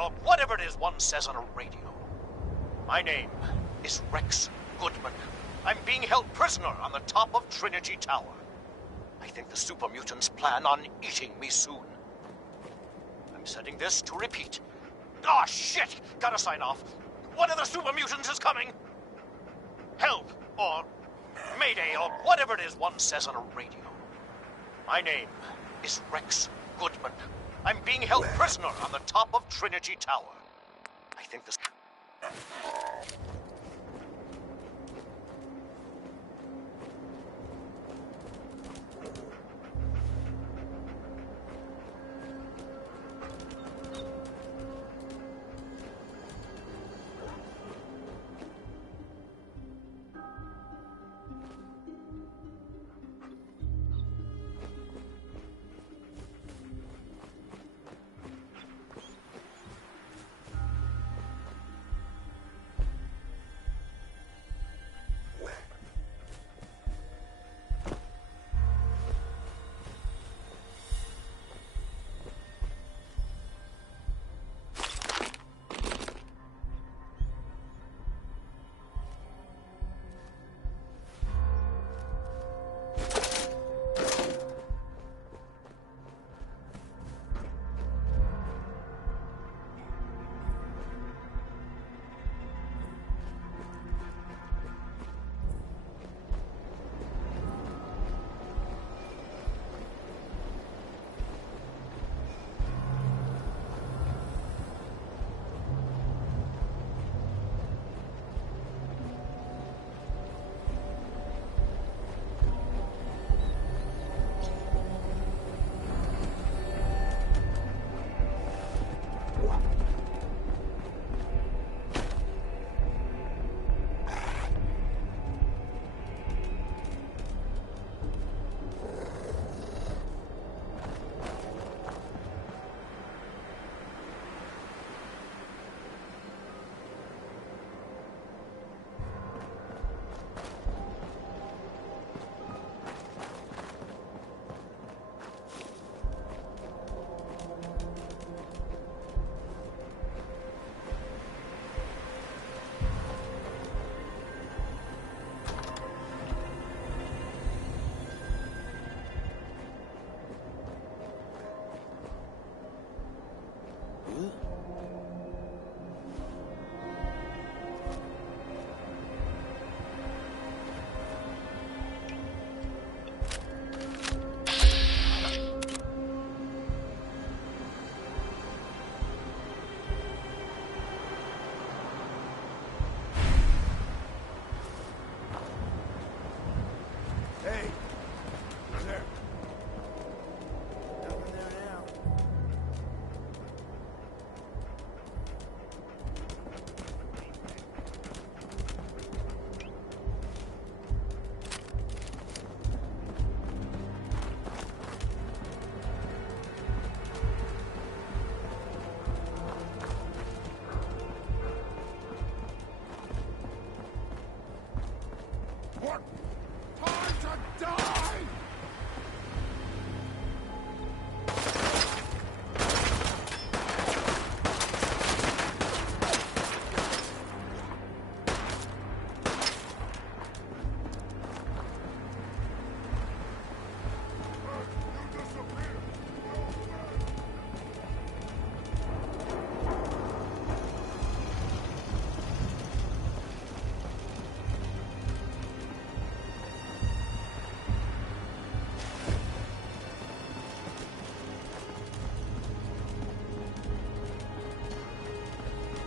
or whatever it is one says on a radio. My name is Rex Goodman. I'm being held prisoner on the top of Trinity Tower. I think the super mutants plan on eating me soon. I'm setting this to repeat. Ah, shit! Gotta sign off. One of the super mutants is coming! Help, or Mayday, or whatever it is one says on a radio. My name is Rex Goodman. I'm being held prisoner on the top of Trinity Tower. I think this...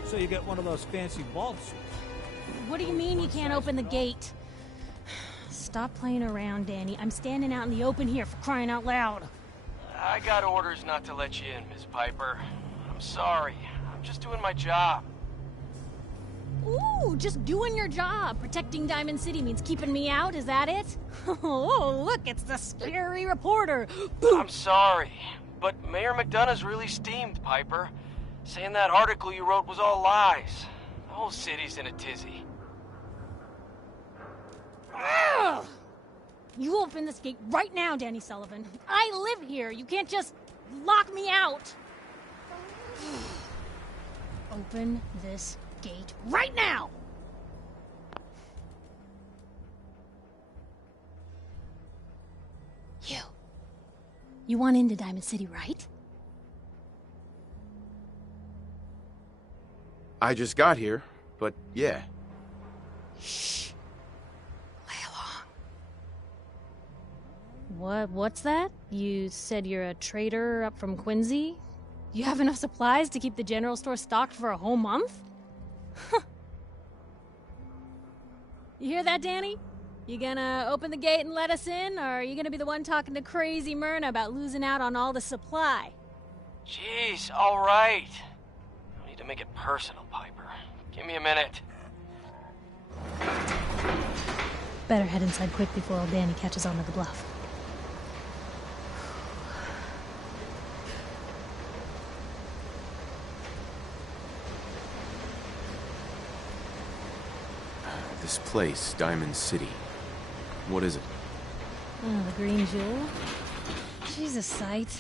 So you get one of those fancy vault suits. What do you mean you can't open the gate? Stop playing around, Danny. I'm standing out in the open here, for crying out loud. I got orders not to let you in, Miss Piper. I'm sorry. I'm just doing my job. Ooh, just doing your job. Protecting Diamond City means keeping me out, is that it? Oh, look, it's the scary reporter. I'm sorry, but Mayor McDonough's really steamed, Piper. Saying that article you wrote was all lies. The whole city's in a tizzy. Ugh! You open this gate right now, Danny Sullivan. I live here. You can't just lock me out. Open this gate right now! You want into Diamond City, right? I just got here, but yeah. Shh. Play along. What's that? You said you're a trader up from Quincy? You have enough supplies to keep the general store stocked for a whole month? You hear that, Danny? You gonna open the gate and let us in, or are you gonna be the one talking to crazy Myrna about losing out on all the supply? Jeez, all right. No need to make it personal, Piper. Give me a minute. Better head inside quick before old Danny catches on to the bluff. This place, Diamond City. What is it? Oh, the Green Jewel? She's a sight.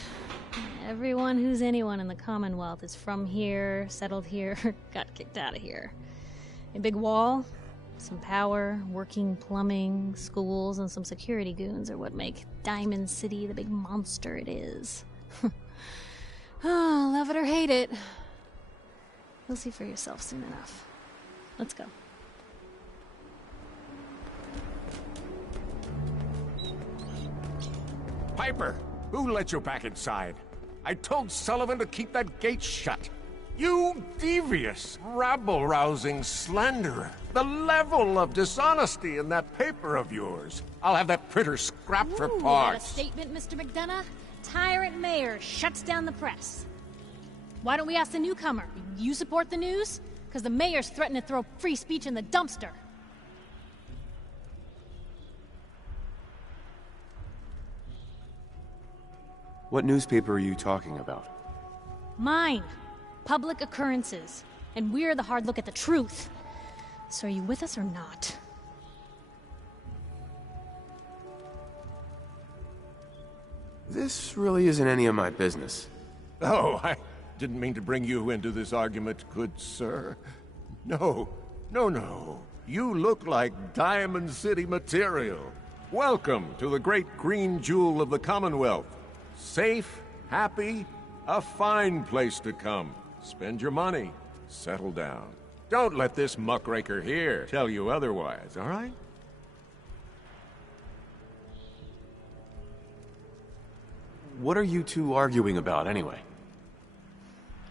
Everyone who's anyone in the Commonwealth is from here, settled here, got kicked out of here. A big wall, some power, working plumbing, schools, and some security goons are what make Diamond City the big monster it is. Oh, love it or hate it. You'll see for yourself soon enough. Let's go. Piper, who let you back inside? I told Sullivan to keep that gate shut. You devious, rabble-rousing slanderer. The level of dishonesty in that paper of yours. I'll have that printer scrapped for That a parts. statement, Mr. McDonough? Tyrant mayor shuts down the press. Why don't we ask the newcomer? You support the news? Because the mayor's threatened to throw free speech in the dumpster. What newspaper are you talking about? Mine. Public Occurrences. And we're the hard look at the truth. So are you with us or not? This really isn't any of my business. Oh, I didn't mean to bring you into this argument, good sir. No. You look like Diamond City material. Welcome to the great green jewel of the Commonwealth. Safe, happy, a fine place to come. Spend your money, settle down. Don't let this muckraker here tell you otherwise, all right? What are you two arguing about, anyway?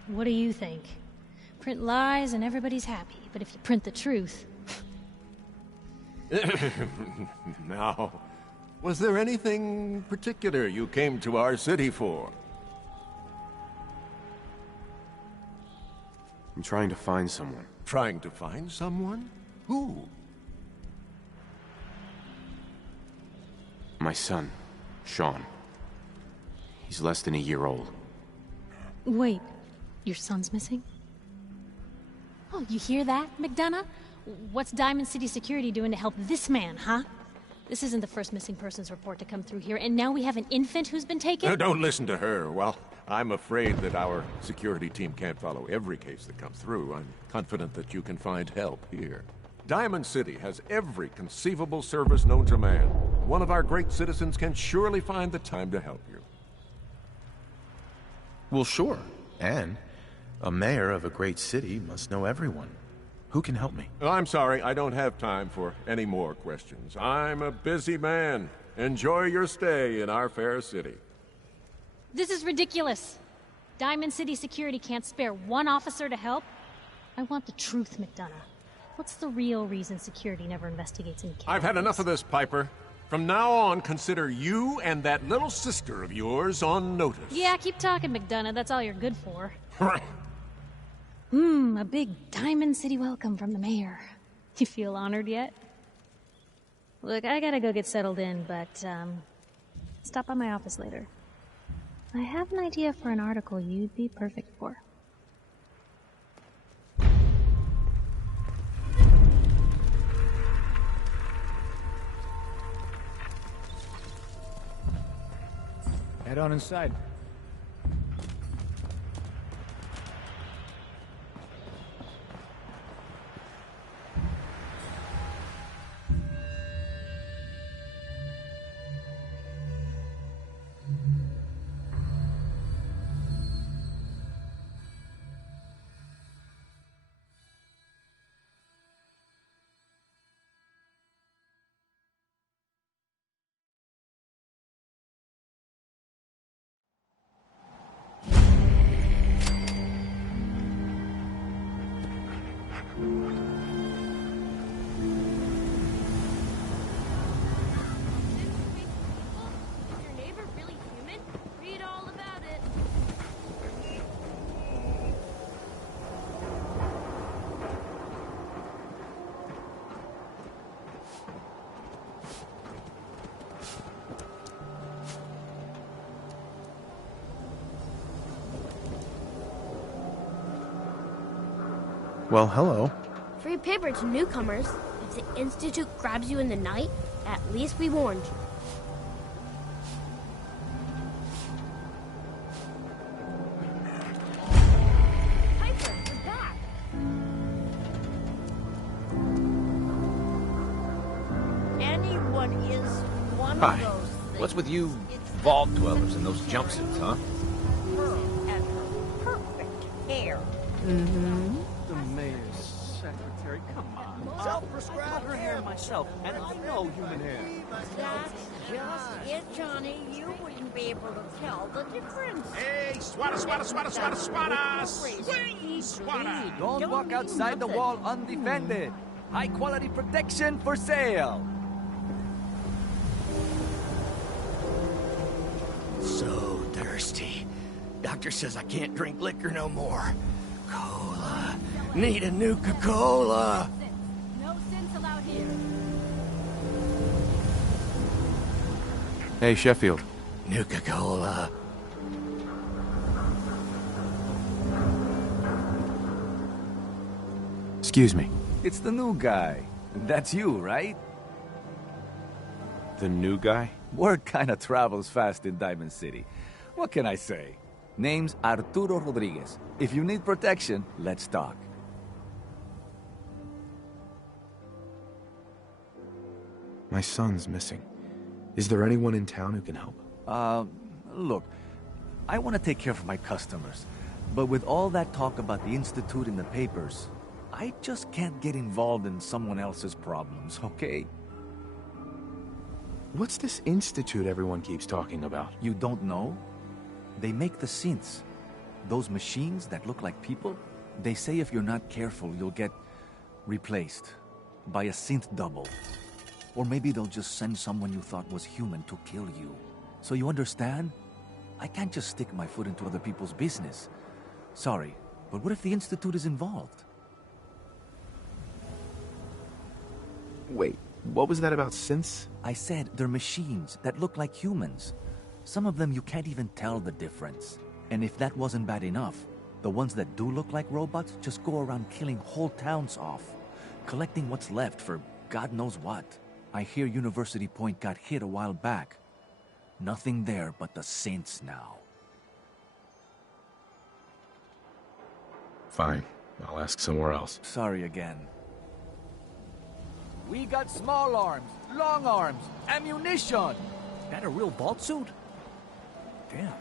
What do you think? Print lies and everybody's happy, but if you print the truth... Now, was there anything particular you came to our city for? I'm trying to find someone. Trying to find someone? Who? My son, Sean. He's less than a year old. Wait, your son's missing? Oh, you hear that, McDonough? What's Diamond City Security doing to help this man, huh? This isn't the first missing persons report to come through here, and now we have an infant who's been taken? Don't listen to her. Well, I'm afraid that our security team can't follow every case that comes through. I'm confident that you can find help here. Diamond City has every conceivable service known to man. One of our great citizens can surely find the time to help you. Well, sure. And a mayor of a great city must know everyone. Who can help me? I'm sorry, I don't have time for any more questions. I'm a busy man. Enjoy your stay in our fair city. This is ridiculous. Diamond City Security can't spare one officer to help. I want the truth, McDonough. What's the real reason security never investigates any cases? I've had enough of this, Piper. From now on, consider you and that little sister of yours on notice. Yeah, keep talking, McDonough. That's all you're good for. A big Diamond City welcome from the mayor. You feel honored yet? Look, I gotta go get settled in, but, stop by my office later. I have an idea for an article you'd be perfect for. Head on inside. Is your neighbor really human? Read all about it. Well, hello. Free paper to newcomers. If the Institute grabs you in the night, at least we warned you. Piper, we're back. Anyone is one Hi. of those things. What's with you It's vault dwellers in those jumpsuits, huh? her and her perfect hair. The mayor's secretary, come on. I cut her hair myself, and I know human hair. That's just it, Johnny. You wouldn't be able to tell the difference. Hey, swatter, swatter, swatter, swatter, swatter! Swing, swatter! Don't walk outside the wall undefended. High quality protection for sale. So thirsty. Doctor says I can't drink liquor no more. Cola. Need a Nuka-Cola. No sense allowed here. Hey, Sheffield. Nuka-Cola. Excuse me. It's the new guy. That's you, right? The new guy? Word kinda travels fast in Diamond City. What can I say? Name's Arturo Rodriguez. If you need protection, let's talk. My son's missing. Is there anyone in town who can help? Look, I want to take care of my customers, but with all that talk about the Institute in the papers, I just can't get involved in someone else's problems, okay? What's this institute everyone keeps talking about? You don't know? They make the synths. Those machines that look like people, they say if you're not careful, you'll get replaced by a synth double. Or maybe they'll just send someone you thought was human to kill you. So you understand? I can't just stick my foot into other people's business. Sorry, but what if the Institute is involved? Wait, what was that about synths? I said they're machines that look like humans. Some of them you can't even tell the difference. And if that wasn't bad enough, the ones that do look like robots just go around killing whole towns off, collecting what's left for God knows what. I hear University Point got hit a while back. Nothing there but the synths now. Fine. I'll ask somewhere else. Sorry again. We got small arms, long arms, ammunition. That a real vault suit? Damn.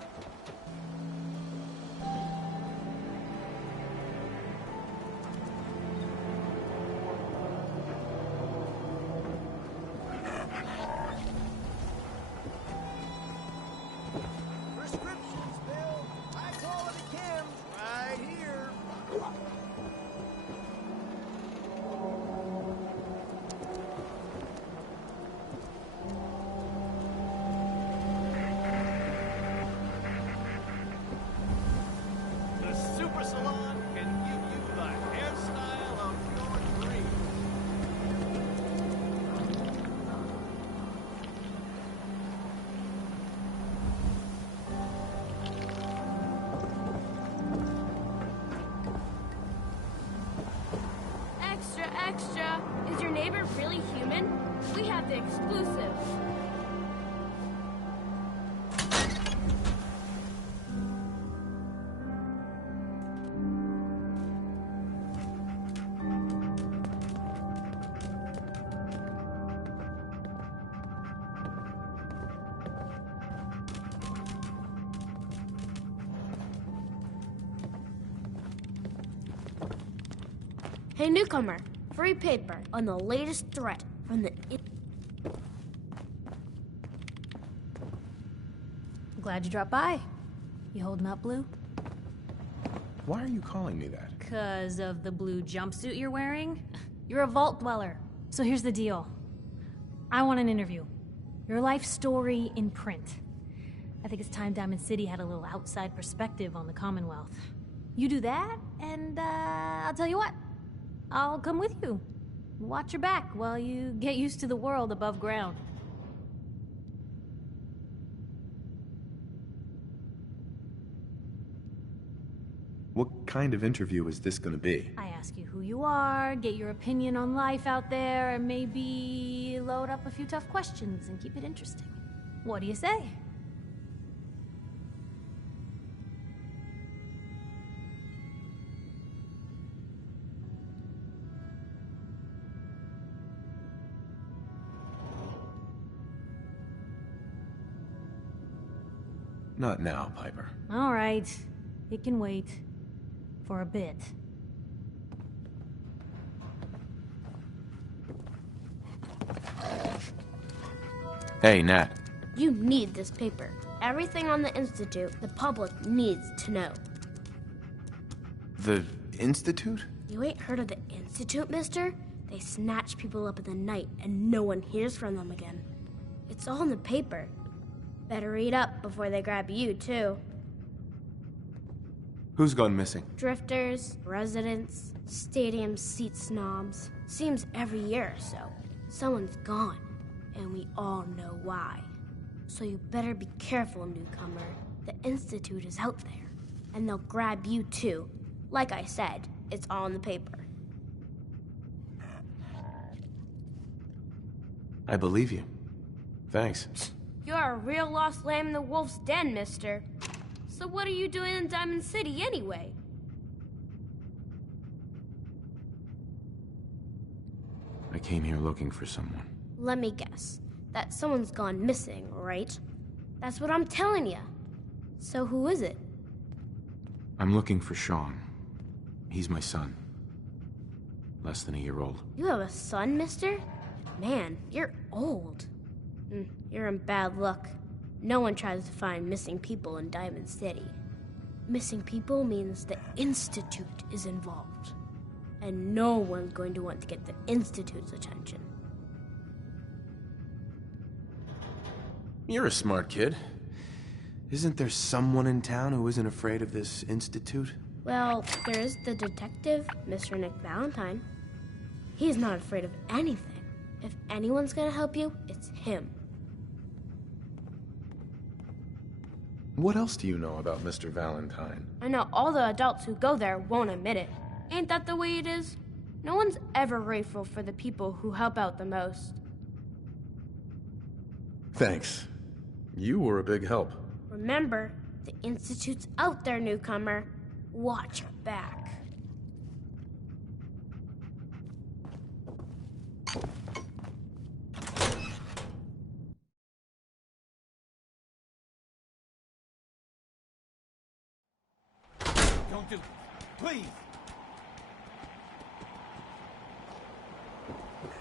Prescriptions, Bill. High quality chems right here. The Super Salon can give you the hairstyle of your dreams. Extra, extra. Is your neighbor really human? We have the exclusive. Hey, newcomer. Free paper on the latest threat from the... I'm glad you dropped by. You holding up, Blue? Why are you calling me that? Because of the blue jumpsuit you're wearing? You're a vault dweller. So here's the deal. I want an interview. Your life story in print. I think it's time Diamond City had a little outside perspective on the Commonwealth. You do that, and I'll tell you what. I'll come with you. Watch your back while you get used to the world above ground. What kind of interview is this gonna be? I ask you who you are, get your opinion on life out there, and maybe load up a few tough questions and keep it interesting. What do you say? Not now, Piper. All right. It can wait. For a bit. Hey, Nat. You need this paper. Everything on the Institute, the public needs to know. The Institute? You ain't heard of the Institute, mister? They snatch people up in the night and no one hears from them again. It's all in the paper. Better read up before they grab you, too. Who's gone missing? Drifters, residents, stadium seat snobs. Seems every year or so. Someone's gone, and we all know why. So you better be careful, newcomer. The Institute is out there, and they'll grab you too. Like I said, it's all in the paper. I believe you. Thanks. You're a real lost lamb in the wolf's den, mister. So what are you doing in Diamond City anyway? I came here looking for someone. Let me guess. That someone's gone missing, right? That's what I'm telling you. So who is it? I'm looking for Sean. He's my son. Less than a year old. You have a son, mister? Man, you're old. You're in bad luck. No one tries to find missing people in Diamond City. Missing people means the Institute is involved. And no one's going to want to get the Institute's attention. You're a smart kid. Isn't there someone in town who isn't afraid of this Institute? Well, there's the detective, Mr. Nick Valentine. He's not afraid of anything. If anyone's gonna help you, it's him. What else do you know about Mr. Valentine? I know all the adults who go there won't admit it. Ain't that the way it is? No one's ever grateful for the people who help out the most. Thanks. You were a big help. Remember, the Institute's out there, newcomer. Watch your back. Don't do it. Please.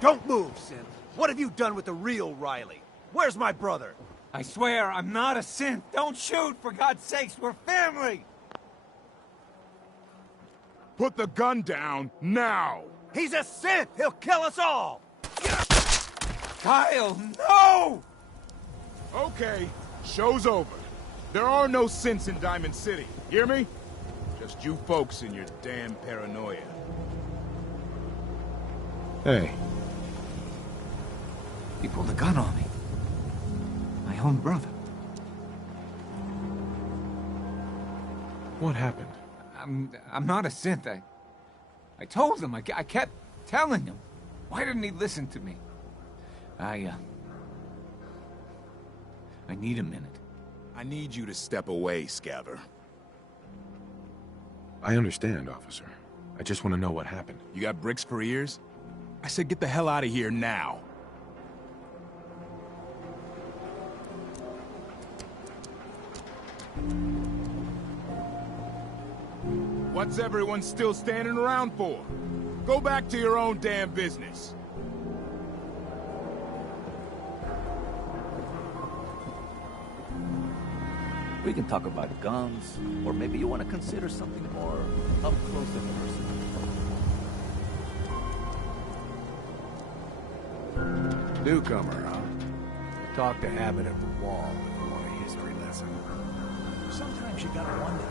Don't move, Synth. What have you done with the real Riley? Where's my brother? I swear, I'm not a synth. Don't shoot, for God's sakes. We're family. Put the gun down, now! He's a synth! He'll kill us all! Kyle, no! Okay, show's over. There are no synths in Diamond City. Hear me? Just you folks and your damn paranoia. Hey. He pulled a gun on me. My own brother. What happened? I'm not a synth. I told him. I kept telling him. Why didn't he listen to me? I need a minute. I need you to step away, Scaver. I understand, officer. I just want to know what happened. You got bricks for ears? I said get the hell out of here now. What's everyone still standing around for? Go back to your own damn business. We can talk about guns, or maybe you want to consider something more up close and personal. Newcomer, huh? Talk to Abbott at the wall if you want a history lesson. Sometimes you gotta wonder,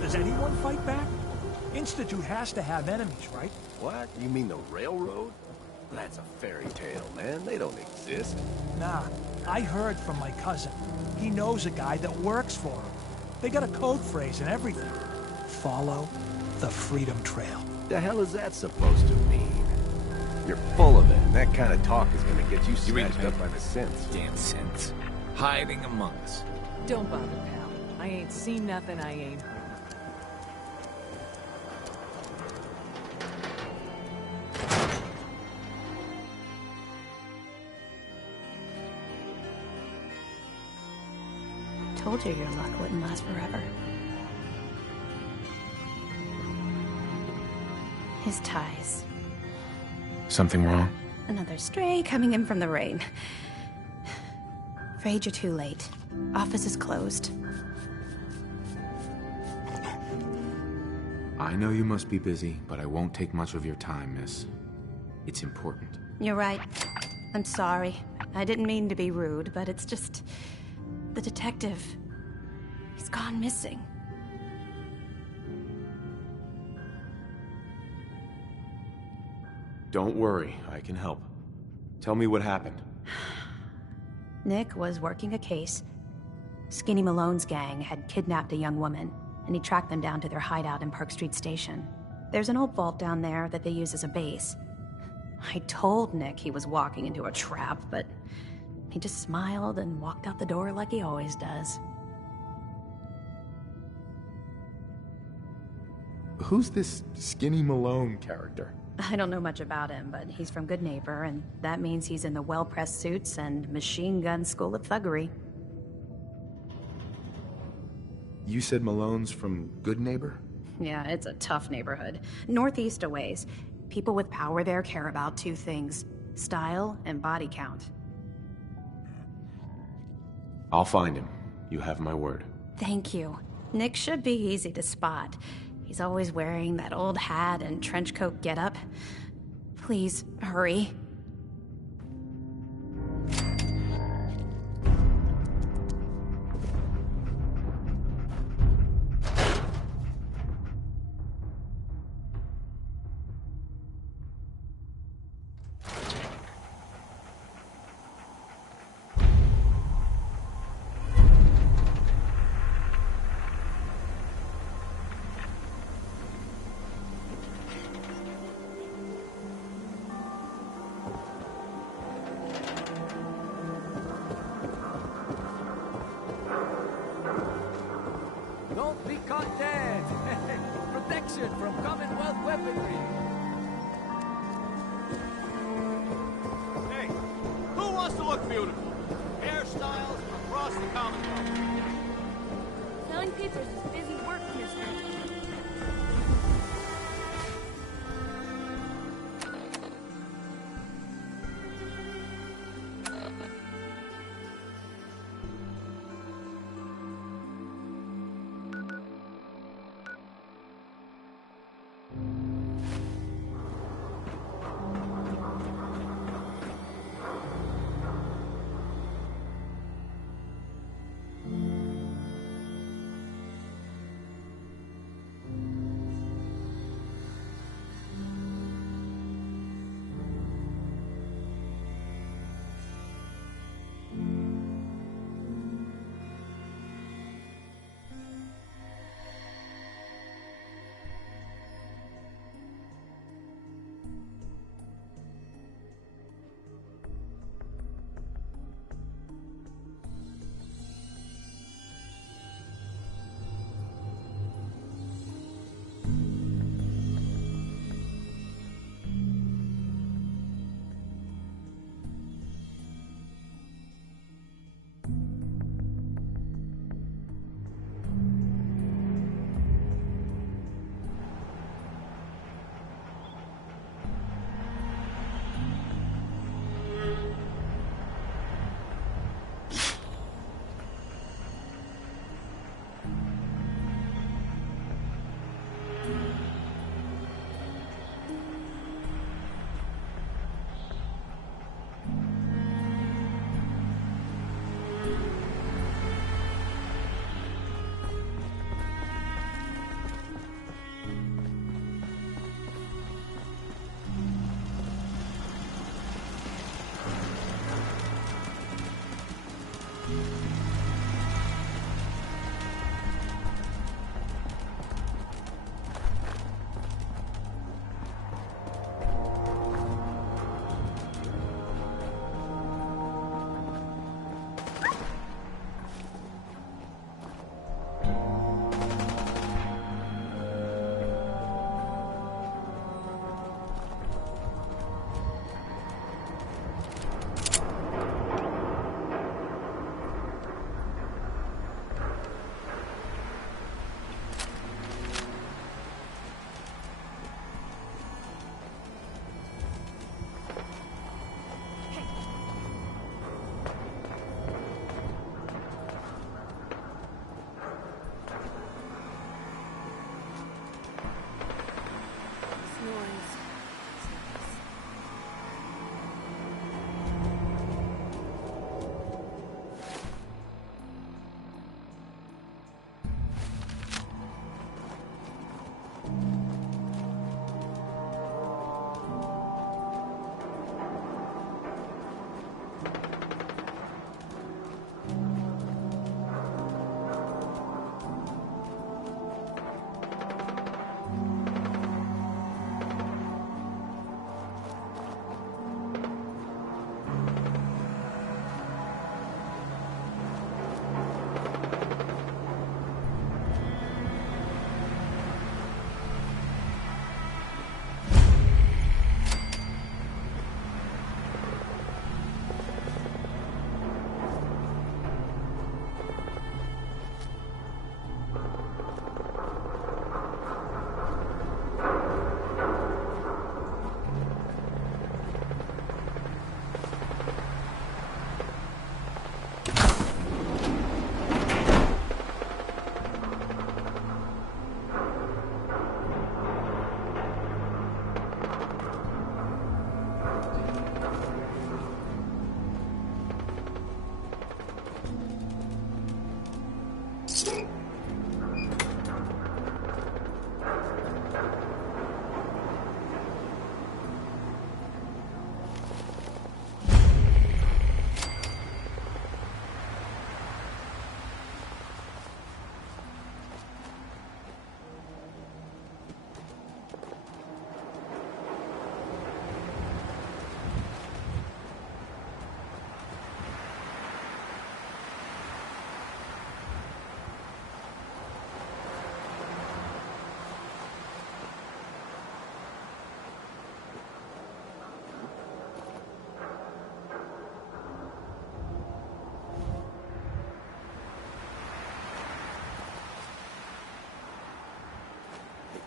does anyone fight back? Institute has to have enemies, right? What? You mean the railroad? That's a fairy tale, man. They don't exist. Nah, I heard from my cousin. He knows a guy that works for him. They got a code phrase and everything. Follow the Freedom Trail. The hell is that supposed to mean? You're full of it, and that kind of talk is gonna get you snatched up by the synths. Damn synths. Hiding among us. Don't bother, pal. I ain't seen nothing I ain't heard. Told you your luck wouldn't last forever. His ties. Something wrong? Another stray coming in from the rain. Afraid you're too late. Office is closed. I know you must be busy, but I won't take much of your time, miss. It's important. You're right. I'm sorry. I didn't mean to be rude, but it's just... the detective... he's gone missing. Don't worry, I can help. Tell me what happened. Nick was working a case. Skinny Malone's gang had kidnapped a young woman, and he tracked them down to their hideout in Park Street Station. There's an old vault down there that they use as a base. I told Nick he was walking into a trap, but he just smiled and walked out the door like he always does. Who's this Skinny Malone character? I don't know much about him, but he's from Good Neighbor, and that means he's in the well-pressed suits and machine gun school of thuggery. You said Malone's from Good Neighbor? Yeah, it's a tough neighborhood. Northeast a ways. People with power there care about two things: style and body count. I'll find him. You have my word. Thank you. Nick should be easy to spot. He's always wearing that old hat and trench coat getup. Please, hurry. Don't be caught dead! Protection from Commonwealth weaponry! Hey, who wants to look beautiful? Hairstyles across the Commonwealth. Selling papers is busy work, mister.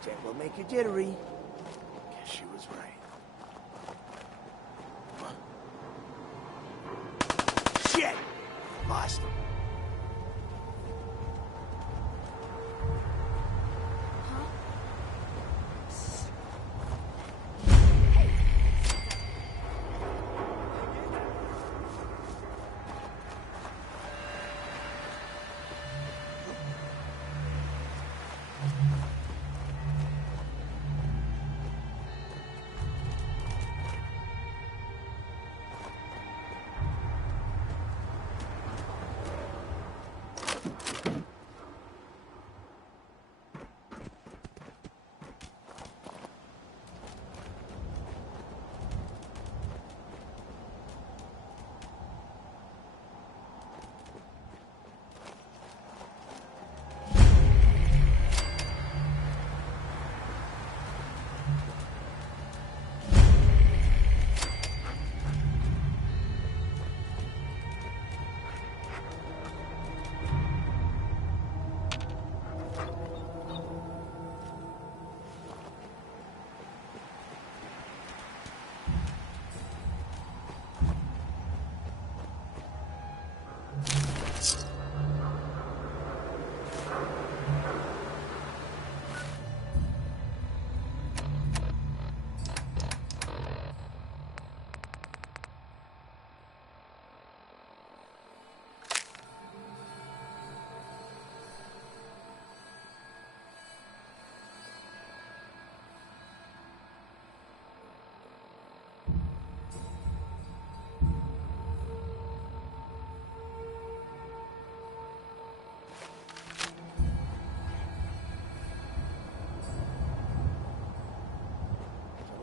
That will make you jittery. Guess she was right. Shit! Lost him.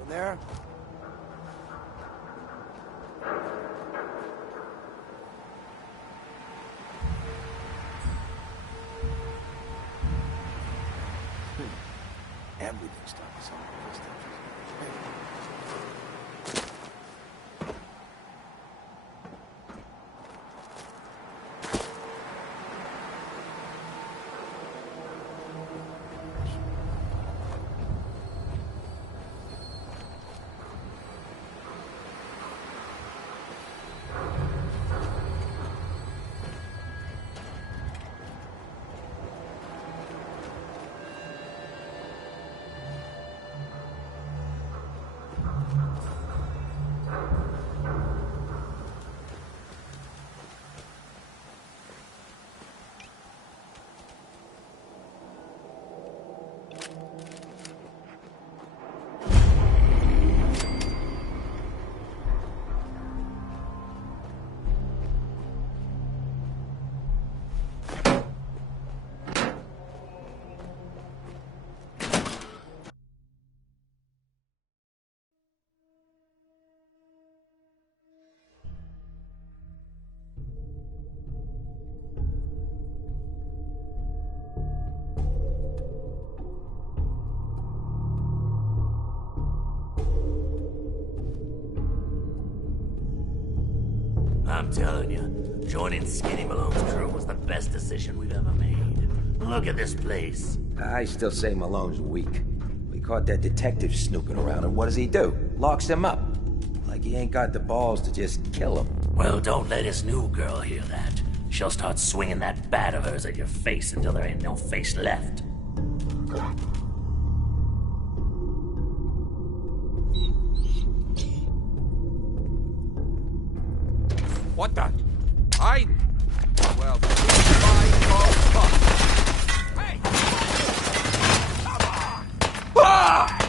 There? Everything's starting to sound like this. I'm telling you, joining Skinny Malone's crew was the best decision we've ever made. Look at this place. I still say Malone's weak. We caught that detective snooping around, and what does he do? Locks him up. Like he ain't got the balls to just kill him. Well, don't let his new girl hear that. She'll start swinging that bat of hers at your face until there ain't no face left. What the? Well, my fuck. Hey! Come on! Ah!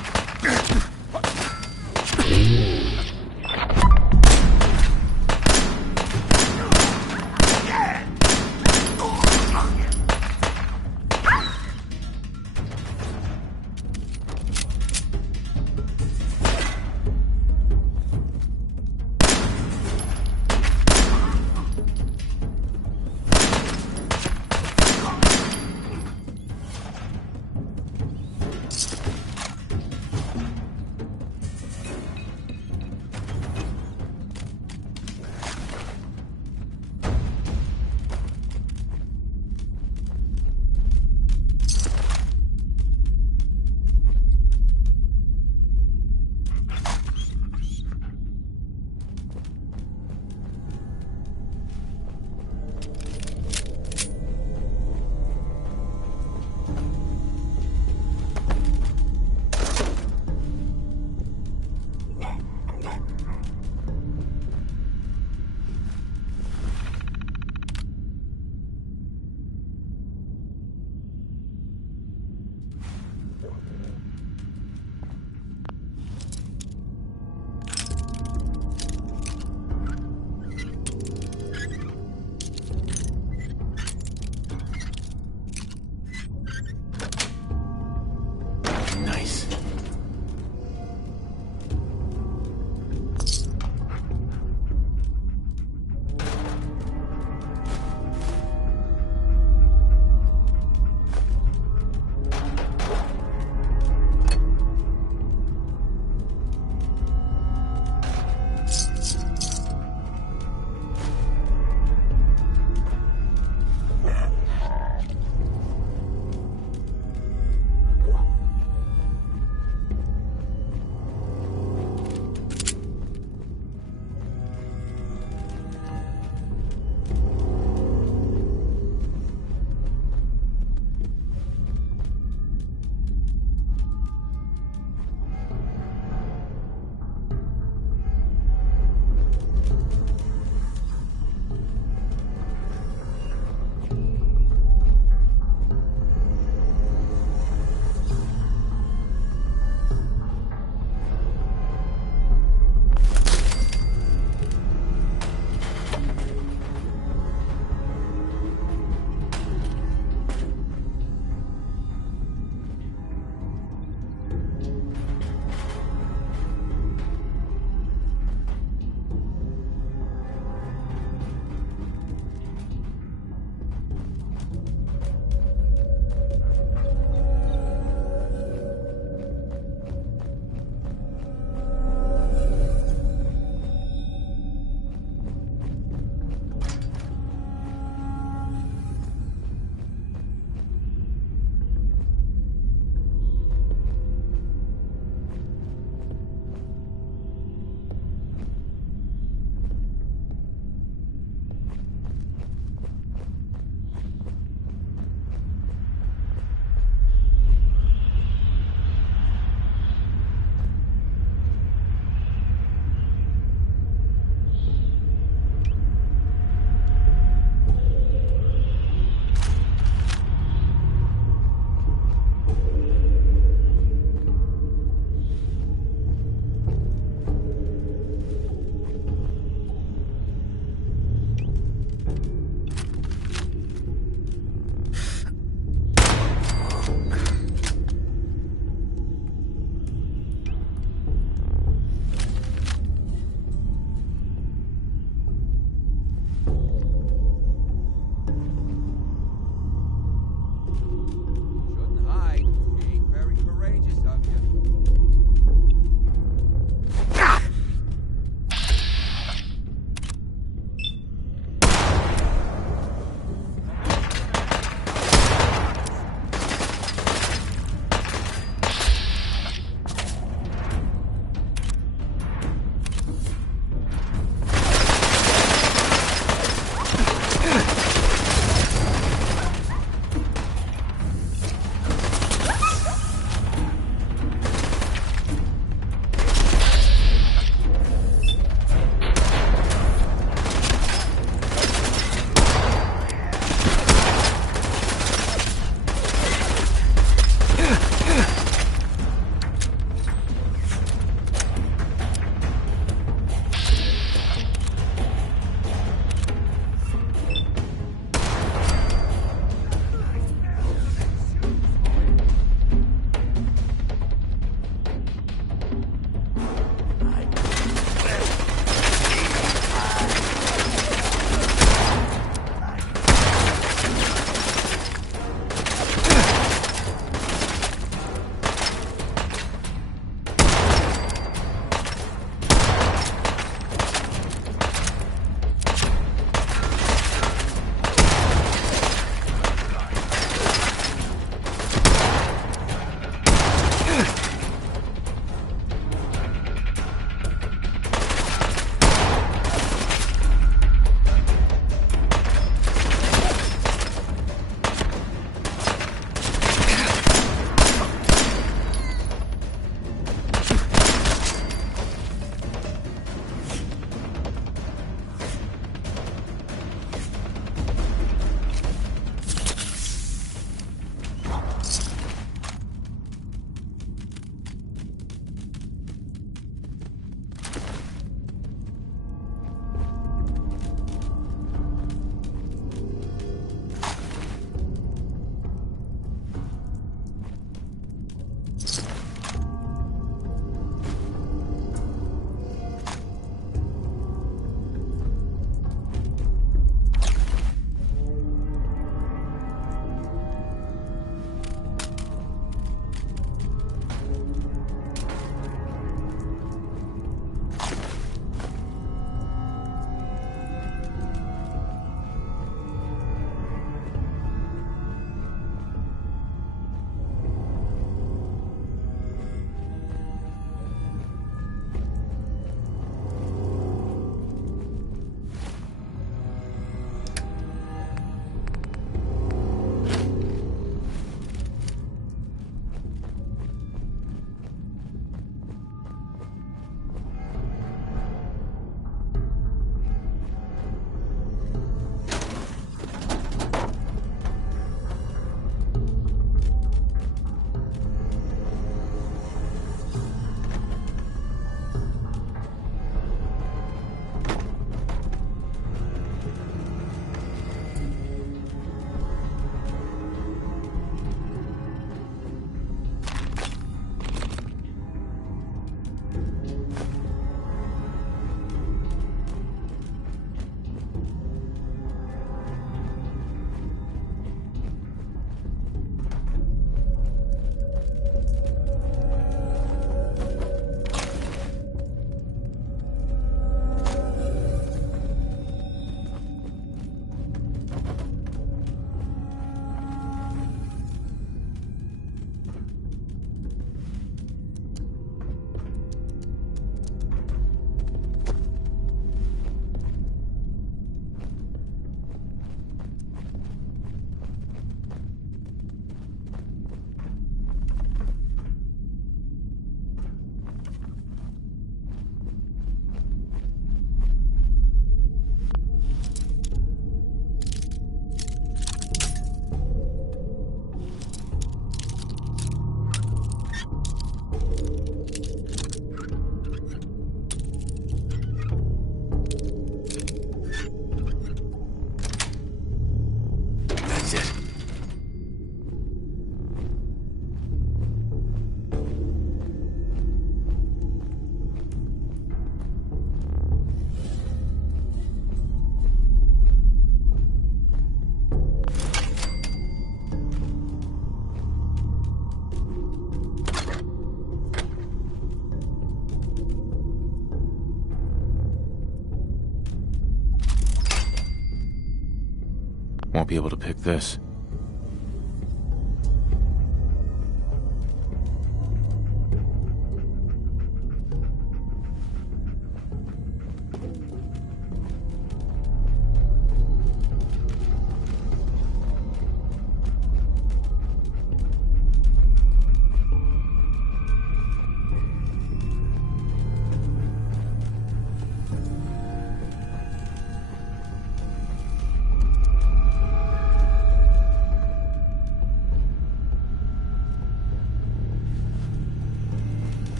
Won't be able to pick this.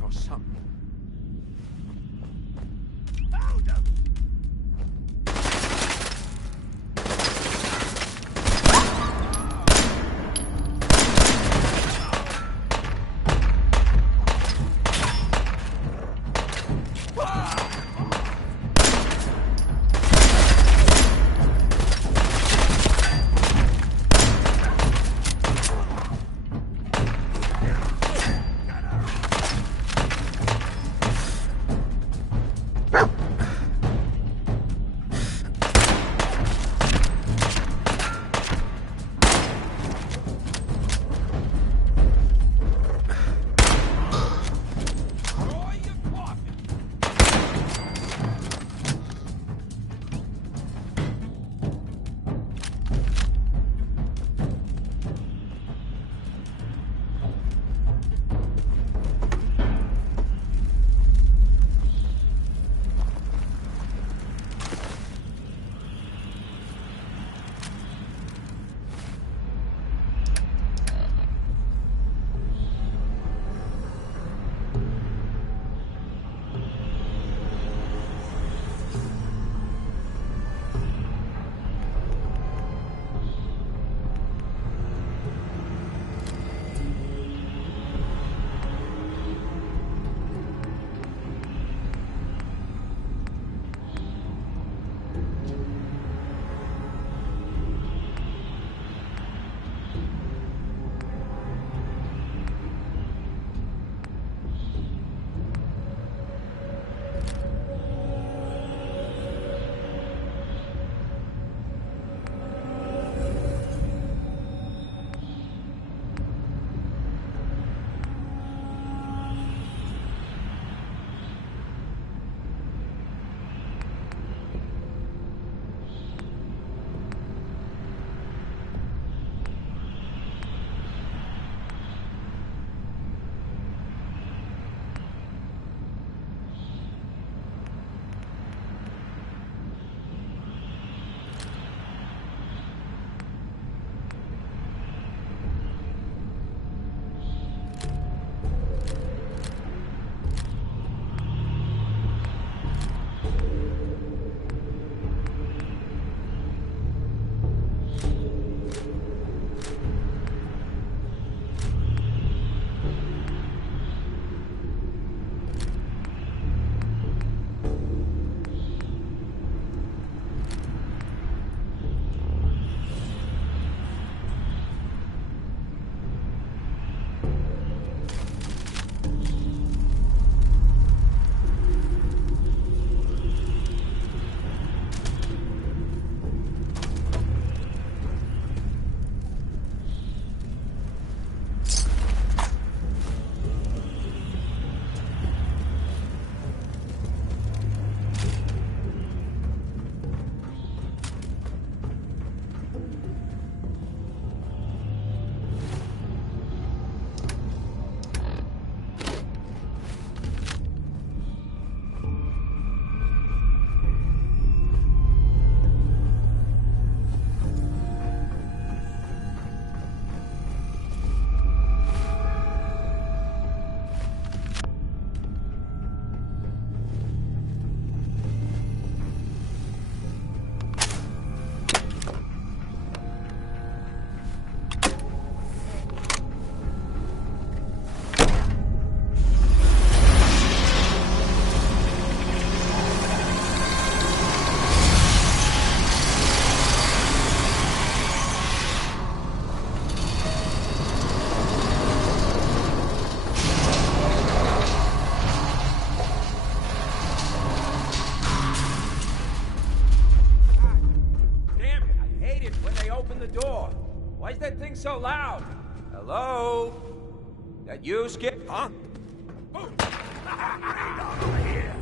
Or something. so loud? Hello? That you, Skip? Huh? Over here.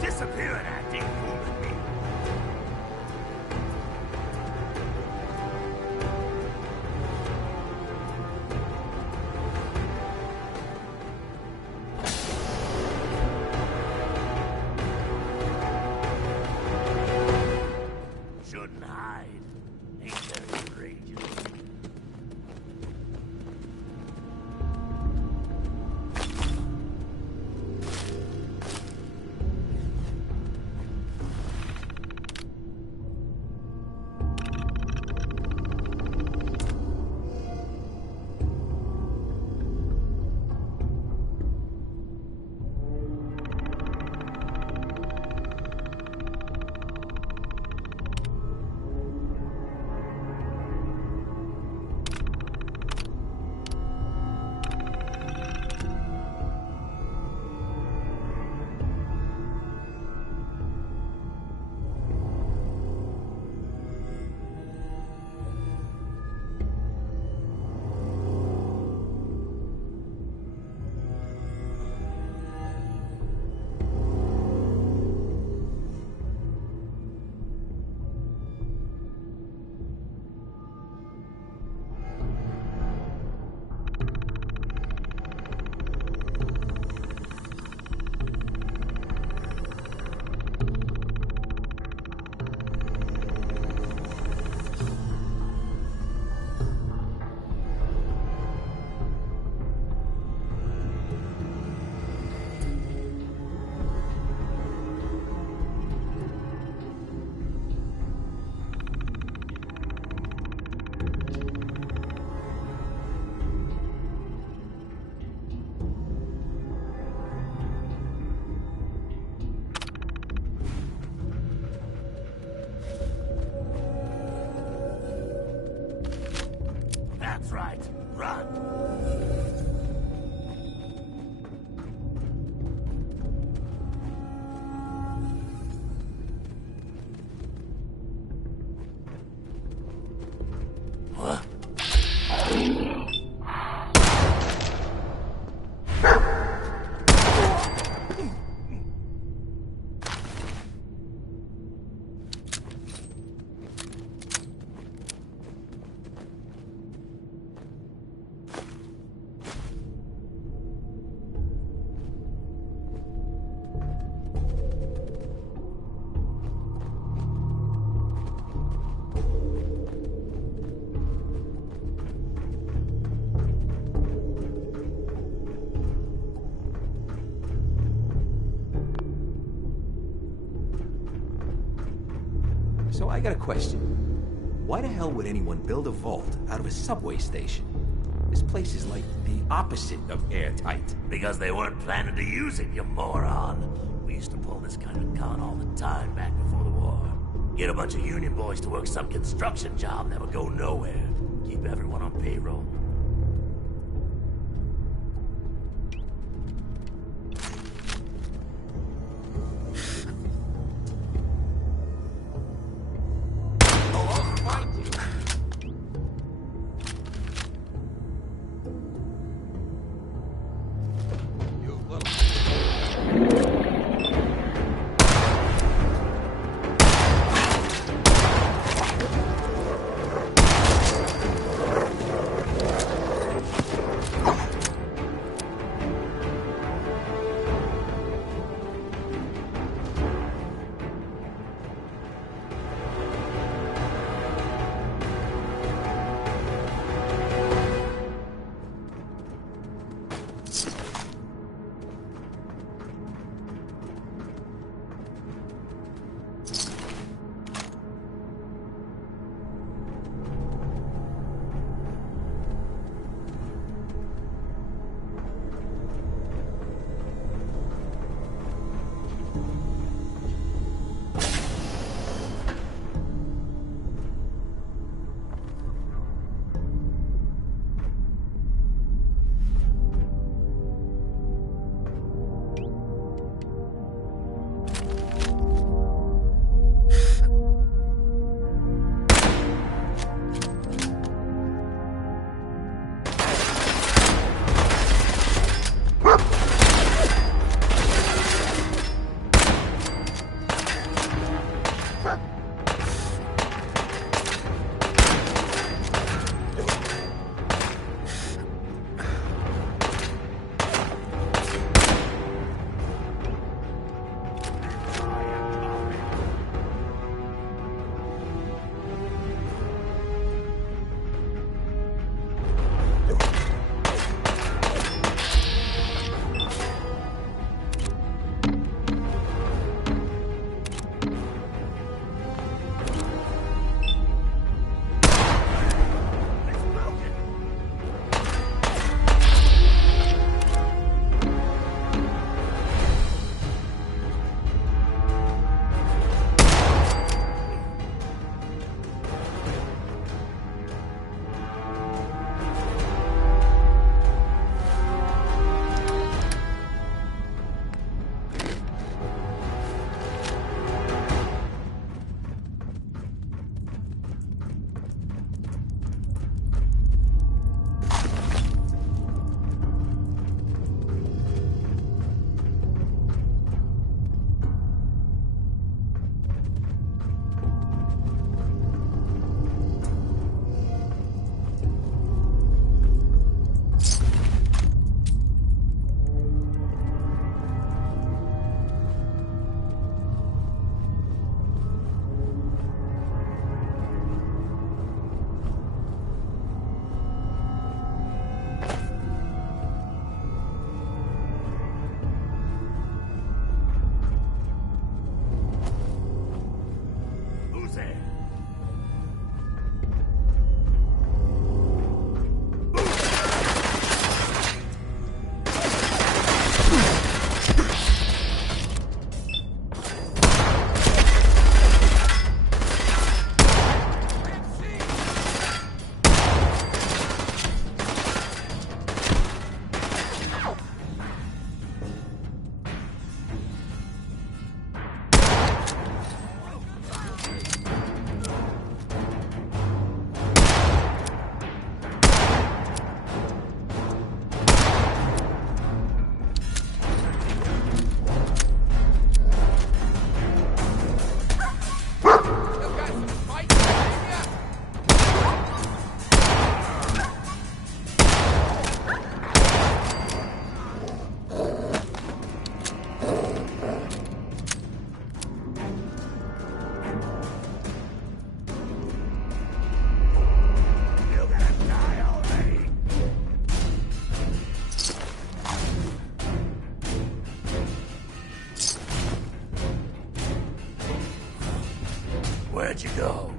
Disappearing, acting human being. Shouldn't hide. Ain't that outrageous? That's right. Run! What? So I got a question. Why the hell would anyone build a vault out of a subway station? This place is like the opposite of airtight. Because they weren't planning to use it, you moron. We used to pull this kind of con all the time back before the war. Get a bunch of union boys to work some construction job that would go nowhere. Keep everyone on payroll. Where'd you go?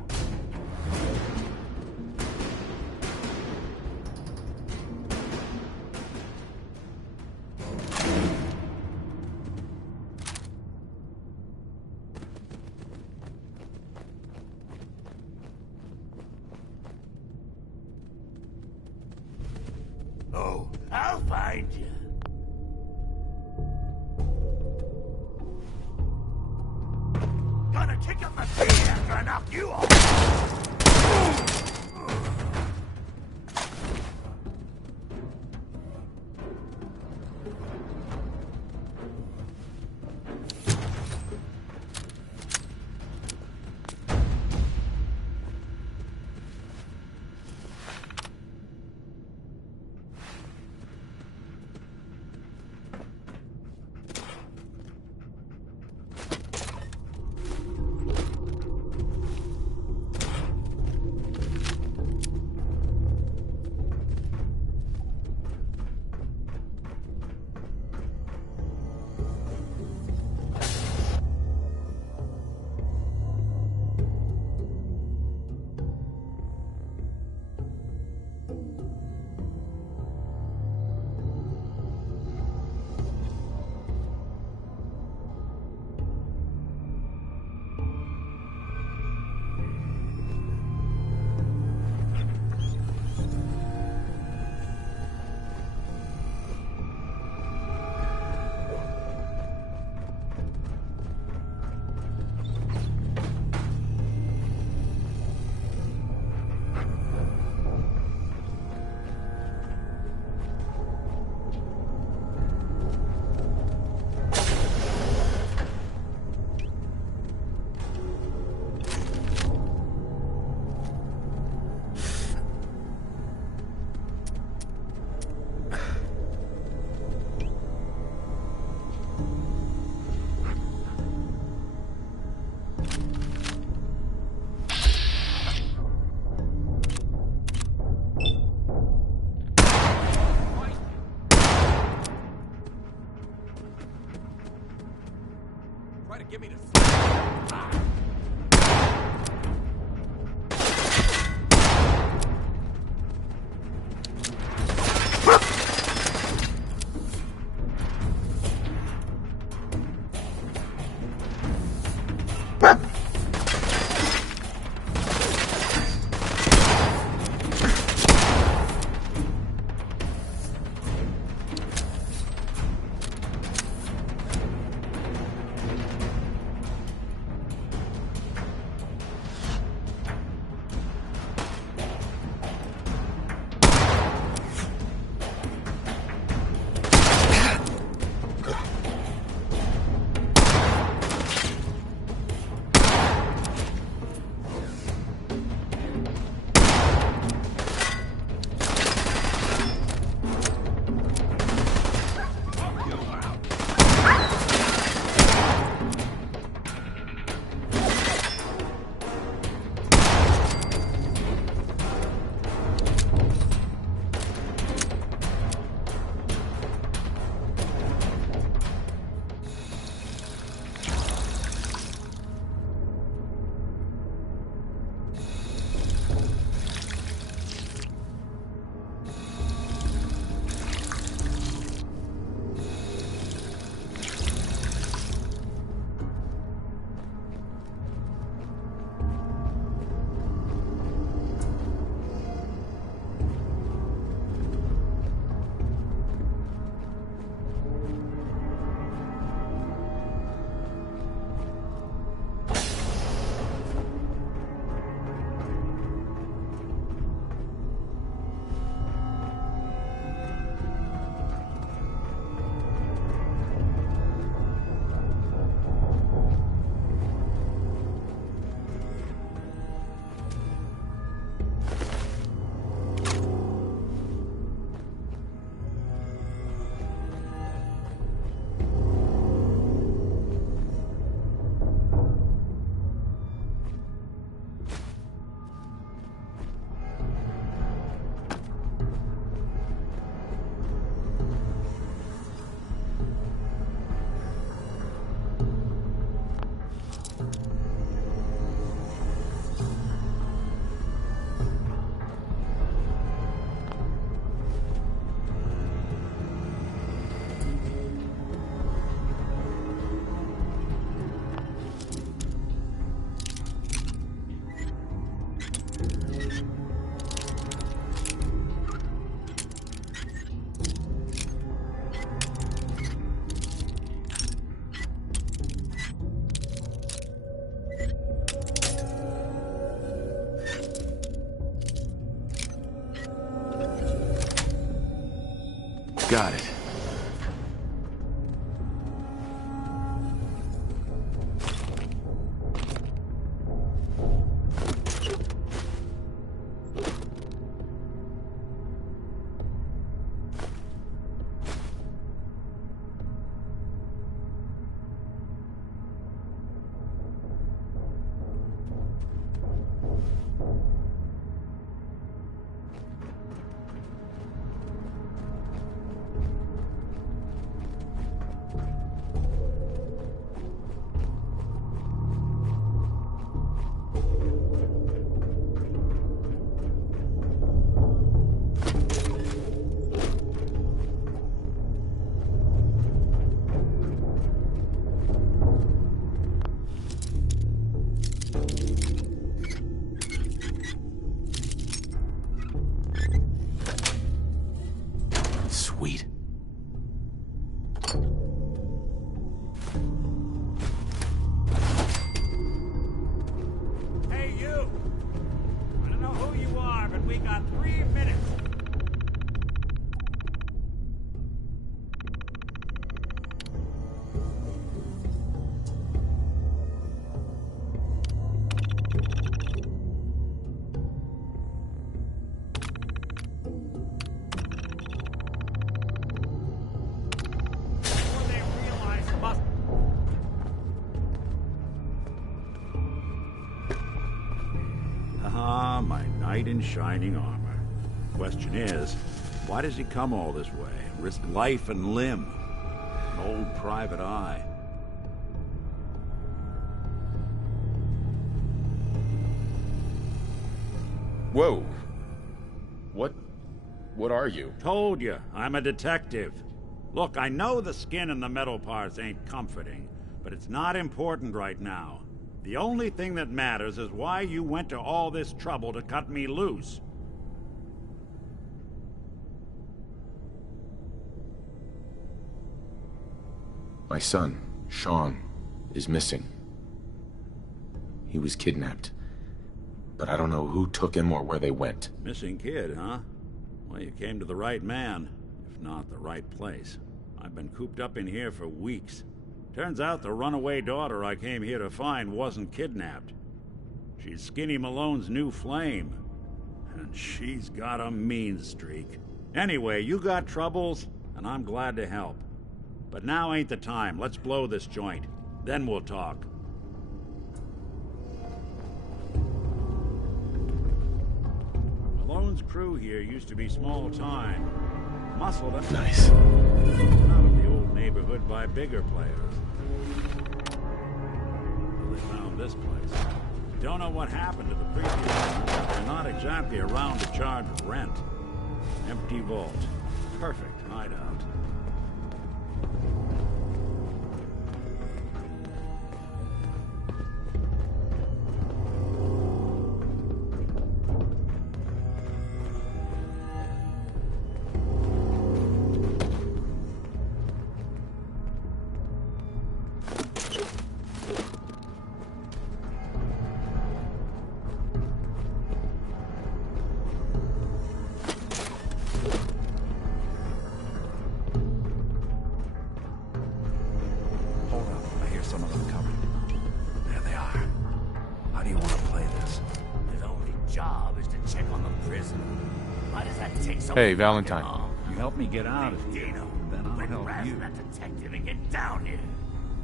Oh, I'll find you. Gonna kick up my feet after I knock you off. Try to give me the... got it. Sweet. Hey, you! I don't know who you are, but we got 3 minutes. Ah, my knight in shining armor. Question is, why does he come all this way and risk life and limb? An old private eye. Whoa. What are you? Told you, I'm a detective. Look, I know the skin and the metal parts ain't comforting, but it's not important right now. The only thing that matters is why you went to all this trouble to cut me loose. My son, Sean, is missing. He was kidnapped. But I don't know who took him or where they went. Missing kid, huh? Well, you came to the right man, if not the right place. I've been cooped up in here for weeks. Turns out the runaway daughter I came here to find wasn't kidnapped. She's Skinny Malone's new flame. And she's got a mean streak. Anyway, you got troubles, and I'm glad to help. But now ain't the time. Let's blow this joint. Then we'll talk. Malone's crew here used to be small time. Muscled up. Nice. Out of the old neighborhood by bigger players. Well, they found this place. Don't know what happened to the previous ones, but they're not exactly around to charge rent. Empty vault. Perfect hideout. Hey, Valentine. You help me get out of here, then I'll help you. That detective and get down here.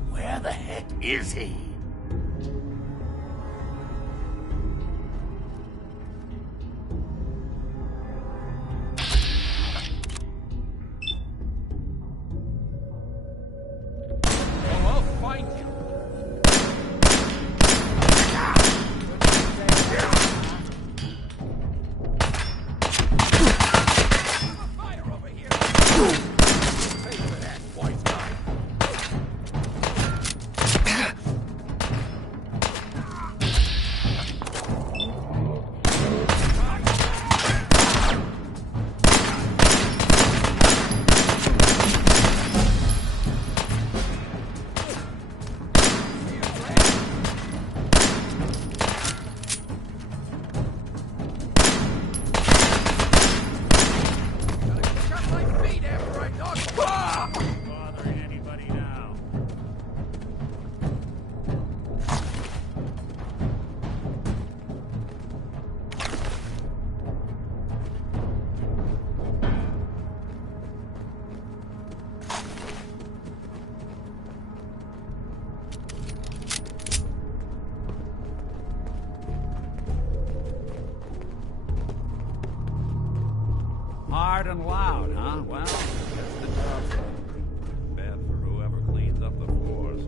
Where the heck is he? I'll find you. hard and loud, huh? Well, that's the job's done. Bad for whoever cleans up the floors.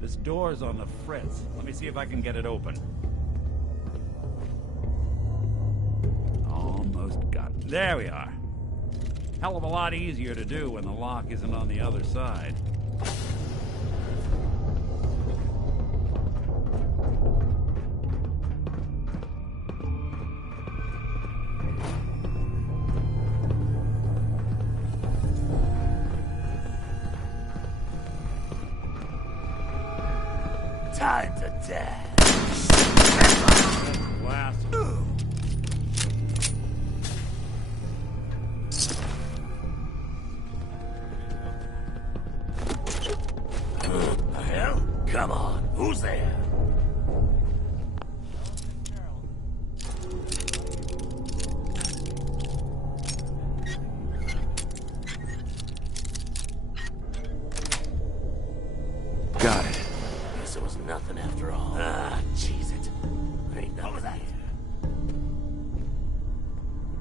This door's on the fritz. Let me see if I can get it open. Almost got it. There we are. Hell of a lot easier to do when the lock isn't on the other side. Time to die. Last. The hell? Come on, who's there? Got it. Guess it was nothing after all. Ah, cheese it. Ain't nothing here.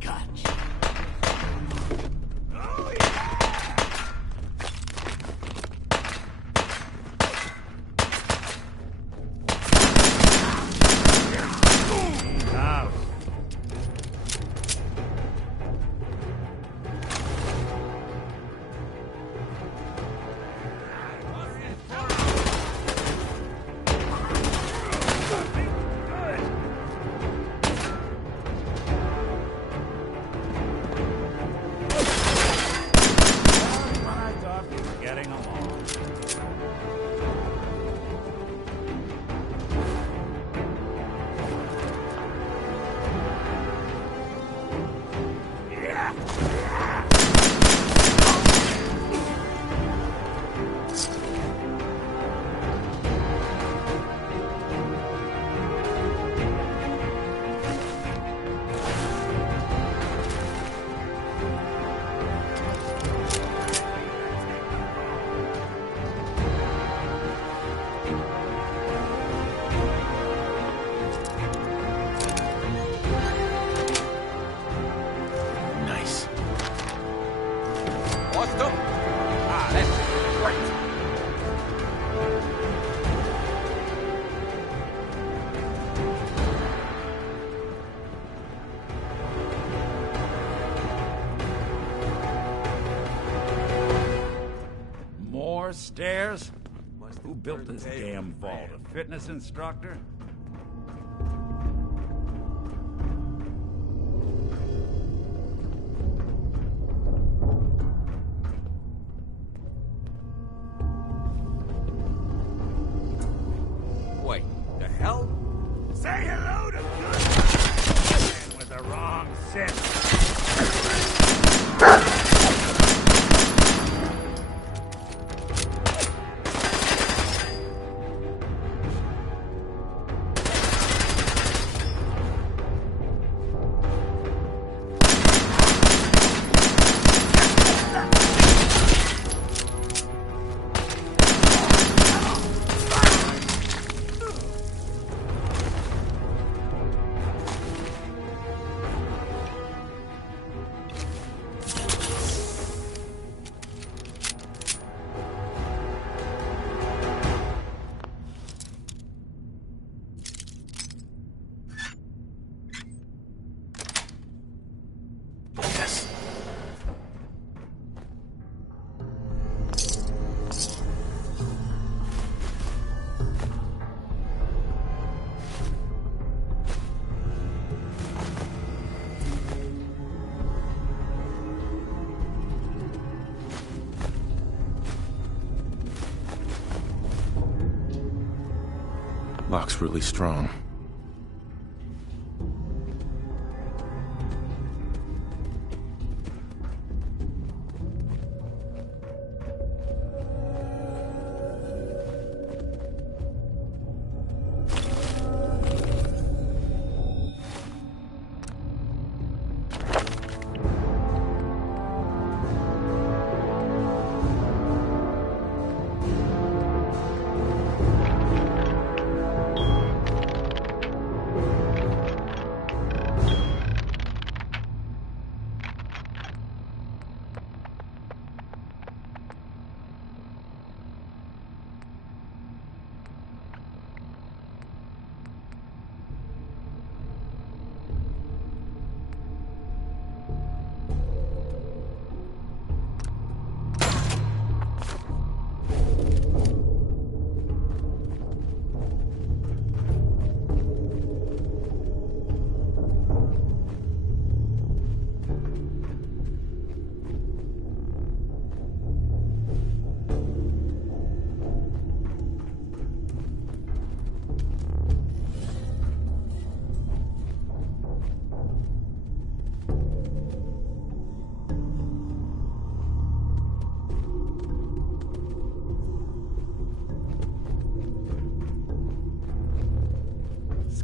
Gotcha. Oh, House. Getting along. Nice. Austin? Ah, that's great. More stairs? Who built this damn vault? A fitness instructor? Wait, the hell? Say hello to good. Man with the wrong sense. Yes. Lock's really strong.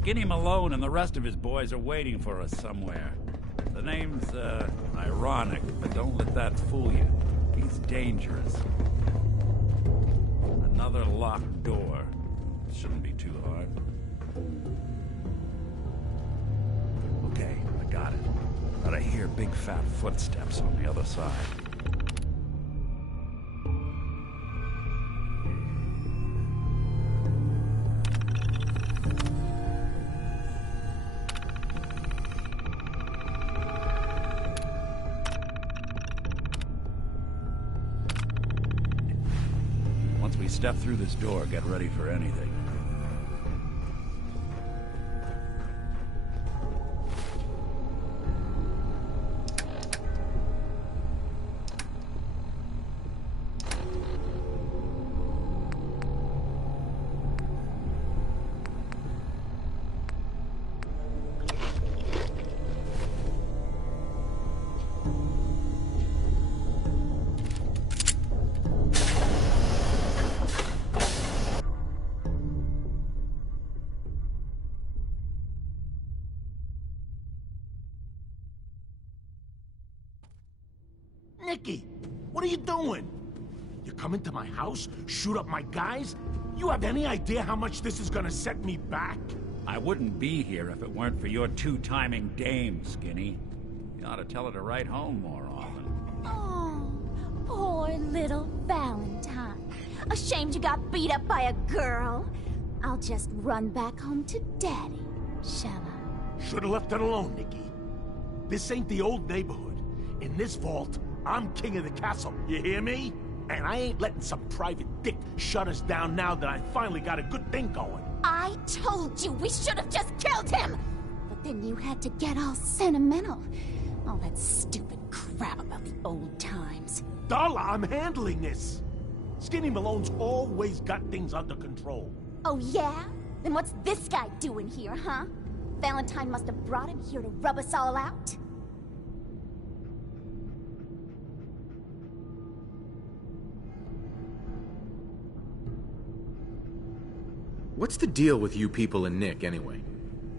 Skinny Malone and the rest of his boys are waiting for us somewhere. The name's, ironic, but don't let that fool you. He's dangerous. Another locked door. Shouldn't be too hard. Okay, I got it. But I hear big fat footsteps on the other side. Once we step through this door, get ready for anything. Nicky, what are you doing? You come into my house, shoot up my guys? You have any idea how much this is gonna set me back? I wouldn't be here if it weren't for your two-timing dame, Skinny. You ought to tell her to write home more often. Oh, poor little Valentine. Ashamed you got beat up by a girl? I'll just run back home to Daddy, shall I? Should've left it alone, Nicky. This ain't the old neighborhood. In this vault, I'm king of the castle, you hear me? And I ain't letting some private dick shut us down now that I finally got a good thing going. I told you we should have just killed him! But then you had to get all sentimental. All that stupid crap about the old times. Darla, I'm handling this. Skinny Malone's always got things under control. Oh yeah? Then what's this guy doing here, huh? Valentine must have brought him here to rub us all out? What's the deal with you people and Nick, anyway?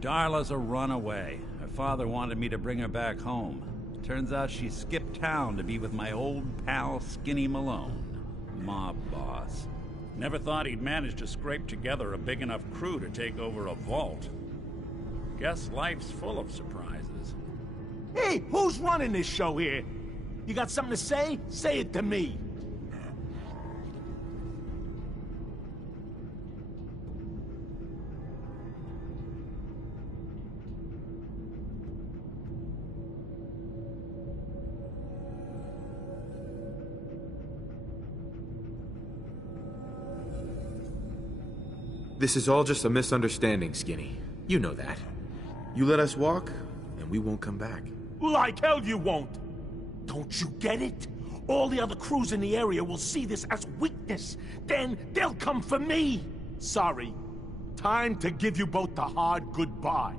Darla's a runaway. Her father wanted me to bring her back home. Turns out she skipped town to be with my old pal Skinny Malone, mob boss. Never thought he'd manage to scrape together a big enough crew to take over a vault. Guess life's full of surprises. Hey, who's running this show here? You got something to say? Say it to me. This is all just a misunderstanding, Skinny. You know that. You let us walk, and we won't come back. Like hell you won't! Don't you get it? All the other crews in the area will see this as weakness. Then they'll come for me! Sorry. Time to give you both the hard goodbye.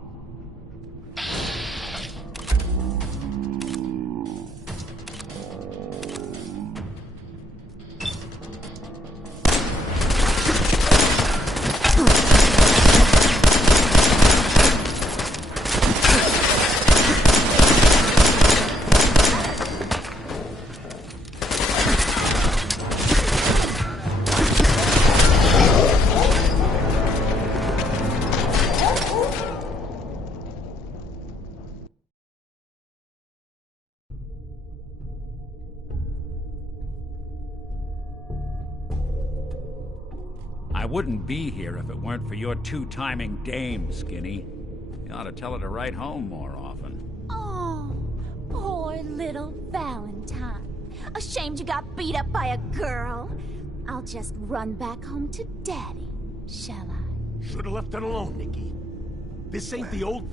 I wouldn't be here if it weren't for your two-timing dame, Skinny. You ought to tell her to write home more often. Oh, poor little Valentine. Ashamed you got beat up by a girl? I'll just run back home to Daddy, shall I? Should've left it alone, Nicky. This ain't the old...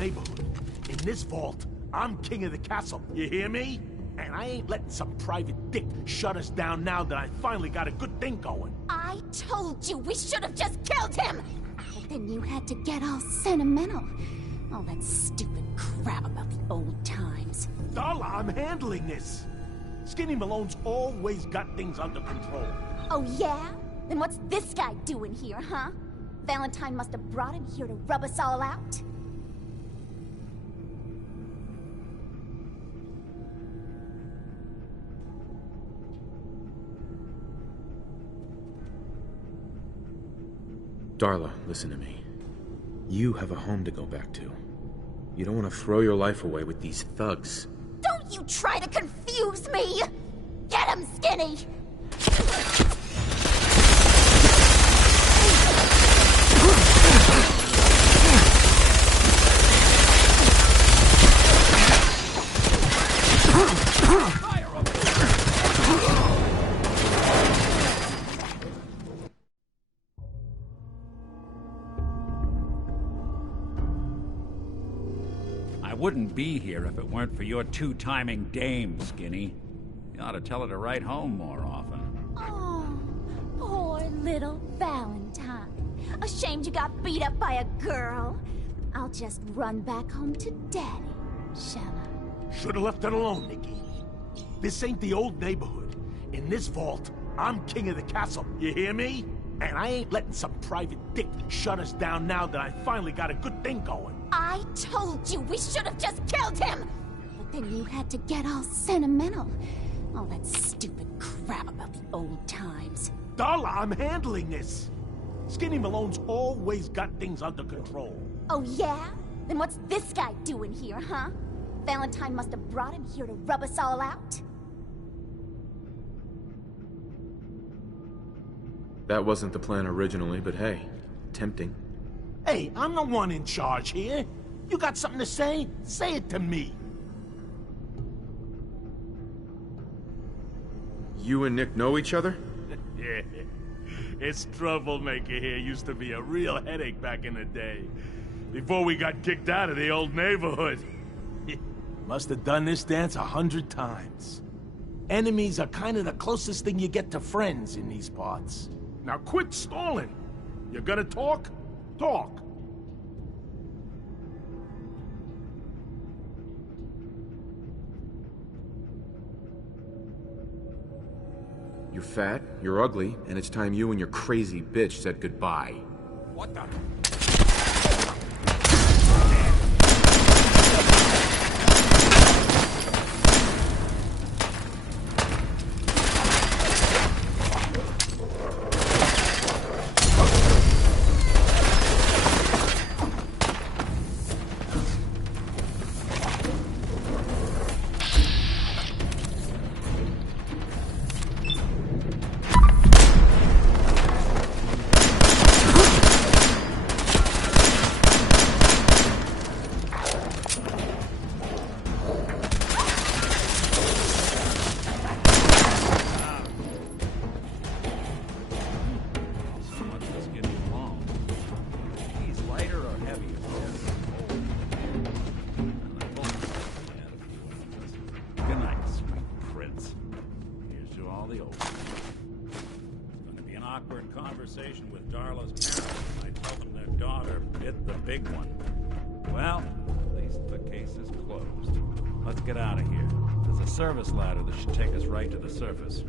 neighborhood. In this vault, I'm king of the castle. You hear me? And I ain't letting some private dick shut us down now that I finally got a good thing going. I told you we should have just killed him! But then you had to get all sentimental. All that stupid crap about the old times. Darla, I'm handling this. Skinny Malone's always got things under control. Oh yeah? Then what's this guy doing here, huh? Valentine must have brought him here to rub us all out? Darla, listen to me. You have a home to go back to. You don't want to throw your life away with these thugs. Don't you try to confuse me! Get him, Skinny! I wouldn't be here if it weren't for your two-timing dame, Skinny. You ought to tell her to write home more often. Oh, poor little Valentine. Ashamed you got beat up by a girl? I'll just run back home to Daddy, shall I? Should've left it alone, Nikki. This ain't the old neighborhood. In this vault, I'm king of the castle. You hear me? And I ain't letting some private dick shut us down now that I finally got a good thing going. I told you we should have just killed him! But then you had to get all sentimental. All that stupid crap about the old times. Darla, I'm handling this. Skinny Malone's always got things under control. Oh yeah? Then what's this guy doing here, huh? Valentine must have brought him here to rub us all out? That wasn't the plan originally, but hey, tempting. Hey, I'm the one in charge here. You got something to say? Say it to me. You and Nick know each other? Yeah. This troublemaker here used to be a real headache back in the day. Before we got kicked out of the old neighborhood. Must have done this dance 100 times. Enemies are kind of the closest thing you get to friends in these parts. Now quit stalling. You gonna talk? Talk. You're fat, you're ugly, and it's time you and your crazy bitch said goodbye. What the? Conversation with Darla's parents when I tell them their daughter bit the big one. Well, at least the case is closed. Let's get out of here. There's a service ladder that should take us right to the surface.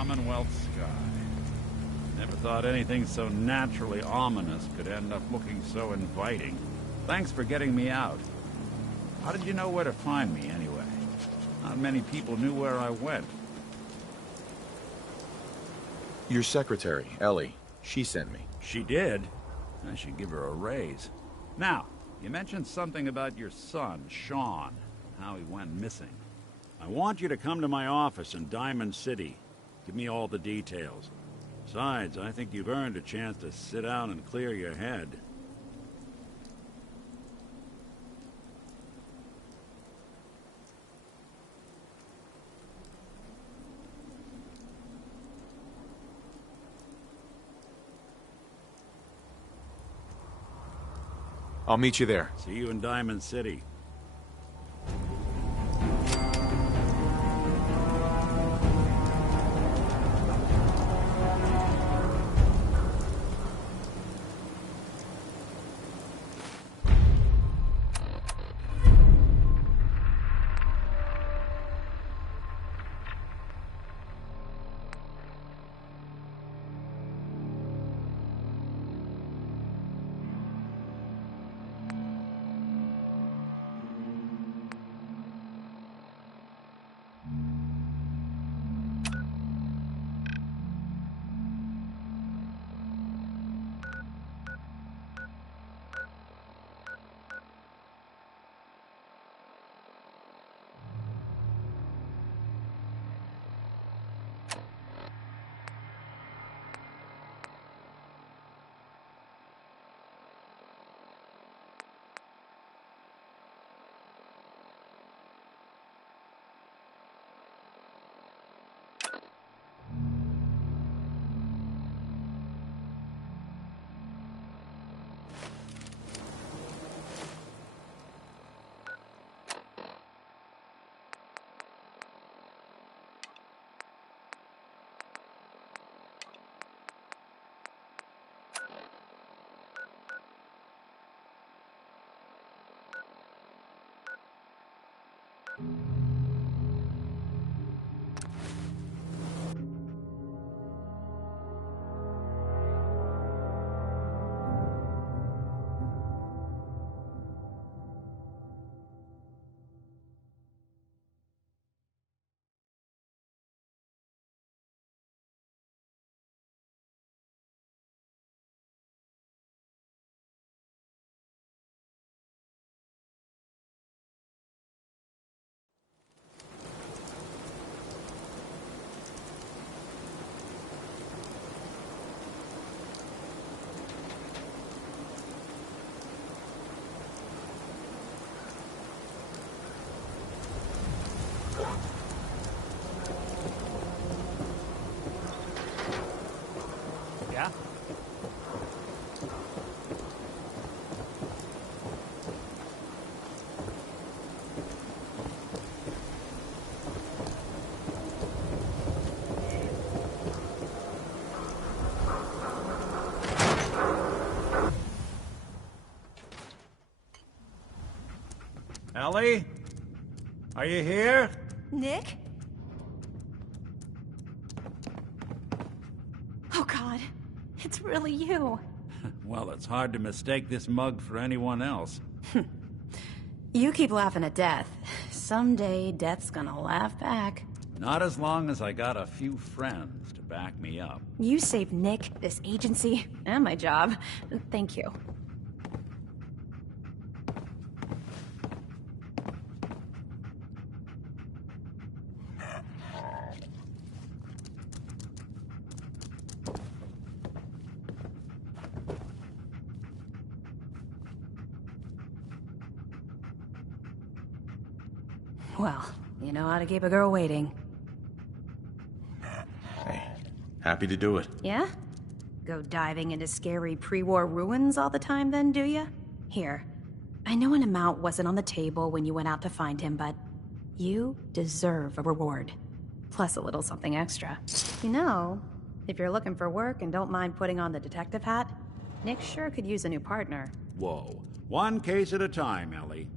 Commonwealth sky. Never thought anything so naturally ominous could end up looking so inviting. Thanks for getting me out. How did you know where to find me, anyway? Not many people knew where I went. Your secretary, Ellie, she sent me. She did? I should give her a raise. Now, you mentioned something about your son, Sean, and how he went missing. I want you to come to my office in Diamond City. Give me all the details. Besides, I think you've earned a chance to sit down and clear your head. I'll meet you there. See you in Diamond City. Yeah? Ellie? Are you here? Nick? Oh, God. It's really you. Well, it's hard to mistake this mug for anyone else. You keep laughing at death. Someday, death's gonna laugh back. Not as long as I got a few friends to back me up. You saved Nick, this agency, and my job. Thank you. Well, you know how to keep a girl waiting. Hey, happy to do it. Yeah? Go diving into scary pre-war ruins all the time then, do ya? Here, I know an amount wasn't on the table when you went out to find him, but you deserve a reward. Plus a little something extra. You know, if you're looking for work and don't mind putting on the detective hat, Nick sure could use a new partner. Whoa. One case at a time, Ellie.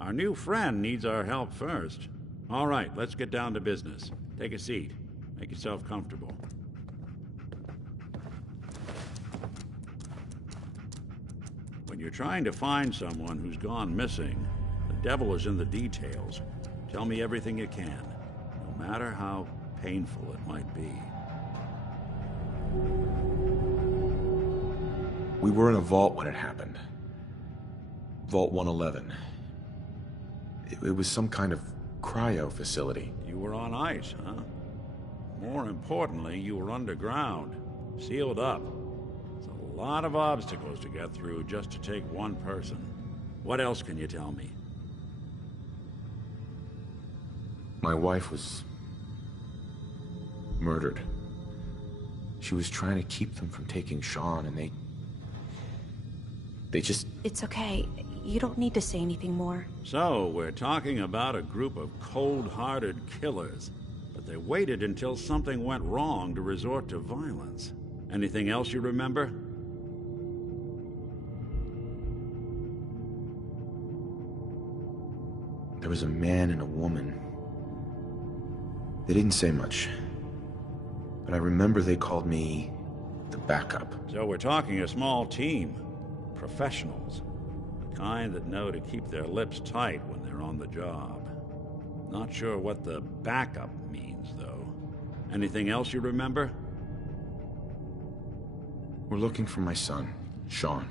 Our new friend needs our help first. All right, let's get down to business. Take a seat. Make yourself comfortable. When you're trying to find someone who's gone missing, the devil is in the details. Tell me everything you can, no matter how painful it might be. We were in a vault when it happened. Vault 111. It was some kind of cryo facility. You were on ice, huh? More importantly, you were underground, sealed up. It's a lot of obstacles to get through just to take one person. What else can you tell me? My wife was murdered. She was trying to keep them from taking Sean, and they just... It's okay. You don't need to say anything more. So, we're talking about a group of cold-hearted killers, but they waited until something went wrong to resort to violence. Anything else you remember? There was a man and a woman. They didn't say much, but I remember they called me the backup. So we're talking a small team. Professionals. The kind that know to keep their lips tight when they're on the job. Not sure what the backup means, though. Anything else you remember? We're looking for my son, Sean.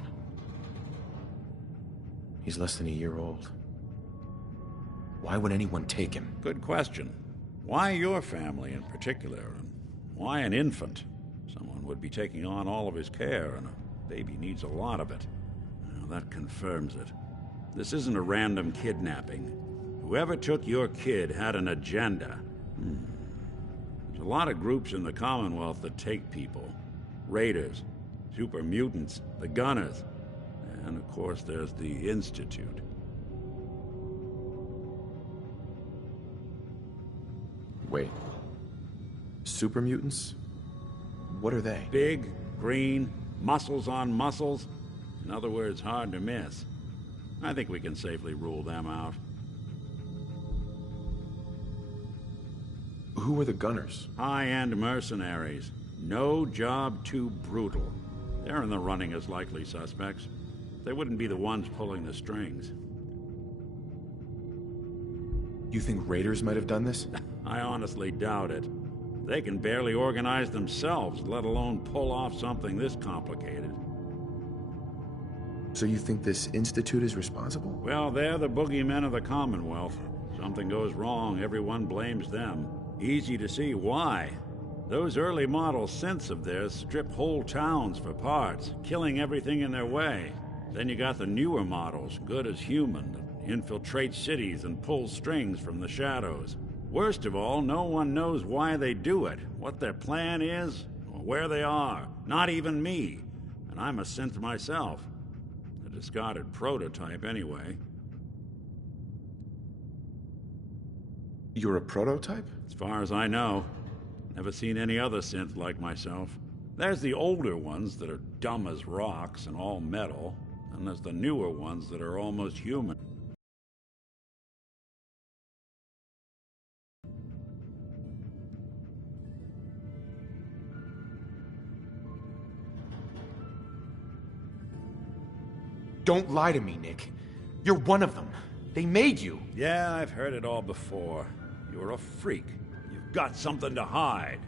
He's less than a year old. Why would anyone take him? Good question. Why your family in particular, and why an infant? Someone would be taking on all of his care, and a baby needs a lot of it. Well, that confirms it. This isn't a random kidnapping. Whoever took your kid had an agenda. There's a lot of groups in the Commonwealth that take people. Raiders, super mutants, the Gunners, and of course there's the Institute. Wait. Super mutants? What are they? Big, green, muscles on muscles. In other words, hard to miss. I think we can safely rule them out. Who are the Gunners? High-end mercenaries. No job too brutal. They're in the running as likely suspects. They wouldn't be the ones pulling the strings. You think raiders might have done this? I honestly doubt it. They can barely organize themselves, let alone pull off something this complicated. So you think this Institute is responsible? Well, they're the boogeymen of the Commonwealth. Something goes wrong, everyone blames them. Easy to see why. Those early model synths of theirs strip whole towns for parts, killing everything in their way. Then you got the newer models, good as human, that infiltrate cities and pull strings from the shadows. Worst of all, no one knows why they do it, what their plan is, or where they are. Not even me. And I'm a synth myself. A discarded prototype, anyway. You're a prototype? As far as I know. Never seen any other synth like myself. There's the older ones that are dumb as rocks and all metal, and there's the newer ones that are almost human. Don't lie to me, Nick. You're one of them. They made you. Yeah, I've heard it all before. You're a freak. You've got something to hide.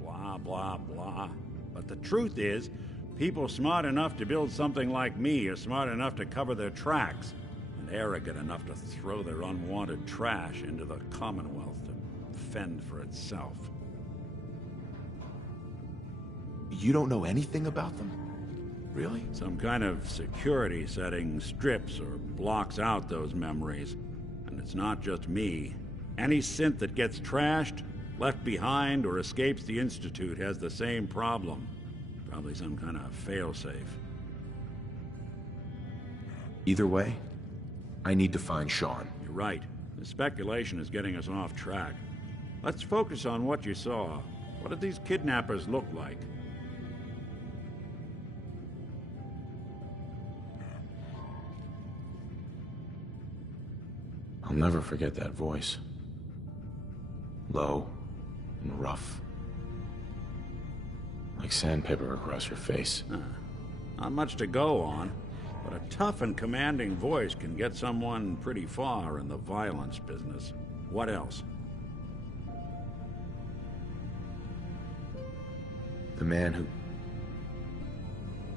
Blah, blah, blah. But the truth is, people smart enough to build something like me are smart enough to cover their tracks, and arrogant enough to throw their unwanted trash into the Commonwealth to fend for itself. You don't know anything about them? Really? Some kind of security setting strips or blocks out those memories. And it's not just me. Any synth that gets trashed, left behind, or escapes the Institute has the same problem. Probably some kind of failsafe. Either way, I need to find Sean. You're right. The speculation is getting us off track. Let's focus on what you saw. What did these kidnappers look like? I'll never forget that voice. Low and rough. like sandpaper across your face. Not much to go on, but a tough and commanding voice can get someone pretty far in the violence business. What else? The man who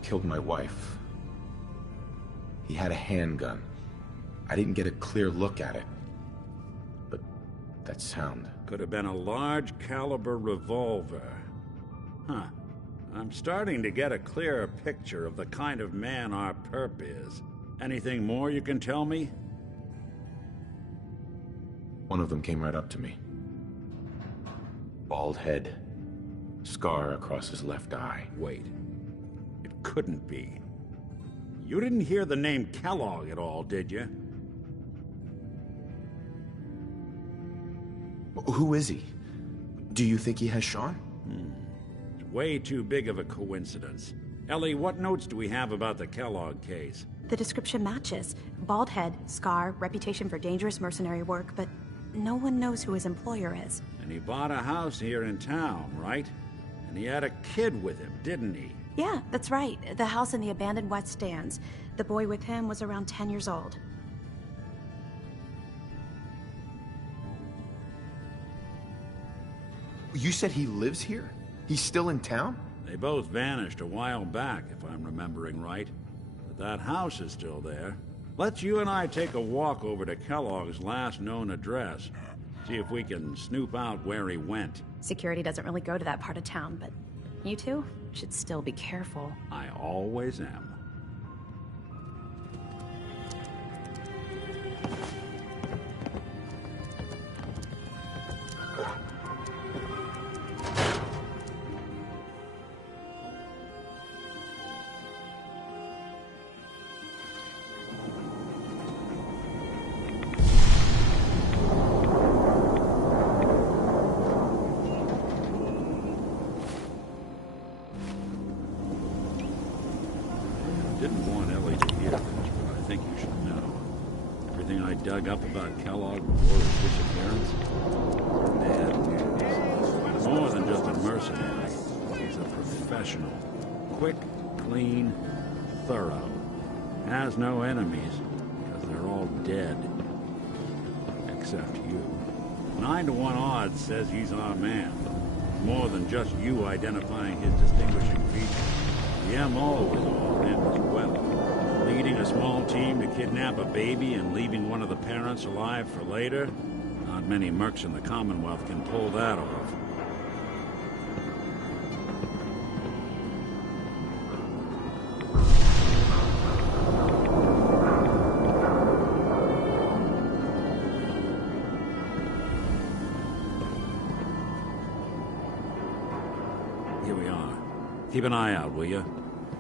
killed my wife. He had a handgun. I didn't get a clear look at it. But that sound. Could have been a large caliber revolver. Huh. I'm starting to get a clearer picture of the kind of man our perp is. Anything more you can tell me? One of them came right up to me. Bald head. Scar across his left eye. Wait. It couldn't be. You didn't hear the name Kellogg at all, did you? Who is he? Do you think he has Sean? It's way too big of a coincidence. Ellie, what notes do we have about the Kellogg case? The description matches. Bald head, scar, reputation for dangerous mercenary work, but no one knows who his employer is. And he bought a house here in town, right? And he had a kid with him, didn't he? Yeah, that's right. The house in the abandoned West Stands. The boy with him was around 10 years old. You said he lives here? He's still in town? They both vanished a while back, if I'm remembering right. But that house is still there. Let's you and I take a walk over to Kellogg's last known address. See if we can snoop out where he went. Security doesn't really go to that part of town, but you two should still be careful. I always am. Dug up about Kellogg before his disappearance? Bad news. More than just a mercenary. He's a professional. Quick, clean, thorough. Has no enemies, because they're all dead. Except you. 9 to 1 odds says he's our man. More than just you identifying his distinguishing features. The MO was all him as well. Leading a small team to kidnap a baby and leaving one of the parents alive for later? Not many mercs in the Commonwealth can pull that off. Here we are. Keep an eye out, will you?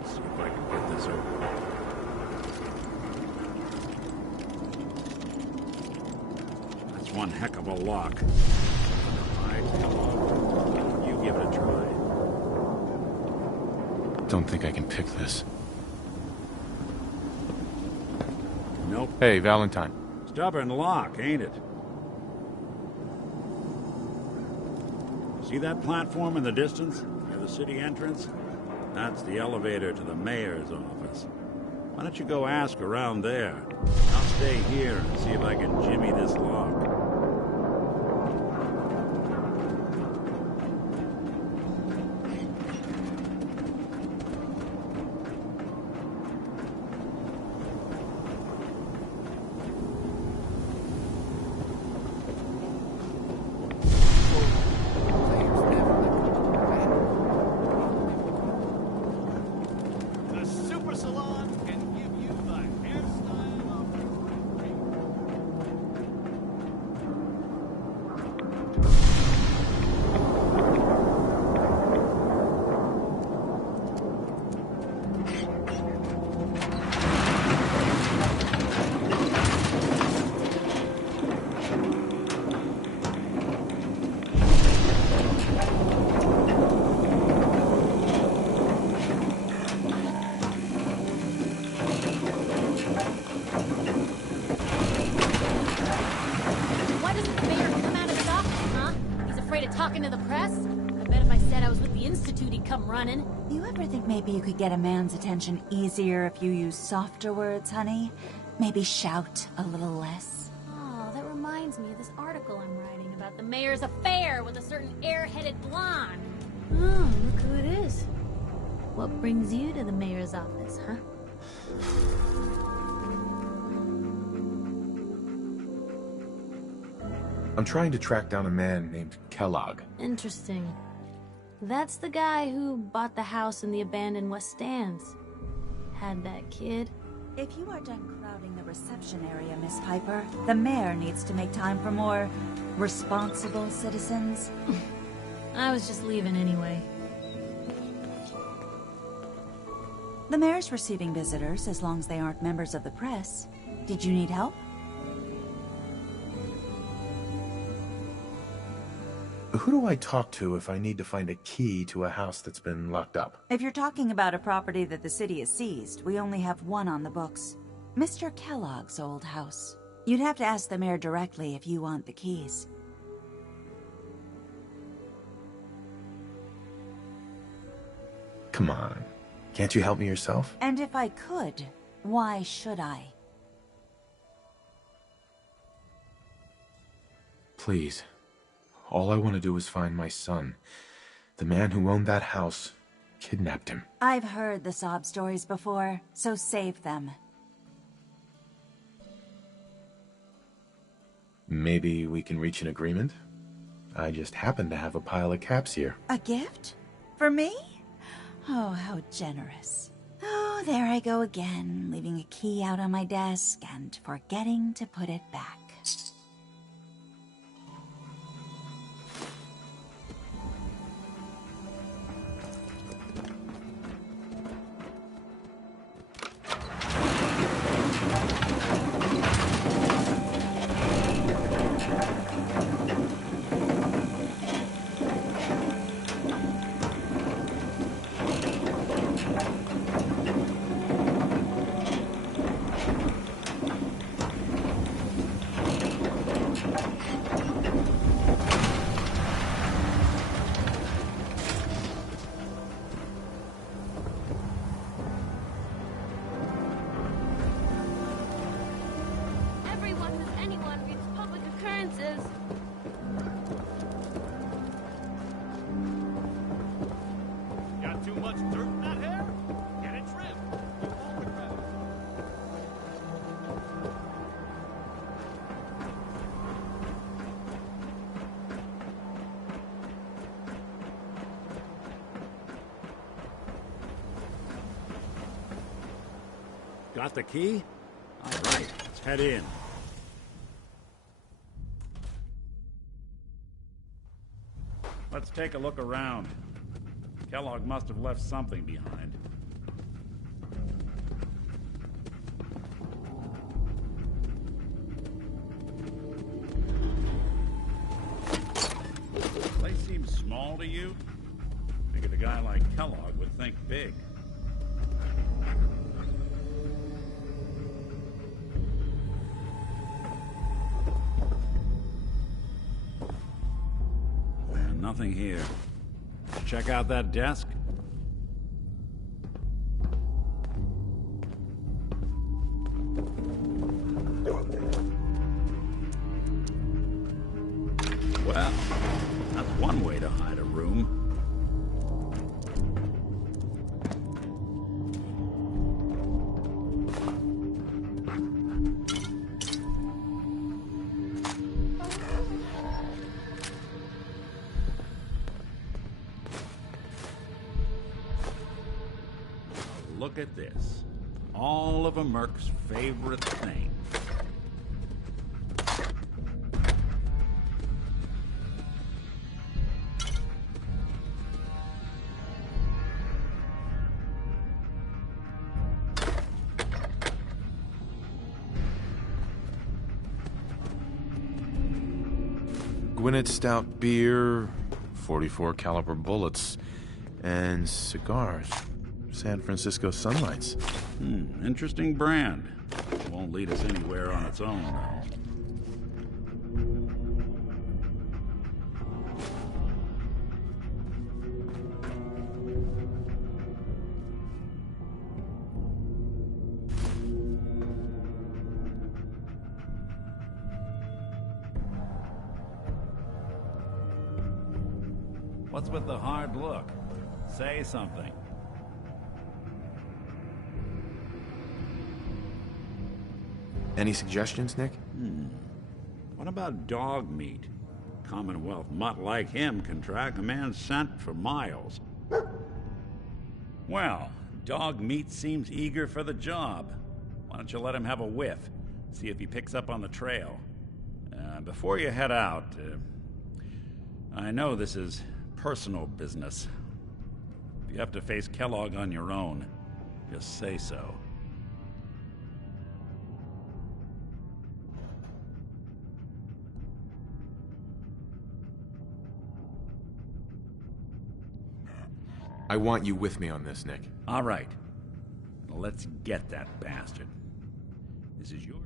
See if I can get this over. One heck of a lock. Alright, Kellogg. You give it a try. Don't think I can pick this. Nope. Hey, Valentine. Stubborn lock, ain't it? See that platform in the distance? Near the city entrance? That's the elevator to the mayor's office. Why don't you go ask around there? I'll stay here and see if I can jimmy this lock. Talking to the press? I bet if I said I was with the Institute, he'd come running. You ever think maybe you could get a man's attention easier if you use softer words, honey? Maybe shout a little less? Oh, that reminds me of this article I'm writing about the mayor's affair with a certain air-headed blonde. Oh, look who it is. What brings you to the mayor's office, huh? I'm trying to track down a man named Kellogg. Interesting. That's the guy who bought the house in the abandoned West Stands. Had that kid. If you are done crowding the reception area, Miss Piper, the mayor needs to make time for more responsible citizens. I was just leaving anyway. The mayor's receiving visitors as long as they aren't members of the press. Did you need help? Who do I talk to if I need to find a key to a house that's been locked up? If you're talking about a property that the city has seized, we only have one on the books. Mr. Kellogg's old house. You'd have to ask the mayor directly if you want the keys. Come on. Can't you help me yourself? And if I could, why should I? Please. All I want to do is find my son. The man who owned that house kidnapped him. I've heard the sob stories before, so save them. Maybe we can reach an agreement? I just happen to have a pile of caps here. A gift? For me? Oh, how generous. Oh, there I go again, leaving a key out on my desk and forgetting to put it back. Got the key? All right, let's head in. Let's take a look around. Kellogg must have left something behind. The place seems small to you? Figured a guy like Kellogg would think big. Nothing here. Check out that desk. Well, that's one way to hide a room. Look at this. All of a merc's favorite thing. Gwinnett Stout beer, 44 caliber bullets, and cigars. San Francisco Sunlights. Interesting brand. Won't lead us anywhere on its own, though. What's with the hard look? Say something. Any suggestions, Nick? What about dog meat? Commonwealth mutt like him can track a man's scent for miles. Well, dog meat seems eager for the job. Why don't you let him have a whiff? See if he picks up on the trail. Before you head out, I know this is personal business. If you have to face Kellogg on your own, just say so. I want you with me on this, Nick. All right. Let's get that bastard. This is yours.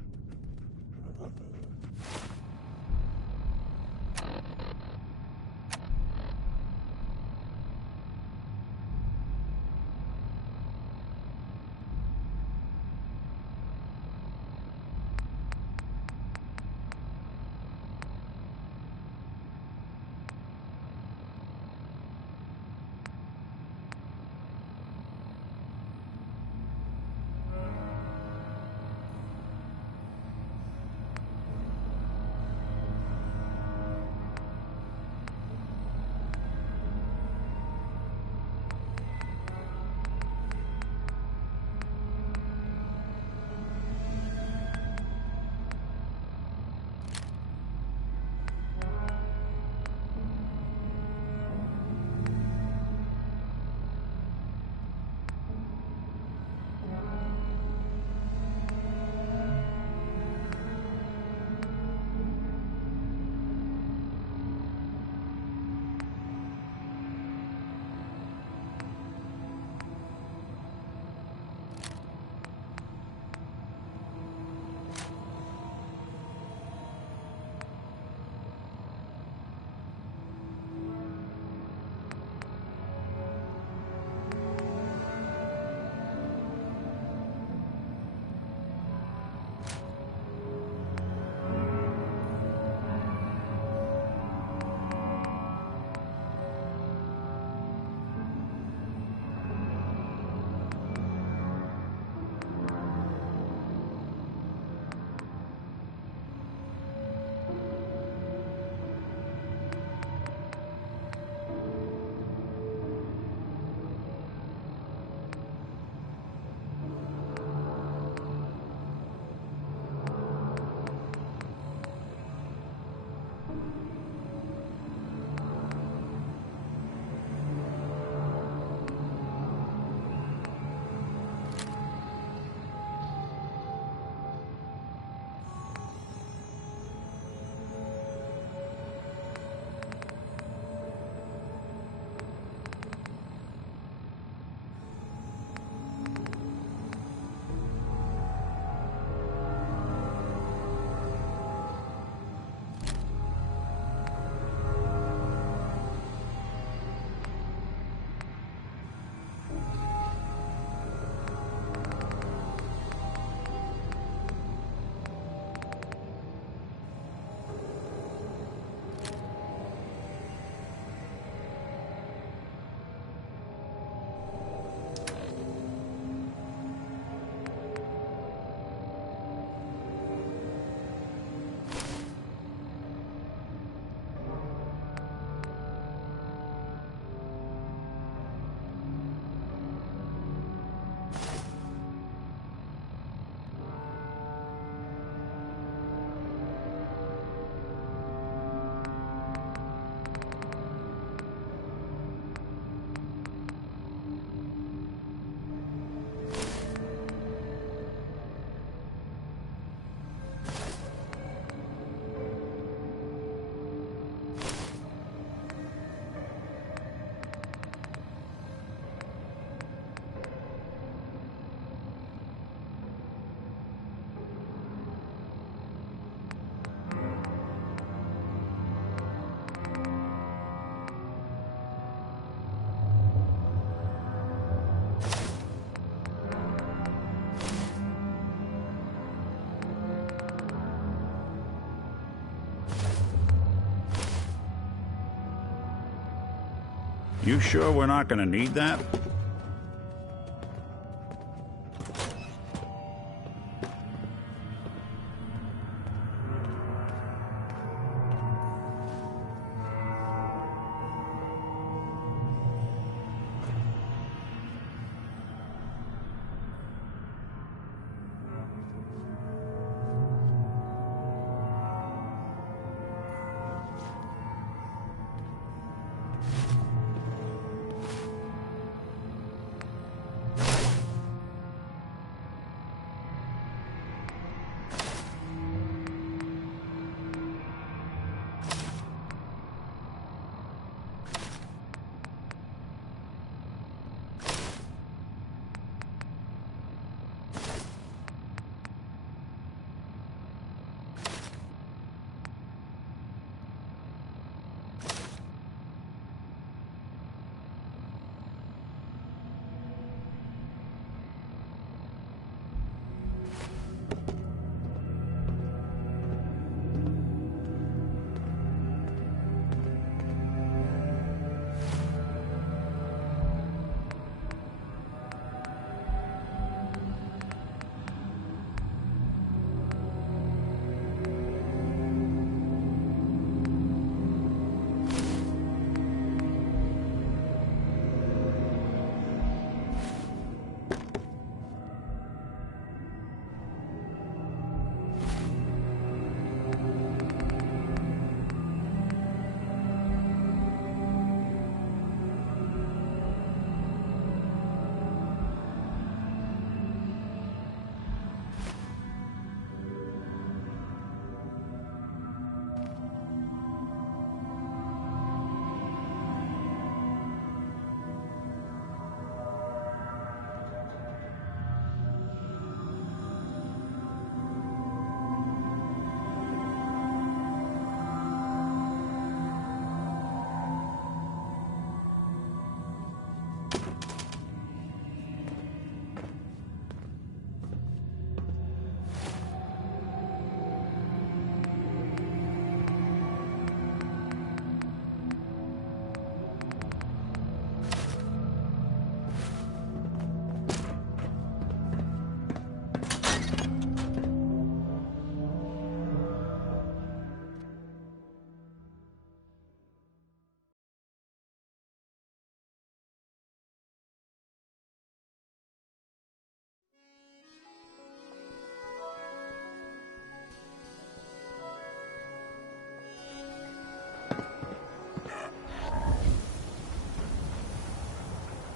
You sure we're not gonna need that?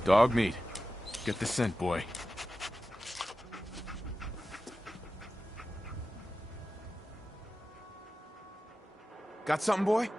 Dog meat. Get the scent, boy. Got something, boy?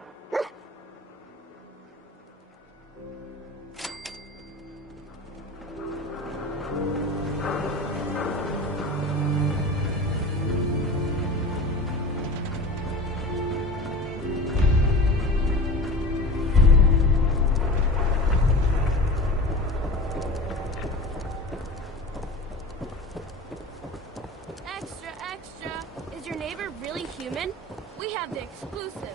Extra, extra. Is your neighbor really human? We have the exclusive.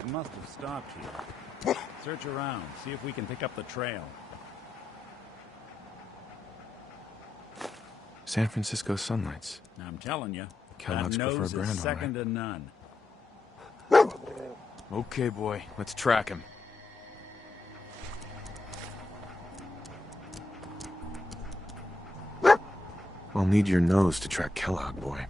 Kellogg must have stopped here. Search around, see if we can pick up the trail. San Francisco sunlights. I'm telling you, Kellogg's that nose preferred brand, is all second to none. Okay, boy, let's track him. I'll need your nose to track Kellogg, boy.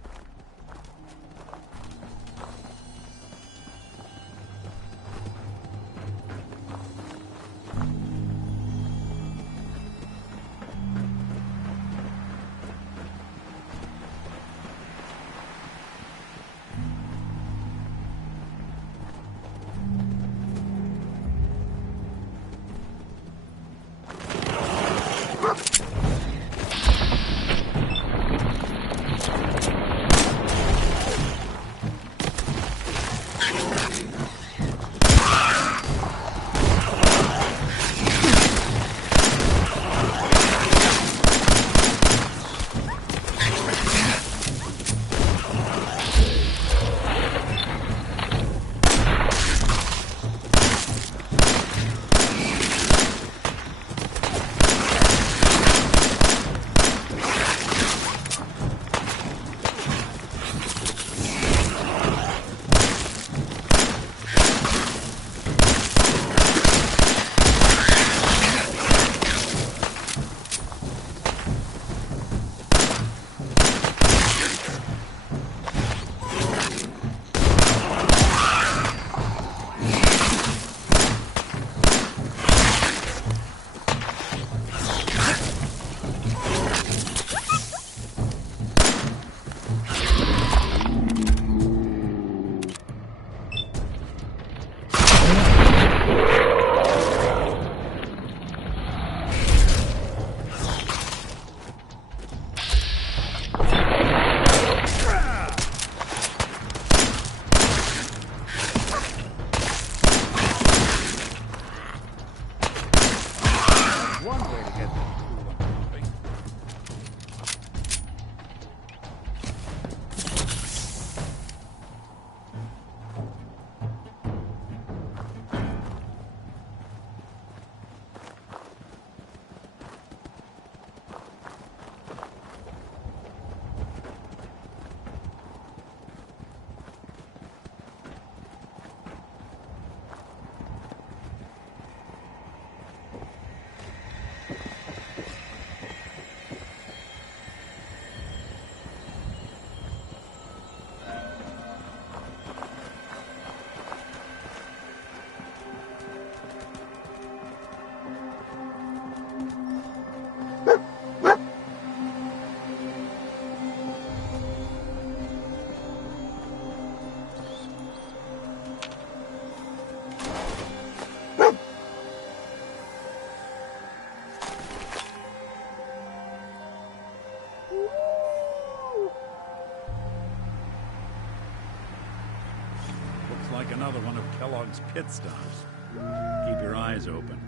Like another one of Kellogg's pit stops. Keep your eyes open.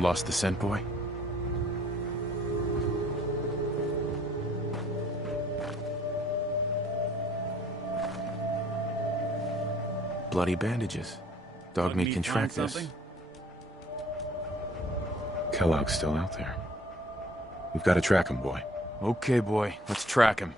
Lost the scent, boy? Bloody bandages. Dog meat can track this. Kellogg's still out there. We've got to track him, boy. Okay, boy. Let's track him.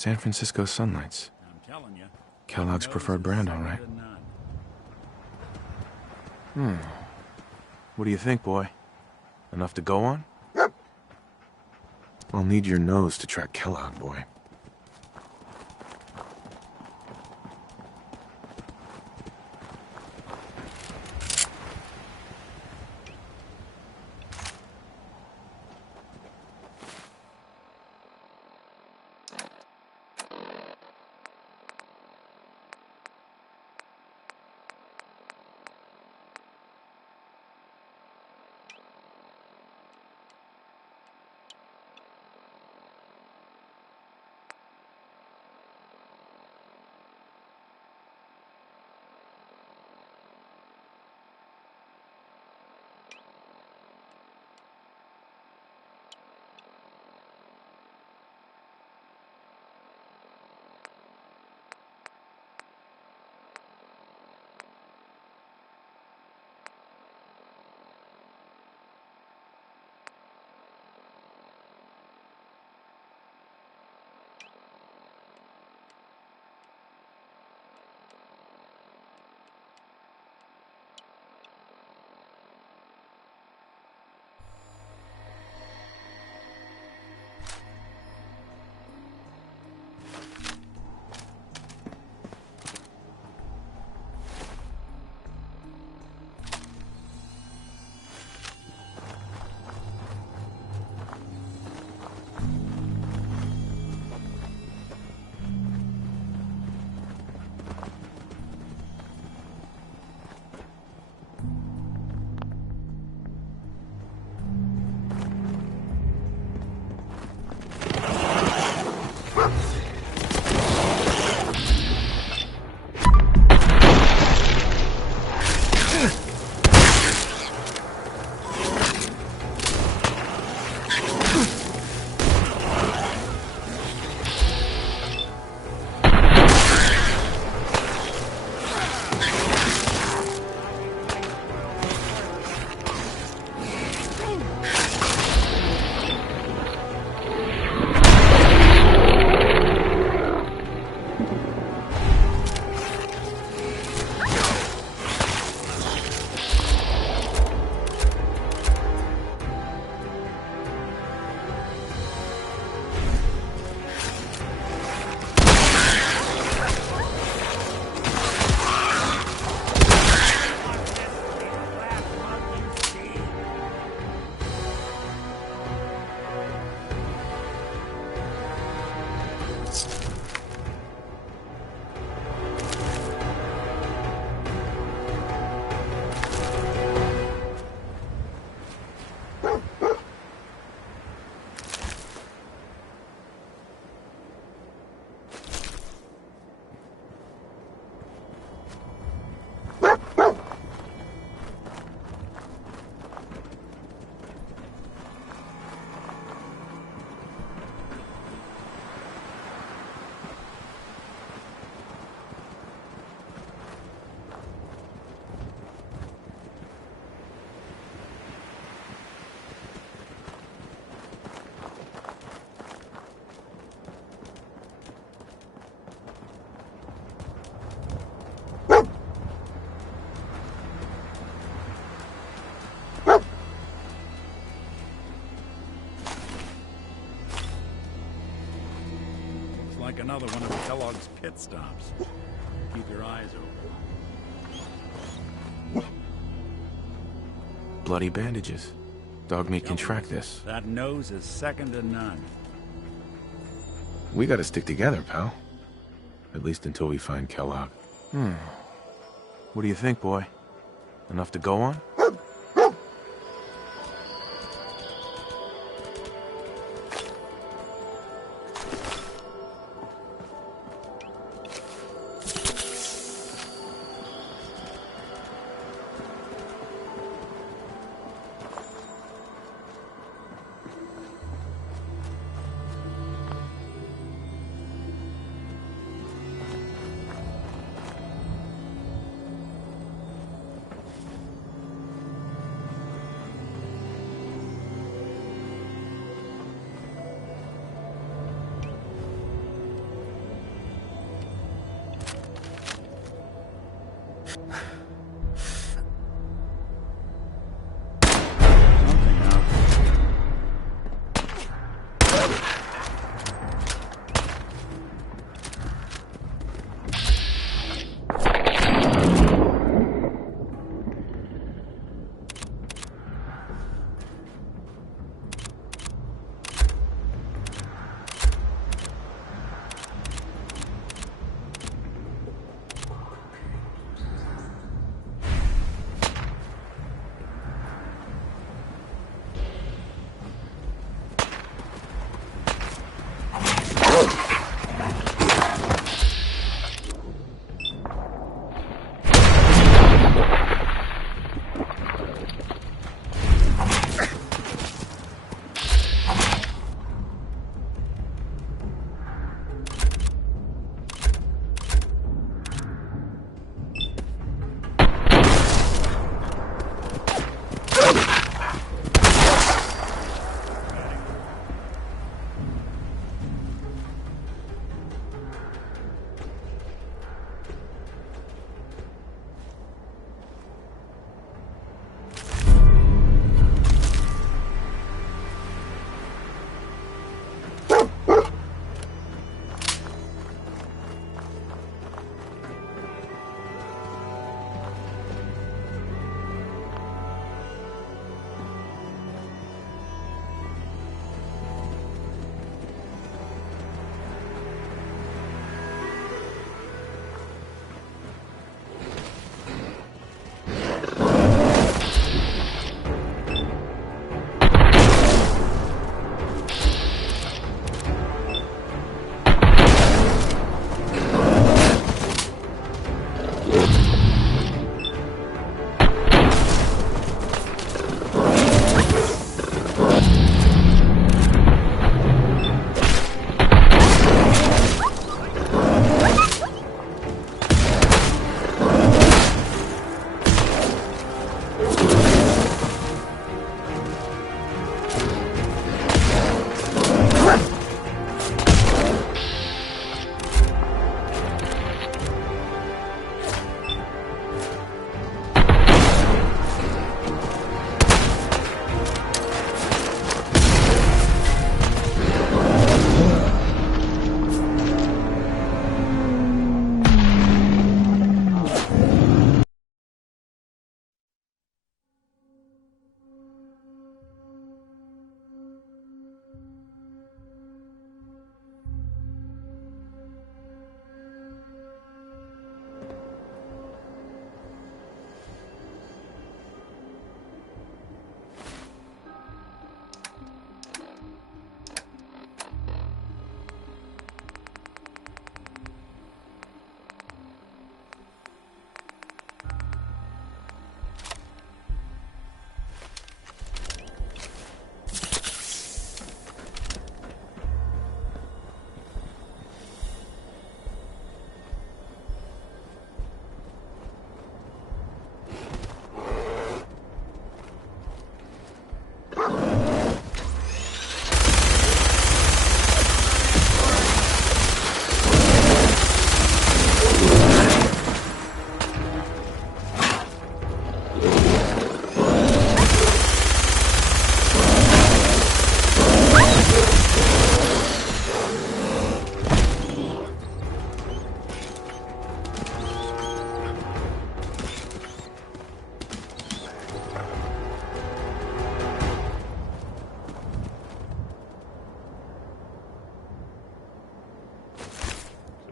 San Francisco Sunlights. I'm telling you. Kellogg's preferred brand, all right. What do you think, boy? Enough to go on? I'll need your nose to track Kellogg, boy. Like another one of Kellogg's pit stops. Keep your eyes open. Bloody bandages. Dogmeat can track this. That nose is second to none. We gotta stick together, pal. At least until we find Kellogg. What do you think, boy? Enough to go on?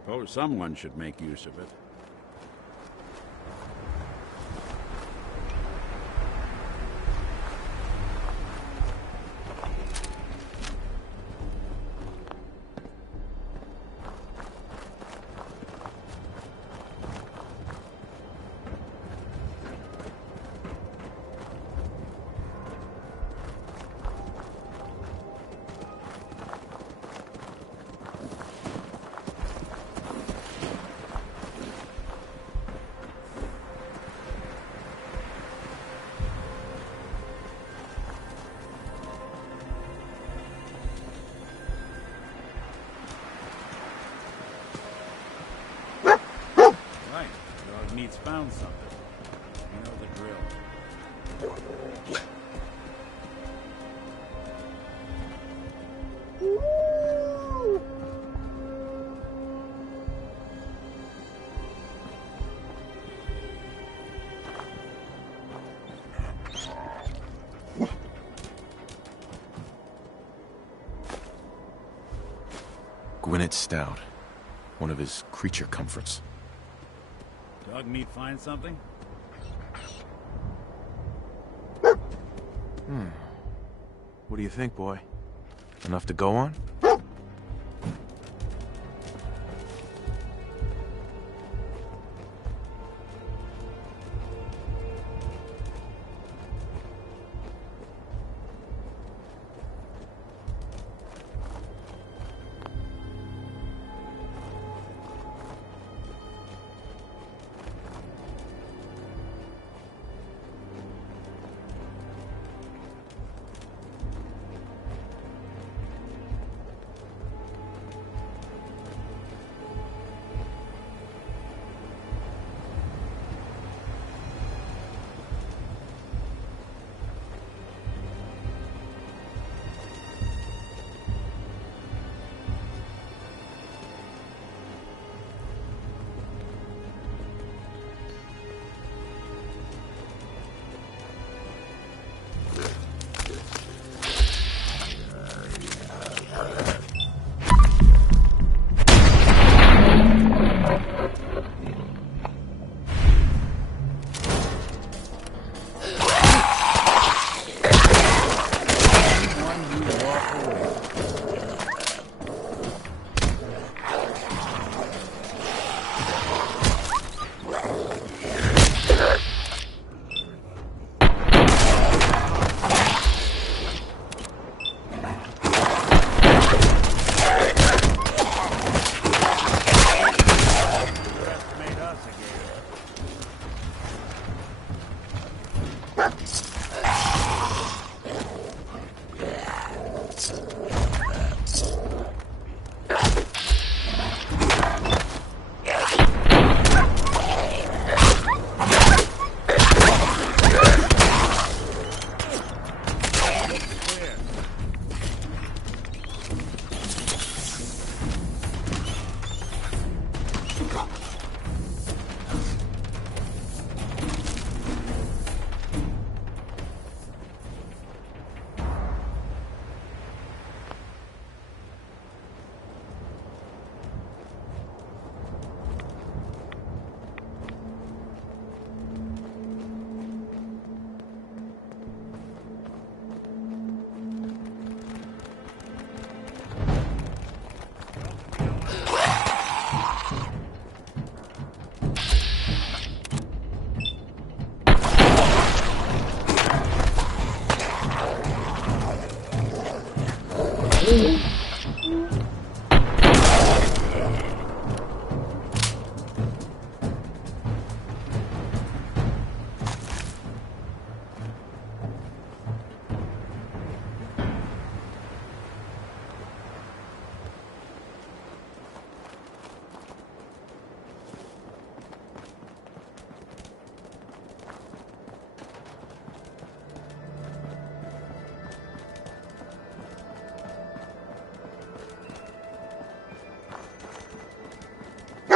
Suppose someone should make use of it. Needs found something. You know the drill. Gwinnett Stout. One of his creature comforts. Dog meat find something? What do you think, boy? Enough to go on?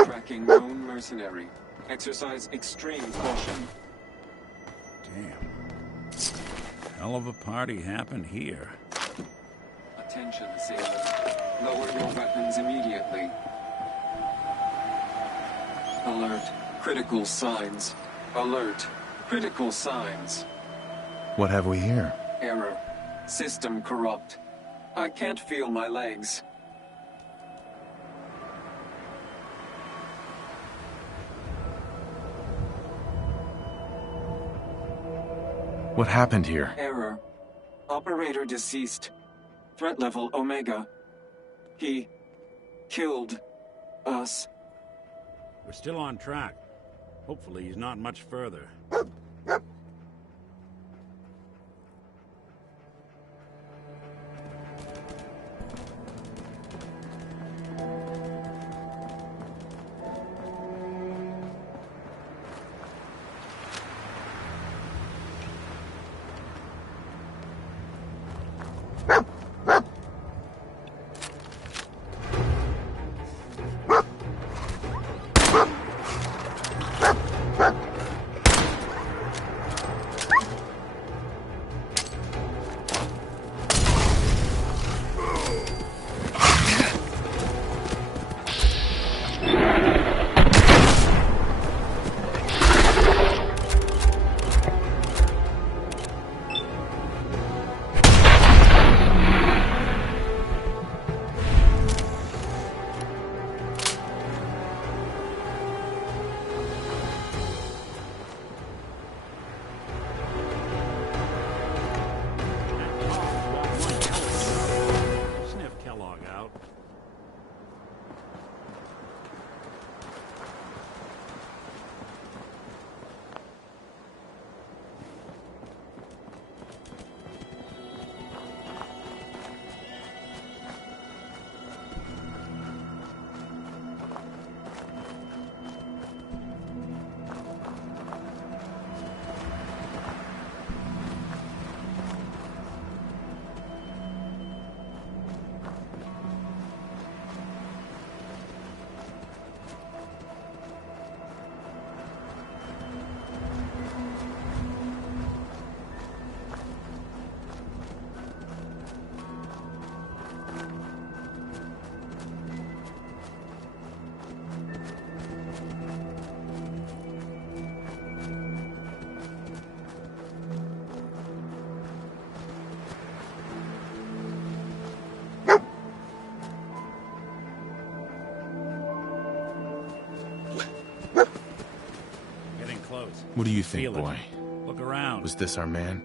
Tracking known mercenary. Exercise extreme caution. Damn. Hell of a party happened here. Attention, sailors. Lower your weapons immediately. Alert. Critical signs. Alert. Critical signs. What have we here? Error. System corrupt. I can't feel my legs. What happened here? Error. Operator deceased. Threat level Omega. He killed us. We're still on track. Hopefully he's not much further. What do you think, boy? Look around. Was this our man?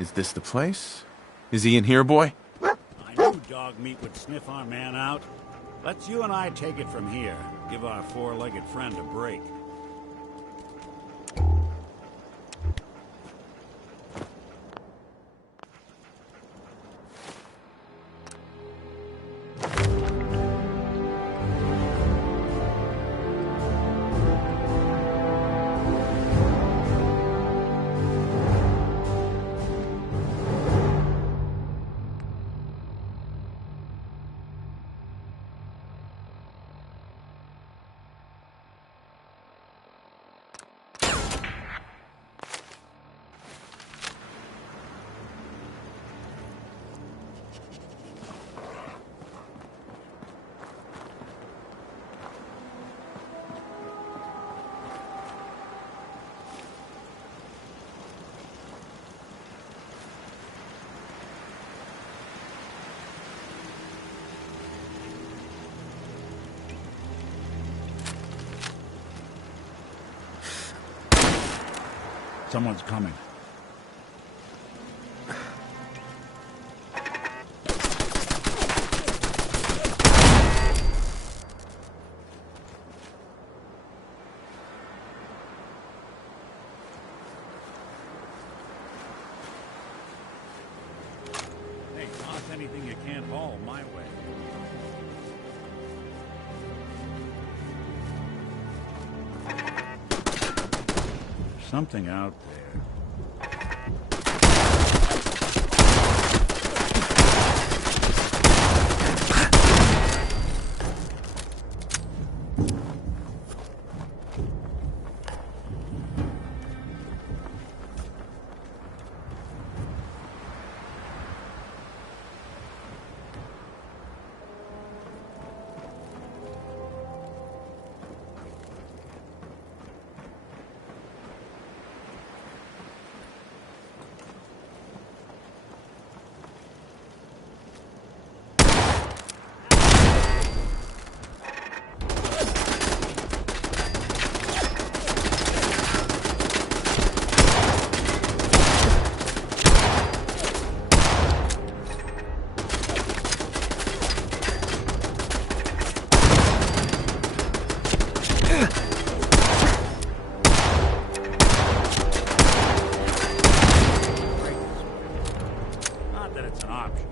Is this the place? Is he in here, boy? I knew dog meat would sniff our man out. Let's you and I take it from here. Give our four-legged friend a break. Someone's coming. Hey, toss anything you can't haul my way. Something out there. Not that it's an option.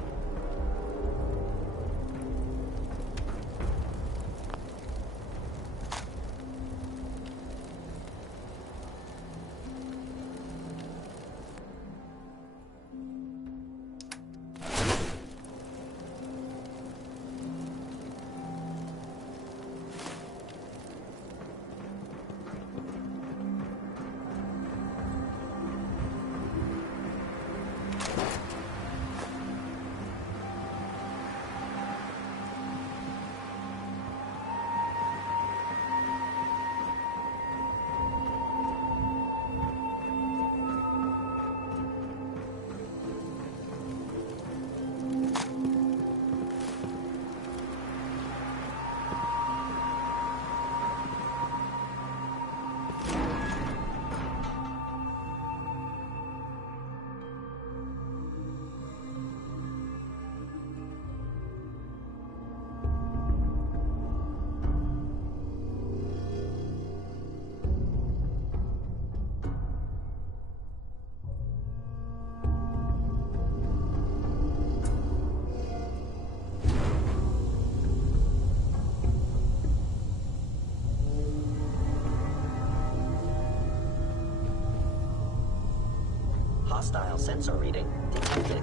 Hostile sensor reading detected.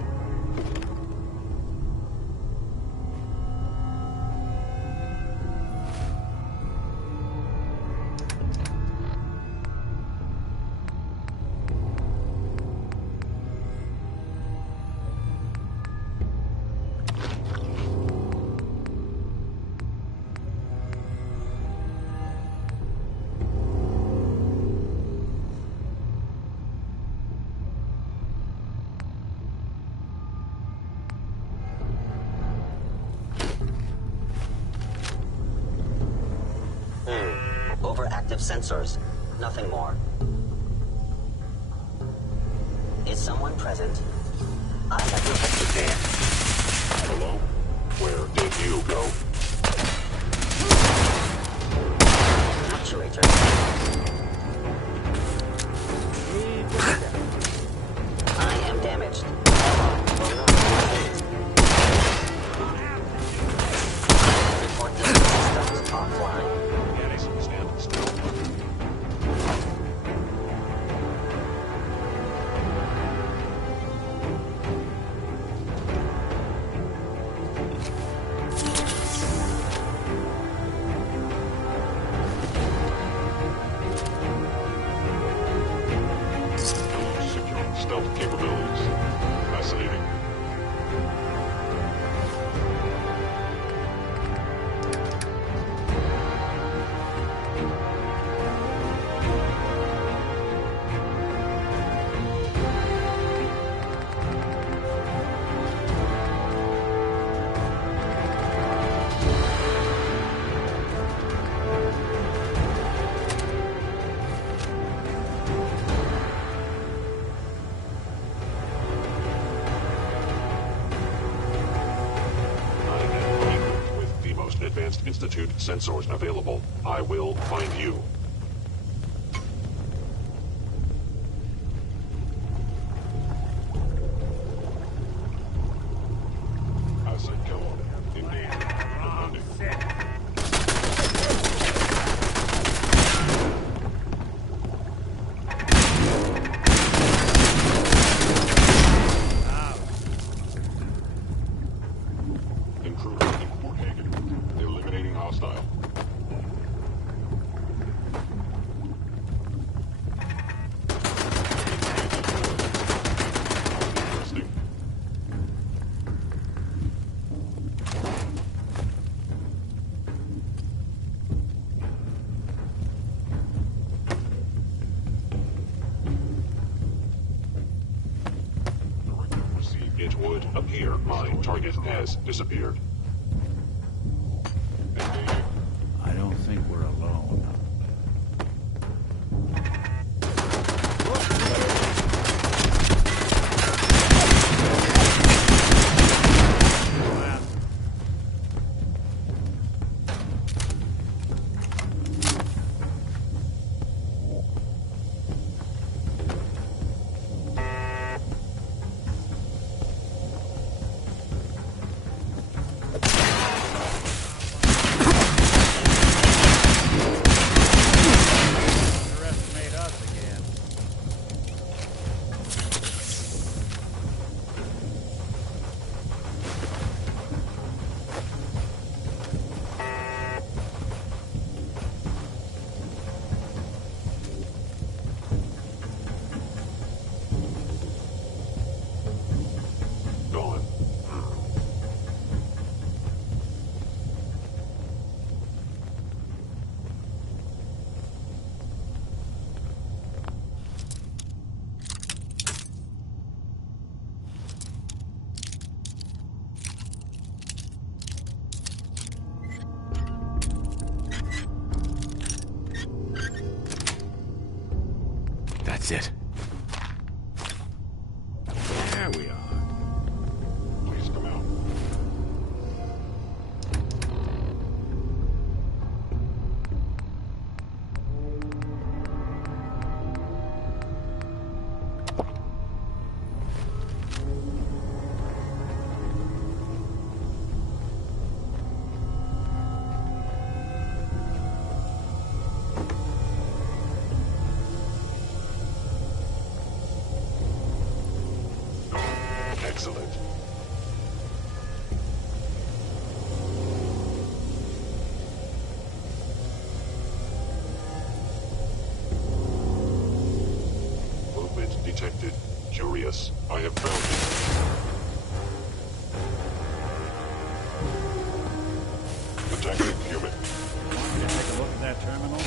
Overactive sensors. Nothing more. Is someone present? I have your Dan. Hello? Where did you go? Actuator. I am damaged. Will not report the systems offline. Standing still. Institute sensors available. I will find you. Asset killed. Indeed. Intruder in Fort Hagen. Eliminating hostile. Resting. It would appear my target has disappeared. I don't think we're alone. Underestimate us again. Gone. That's it. There we are. Please come out. Excellent. Movement detected. Curious. I have found it. Attacking human. Want me to take a look at that terminal?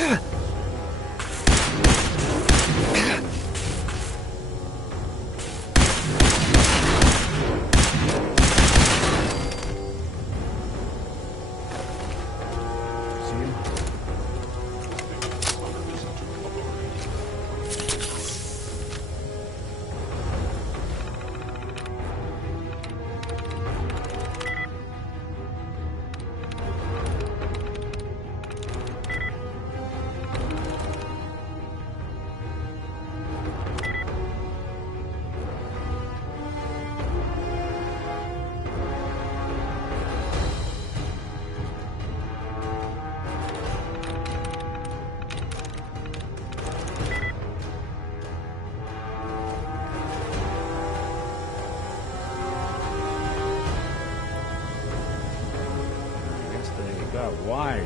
Got wise.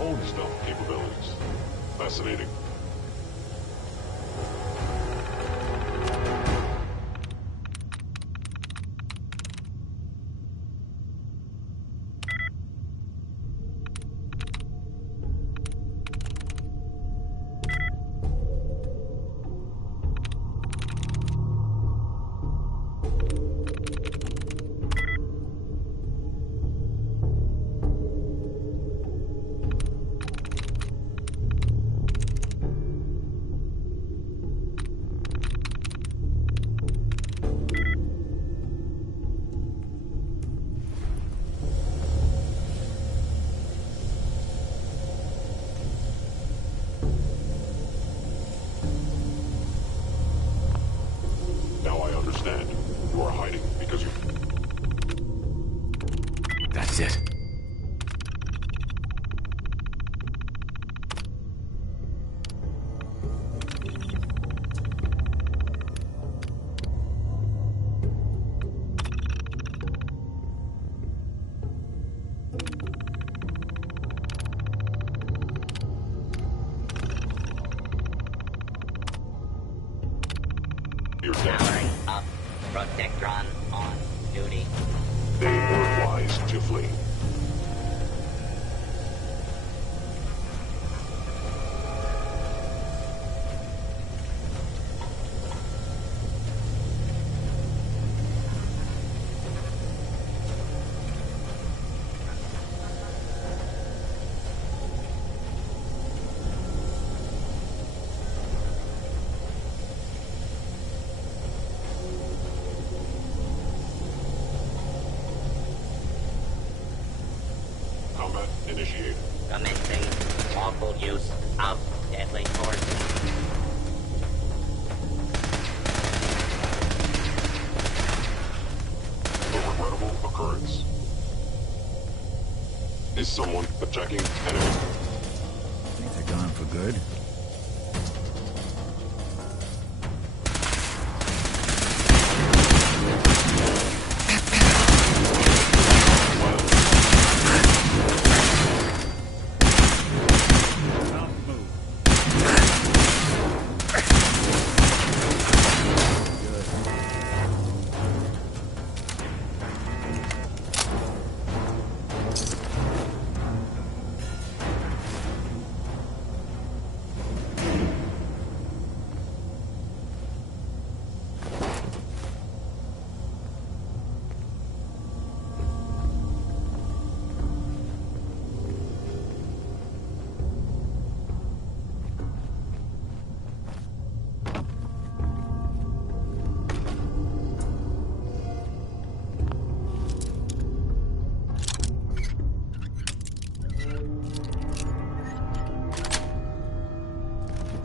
Old stuff capabilities. Fascinating. You're dead. Powering up. Protectron on duty. They were wise to flee. Combat initiated. Commencing lawful use of deadly force. A regrettable occurrence. Is someone attacking enemy? Think they're gone for good?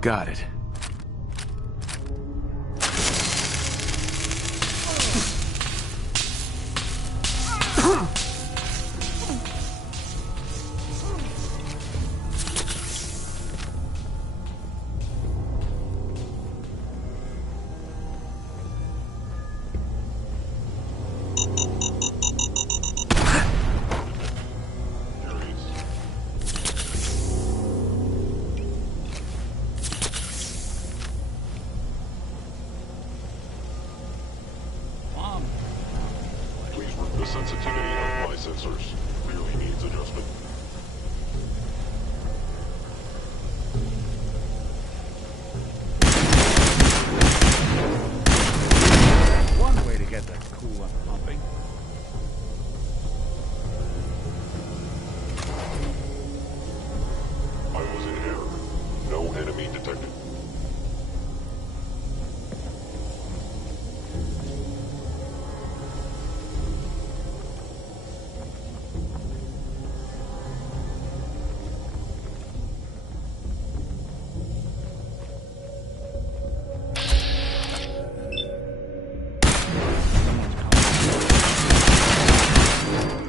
Got it. The sensitivity of my sensors really needs adjustment. One way to get that coolant pumping. I was in error. No enemy detected.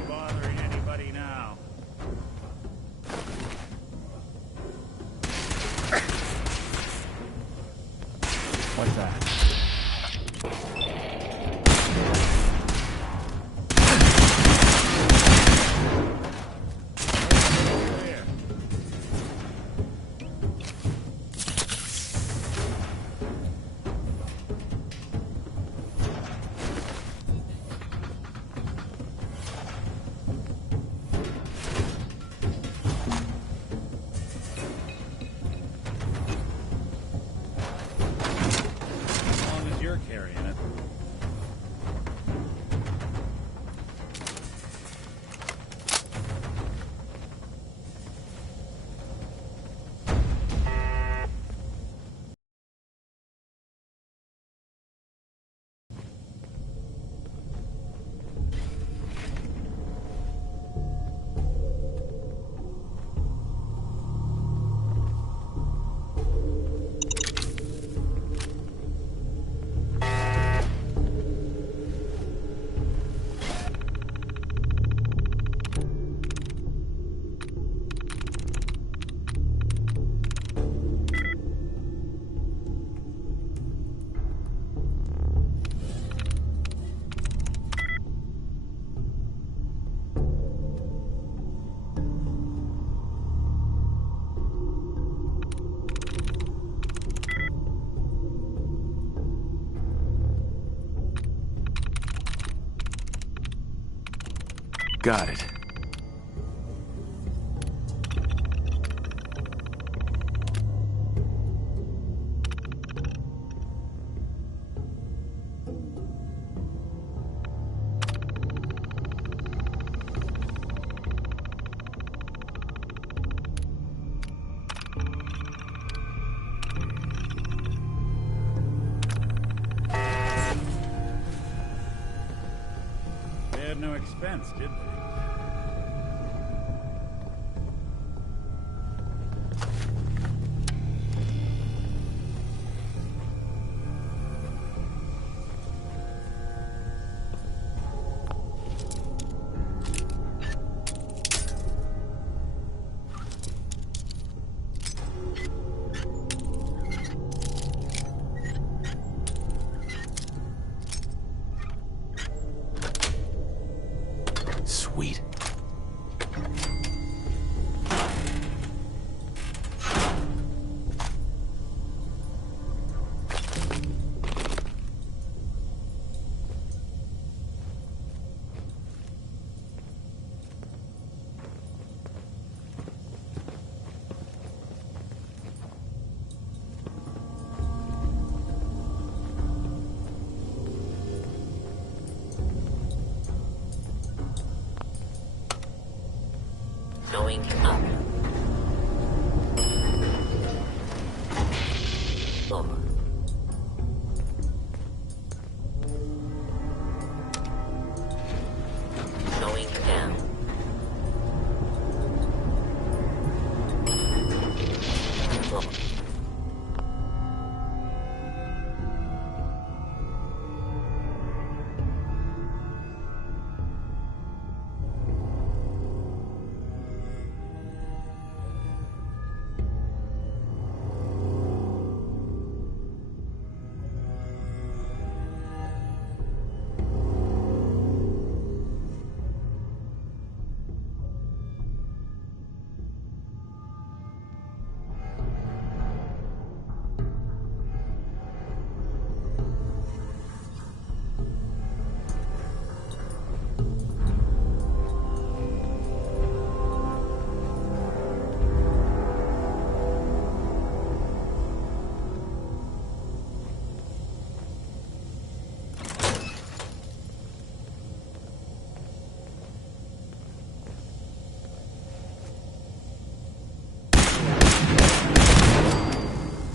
Bothering anybody now? What's that? Got it. They had no expense, did they? Sweet. Going up. Over. Going down. Over.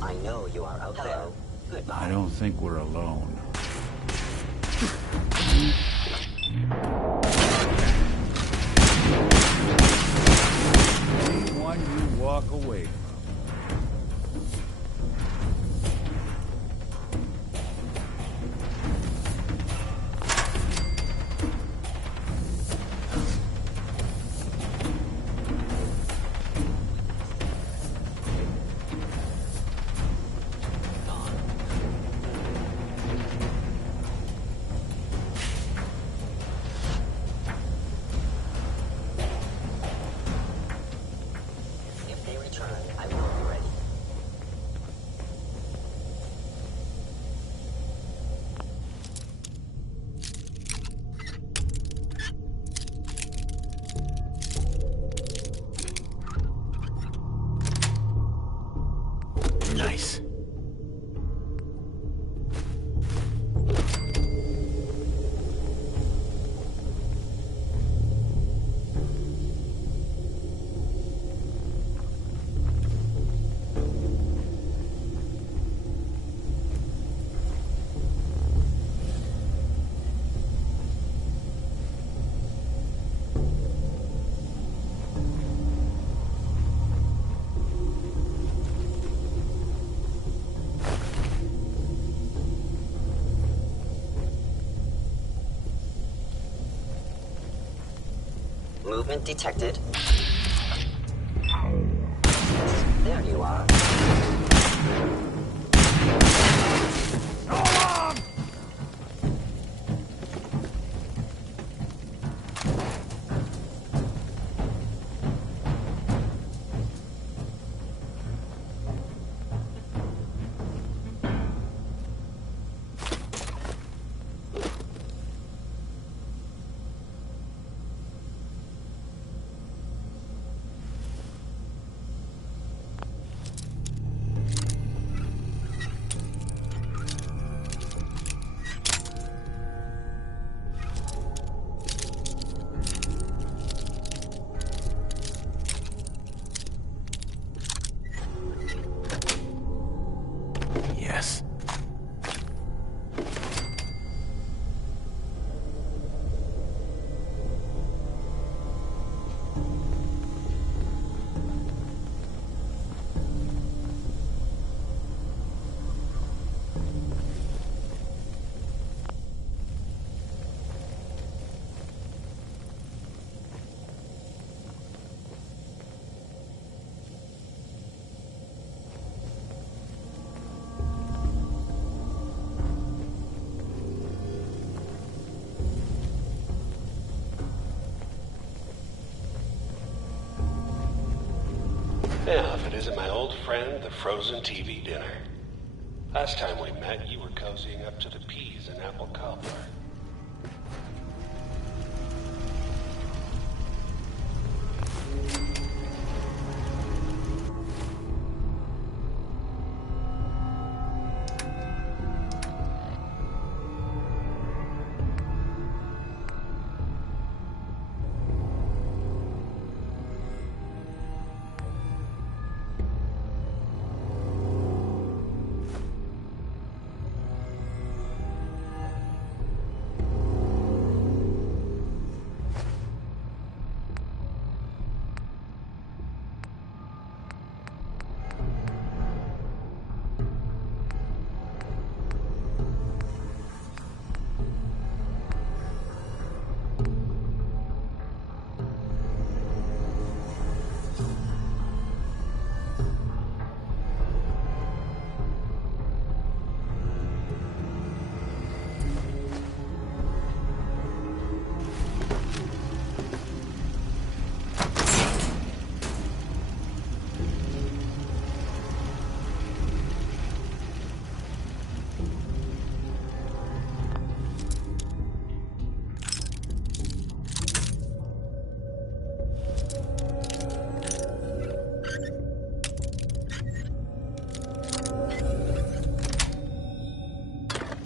I know you are out there. Goodbye. I don't think we're alone. Anyone you walk away from. If they return, I will be ready. Nice. Movement detected. There you are. Now, if it isn't my old friend, the frozen TV dinner. Last time we met, you were cozying up to the peas and apple cobbler.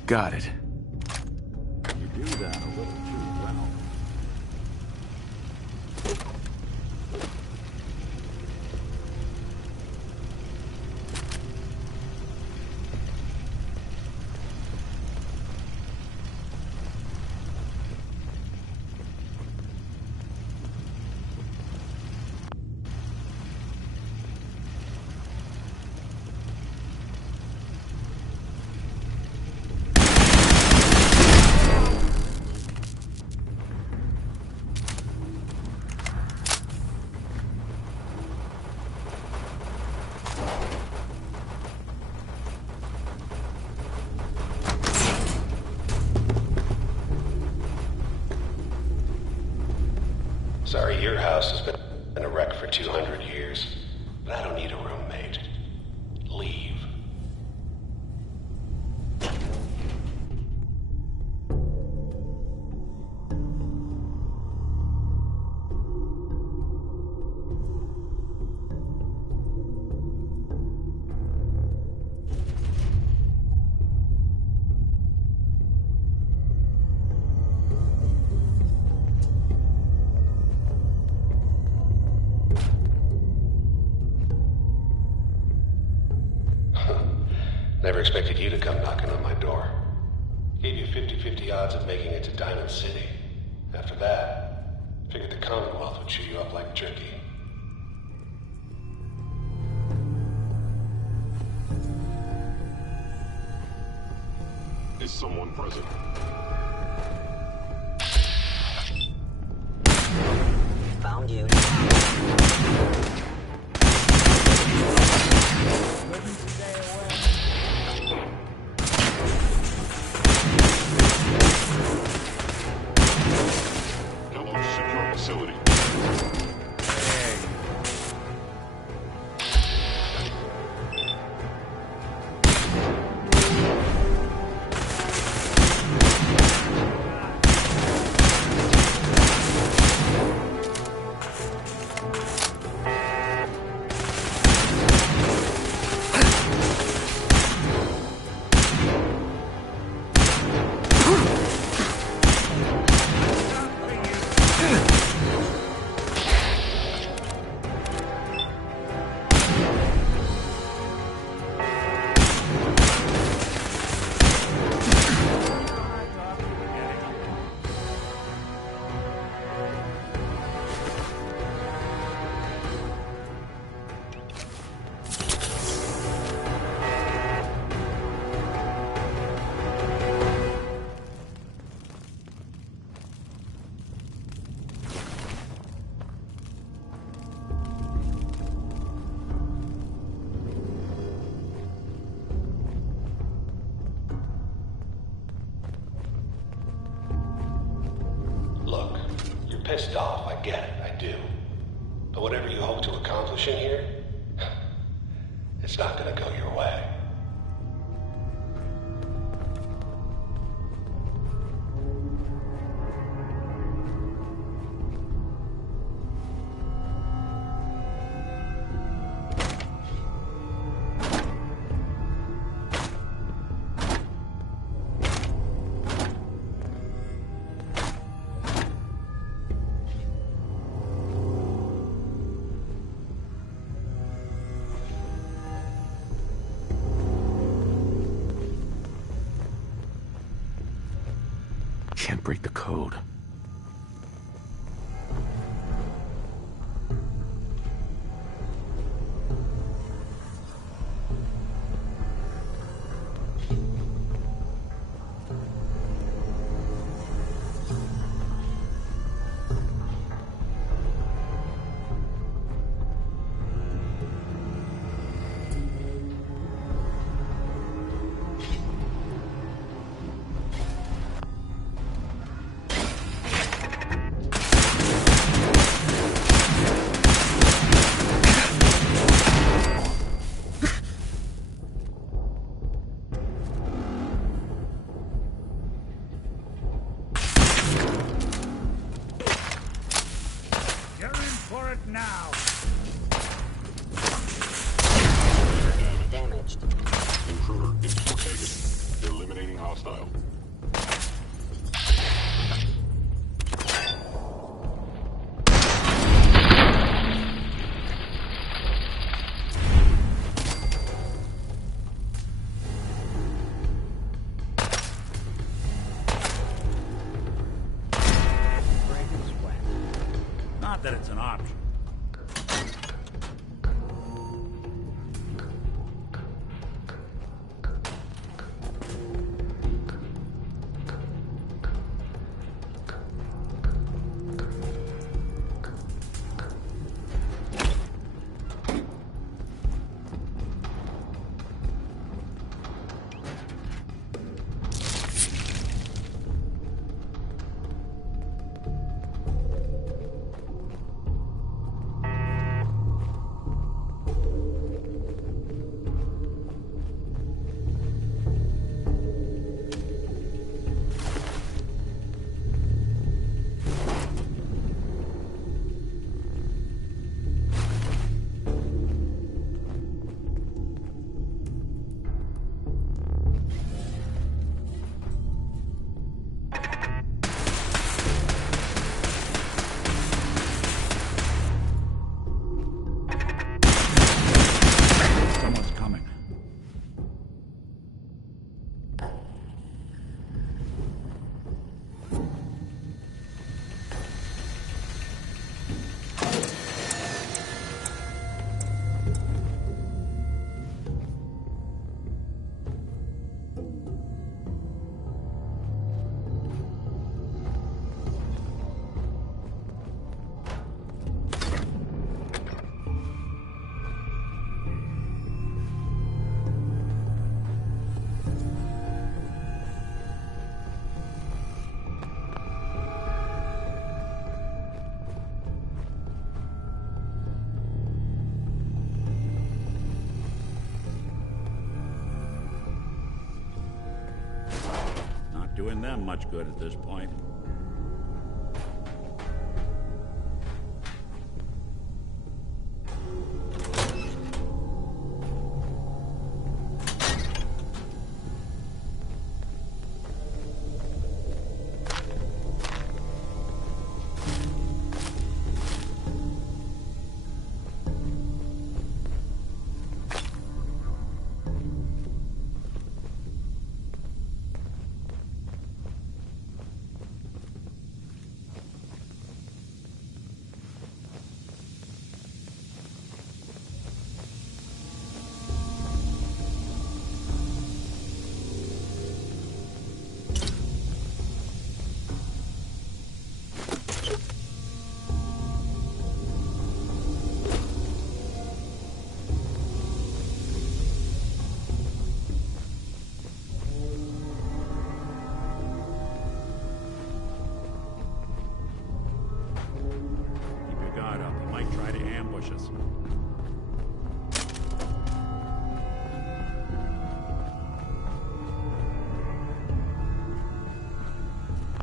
Got it. You do that a little too well. Sorry, your house has been a wreck for 200 years, but I don't need a roommate. Leave. Never expected you to come knocking on my door. Gave you 50-50 odds of making it to Diamond City. After that, figured the Commonwealth would chew you up like jerky. Is someone present? Found you. Hello, secure facility. Pissed off, I get it, I do. But whatever you hope to accomplish in here, It's not gonna go your way. Can't break the code. You're in for it now. Damaged. Intruder infiltrated. Eliminating hostile. Not that it's an option. Someone's coming. Not doing them much good at this point.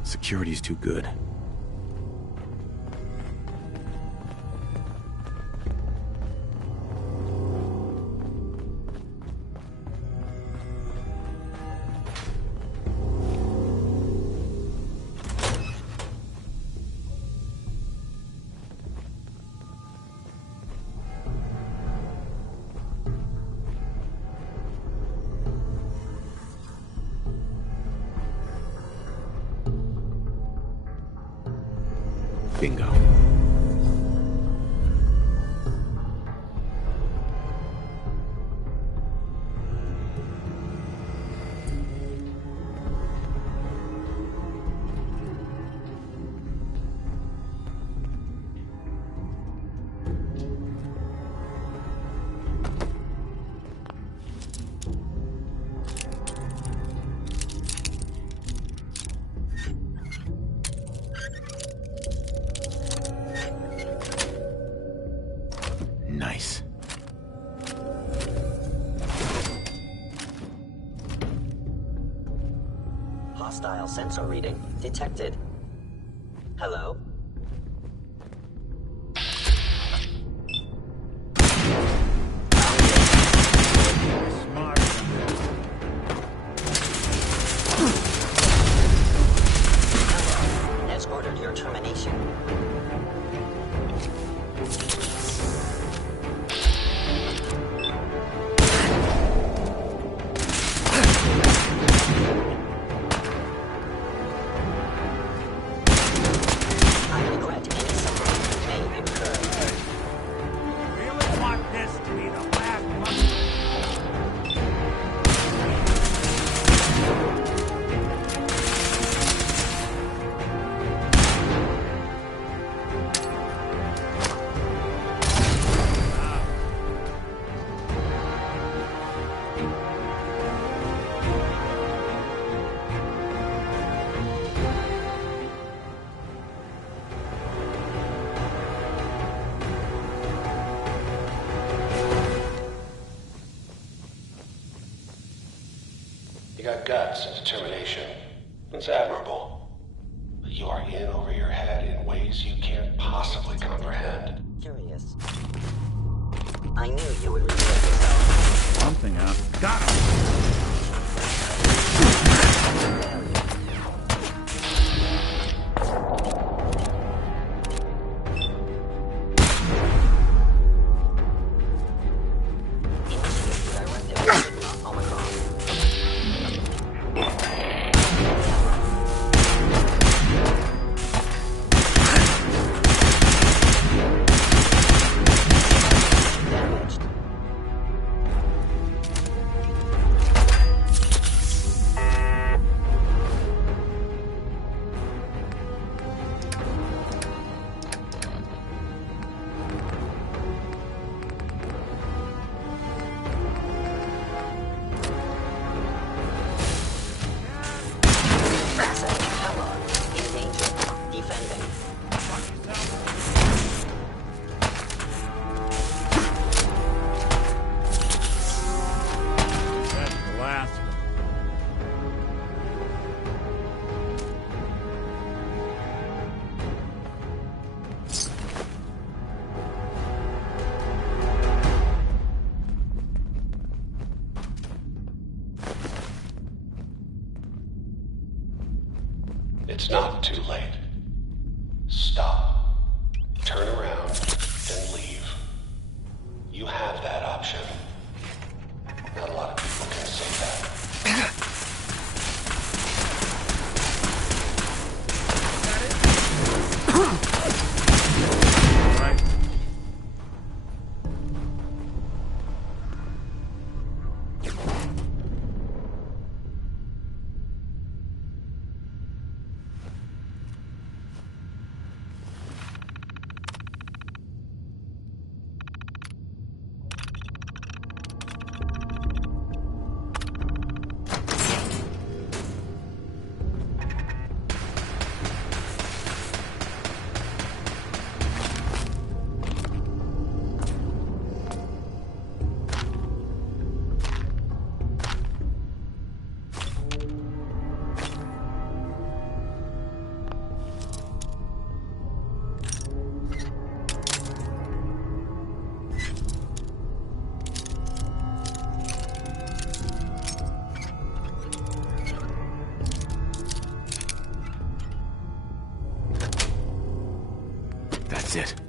Security's too good. Bingo. Nice. Hostile sensor reading detected. Hello? Has ordered your termination. You got guts and determination. It's admirable. But you are in over your head in ways you can't possibly comprehend. Curious. I knew you would reveal yourself. Something out. Got him! It's not too late. Stop. Turn around and leave. You have that option. Not a lot of people can say that. That's it.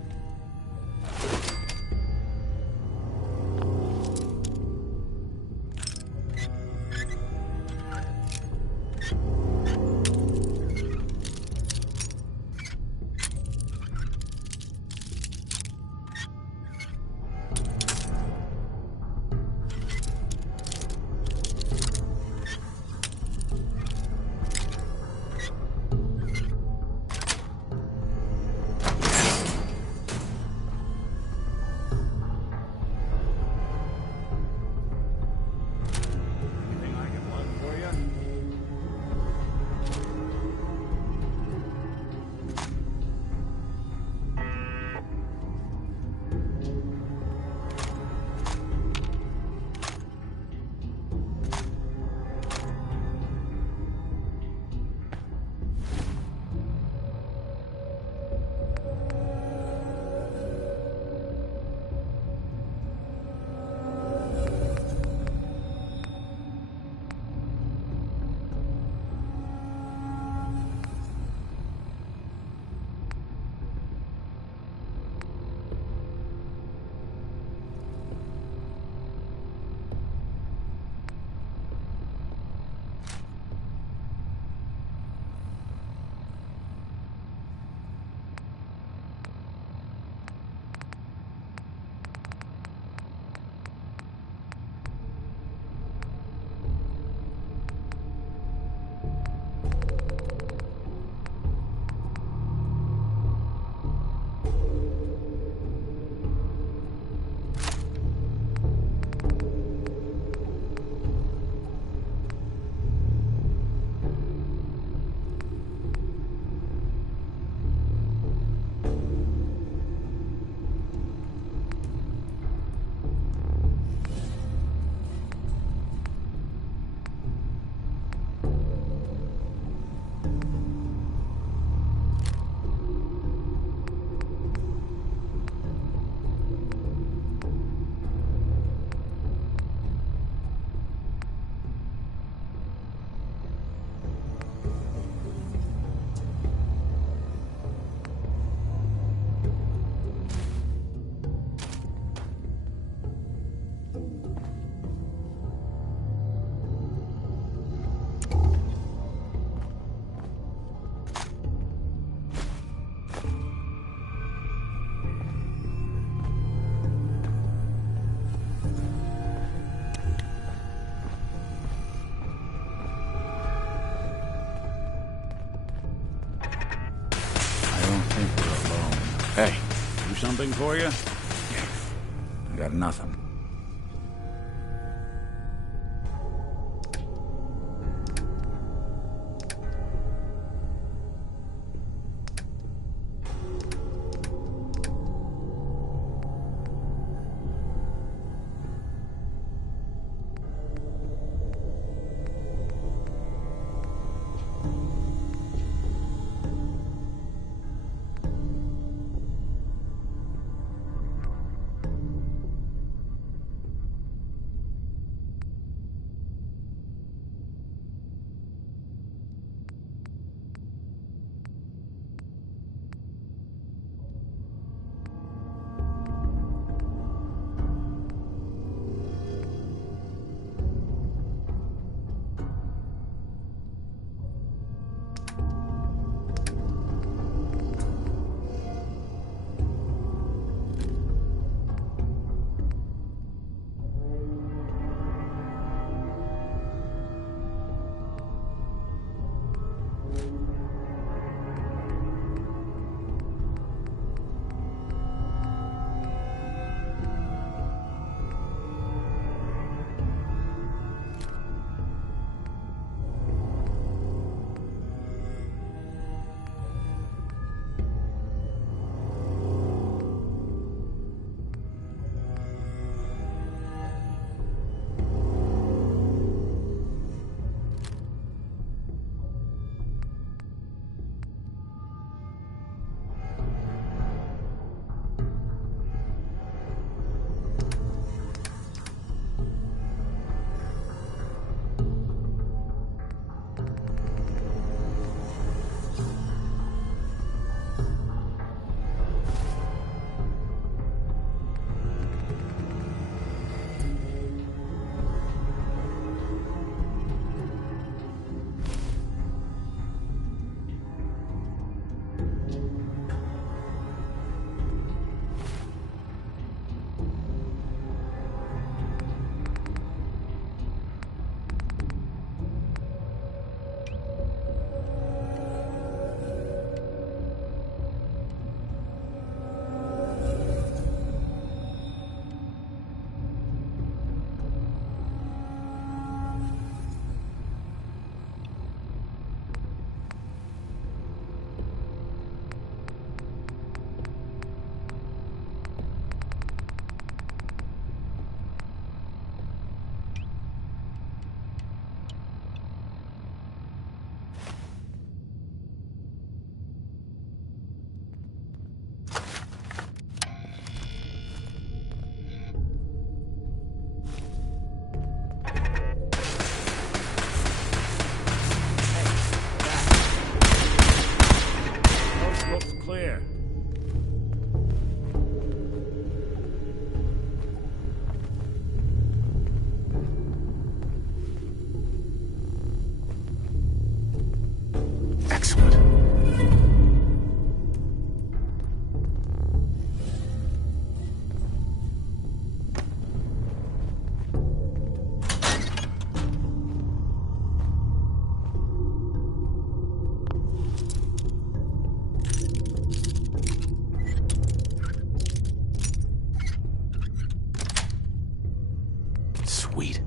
Hey. Do something for you? I got nothing. Sweet.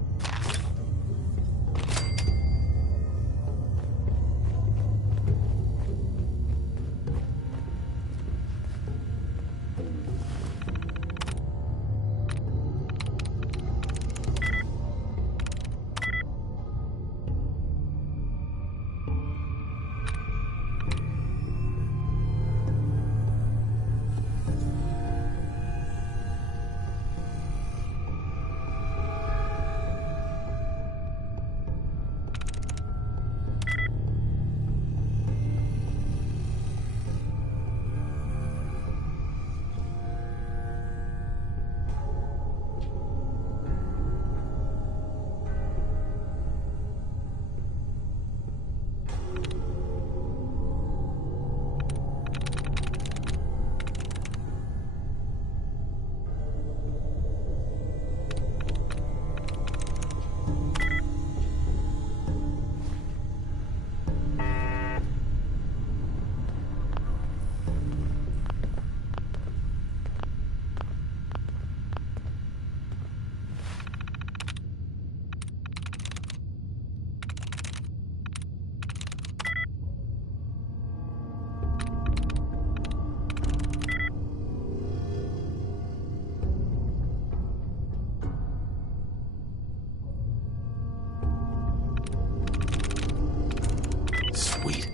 Sweet.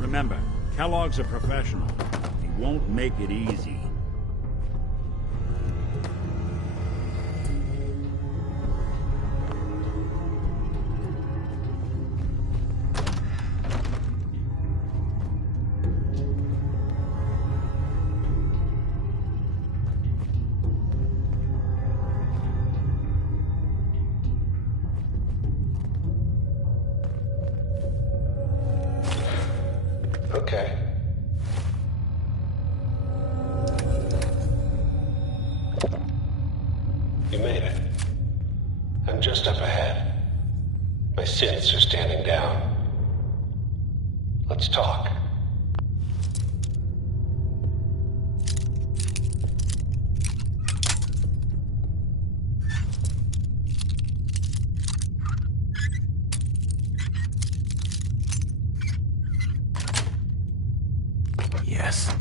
Remember, Kellogg's a professional. He won't make it easy. Okay. You made it. I'm just up ahead. My synths are standing down. Let's talk. Yes.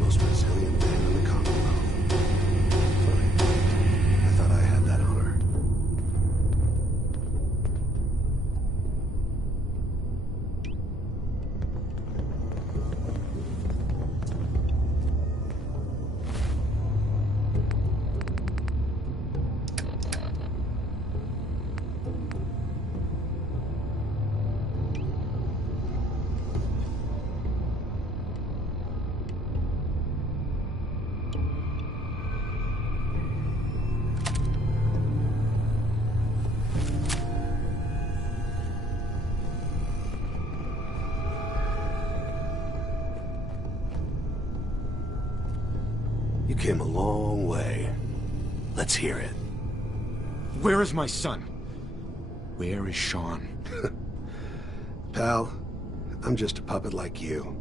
Most resilient man in the Commonwealth. Fine. I thought I had that honor. You came a long way. Let's hear it. Where is my son? Where is Sean? Pal, I'm just a puppet like you.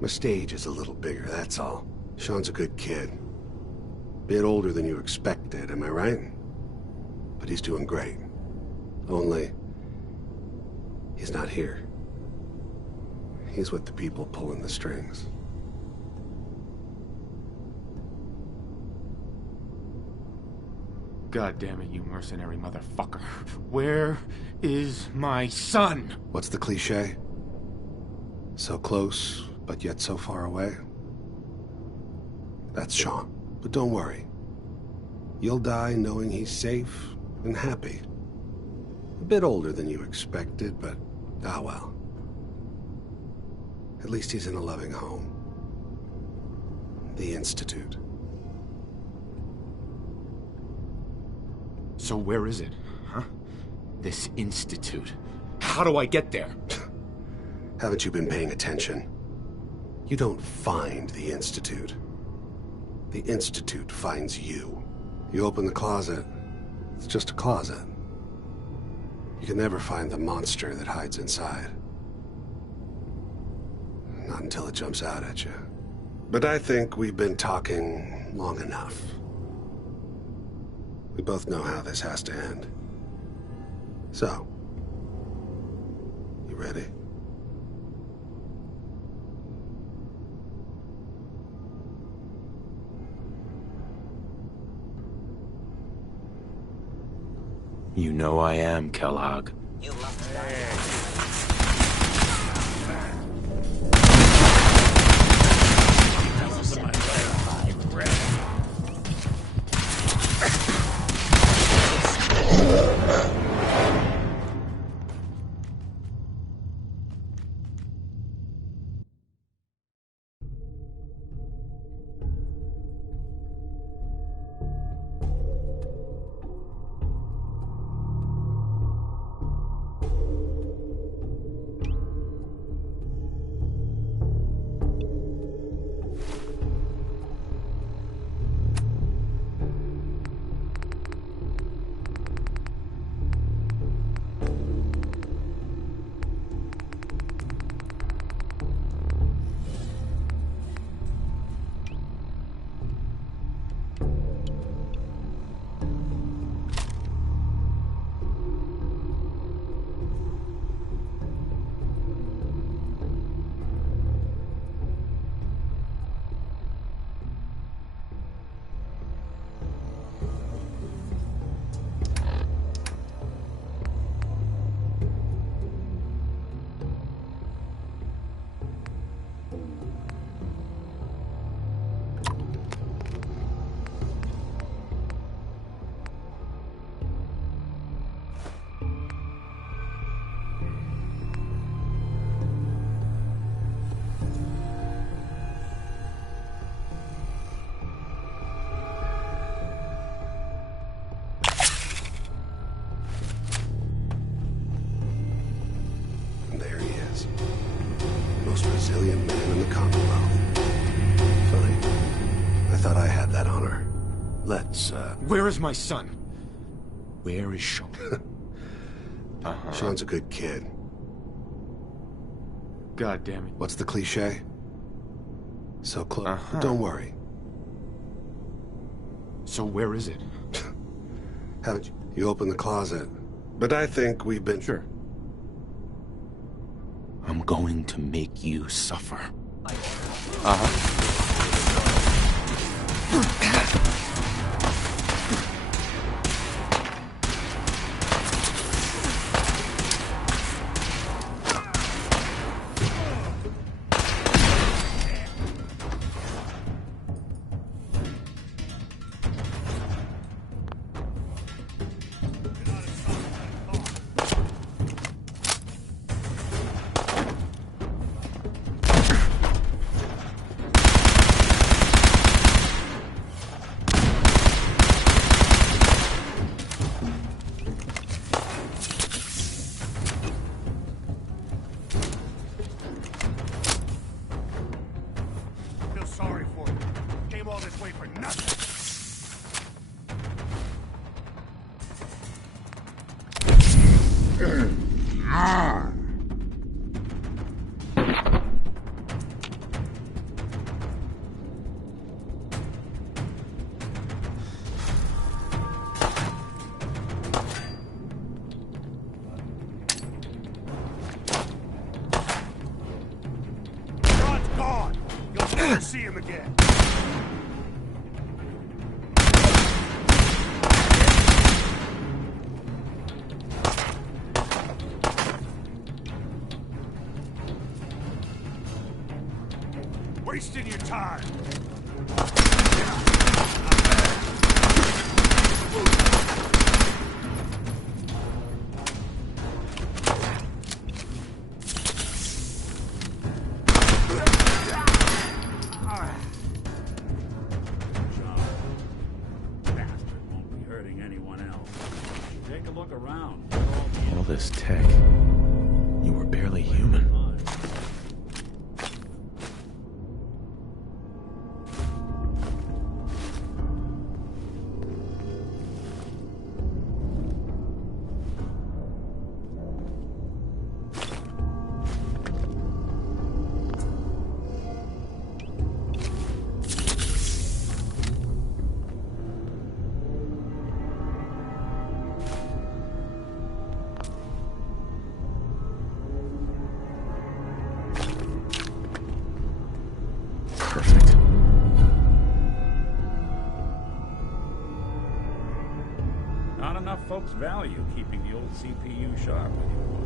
My stage is a little bigger, that's all. Sean's a good kid. Bit older than you expected, am I right? But he's doing great. Only, he's not here. He's with the people pulling the strings. God damn it, you mercenary motherfucker. Where is my son? What's the cliche? So close, but yet so far away? That's Sean. But don't worry. You'll die knowing he's safe and happy. A bit older than you expected, but ah well. At least he's in a loving home. The Institute. So where is it, huh? This institute. How do I get there? Haven't you been paying attention? You don't find the Institute. The Institute finds you. You open the closet, it's just a closet. You can never find the monster that hides inside. Not until it jumps out at you. But I think we've been talking long enough. We both know how this has to end. So, you ready? You know I am, Kellogg. You must most resilient man in the Commonwealth. Funny. I thought I had that honor. Let's, Where is my son? Where is Sean? Sean's a good kid. God damn it. What's the cliche? So close. Don't worry. So where is it? Haven't you? You opened the closet. But I think we've been... Sure. I'm going to make you suffer. all this way for nothing. John's gone. You'll never see him again. Wasting your time. Bastard won't be hurting anyone else. Take a look around. All this tech. You were barely human. Perfect. Not enough folks value keeping the old CPU sharp anymore.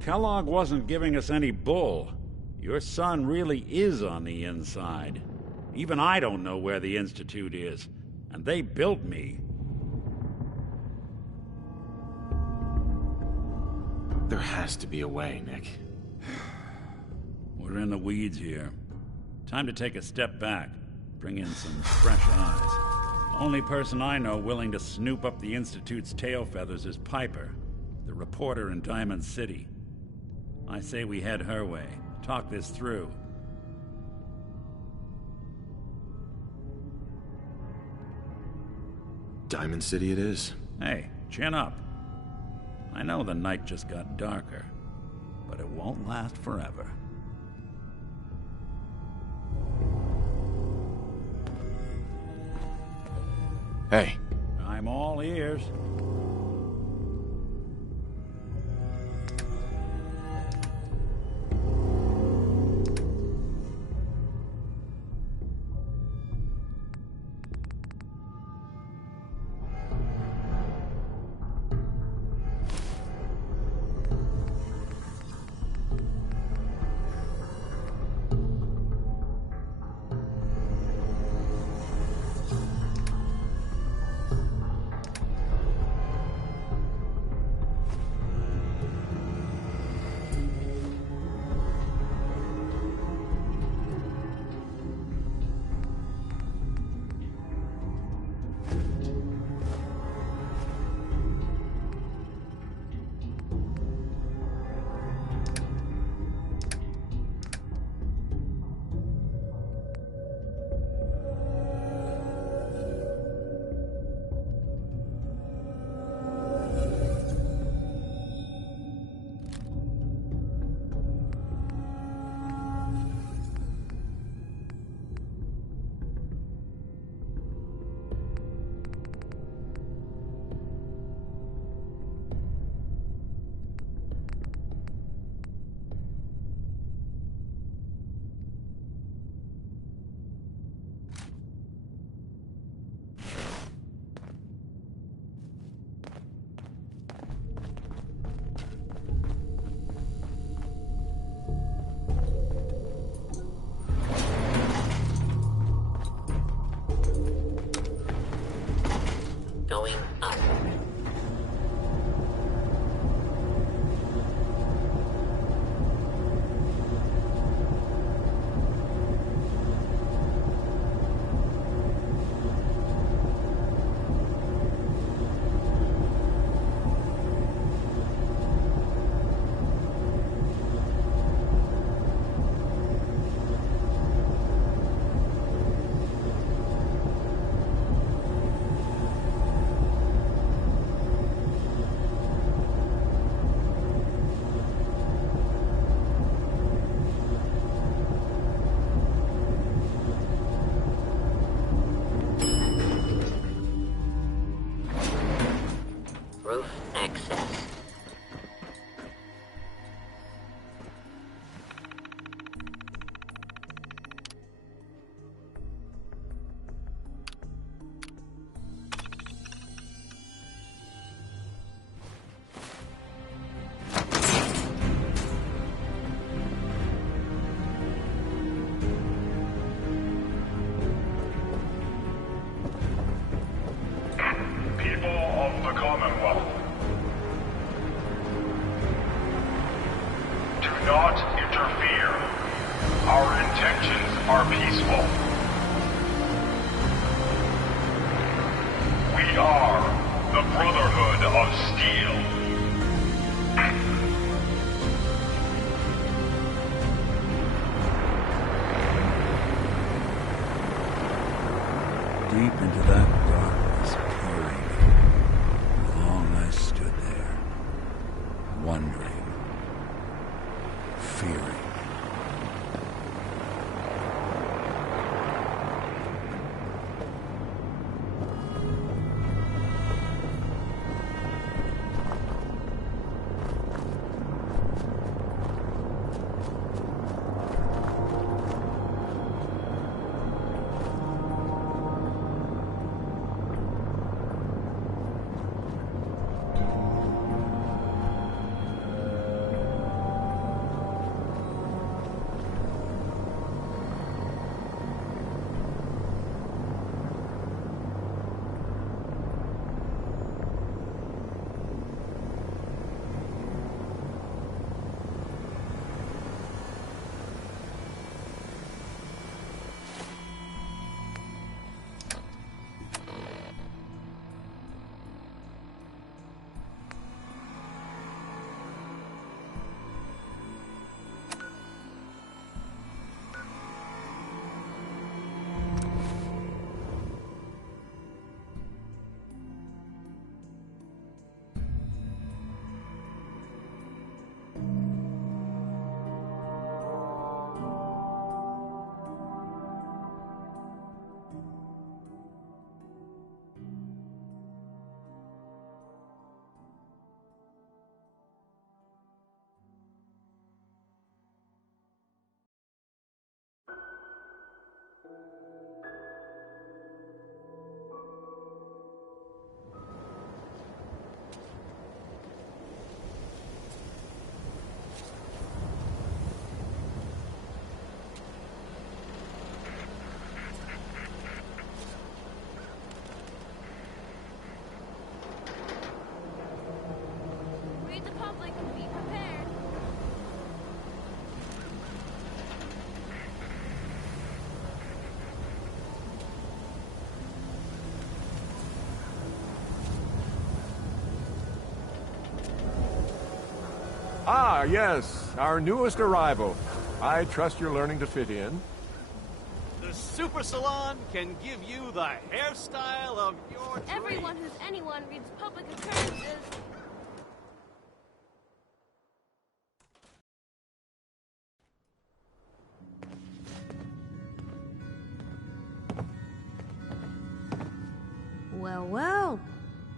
Kellogg wasn't giving us any bull. Your son really is on the inside. Even I don't know where the Institute is, and they built me. There has to be a way, Nick. We're in the weeds here. Time to take a step back, bring in some fresh eyes. Only person I know willing to snoop up the Institute's tail feathers is Piper, the reporter in Diamond City. I say we head her way, talk this through. Diamond City it is. Hey, chin up. I know the night just got darker, but it won't last forever. Hey. I'm all ears. Going up. Roof access. People of the Commonwealth, do not interfere. Our intentions are peaceful. We are the Brotherhood of Steel. Deep into that darkness, peering. Long I stood there, wondering, fearing. Yes, our newest arrival. I trust you're learning to fit in. The Super Salon can give you the hairstyle of your dreams. Everyone who's anyone reads public occurrences. Well, well.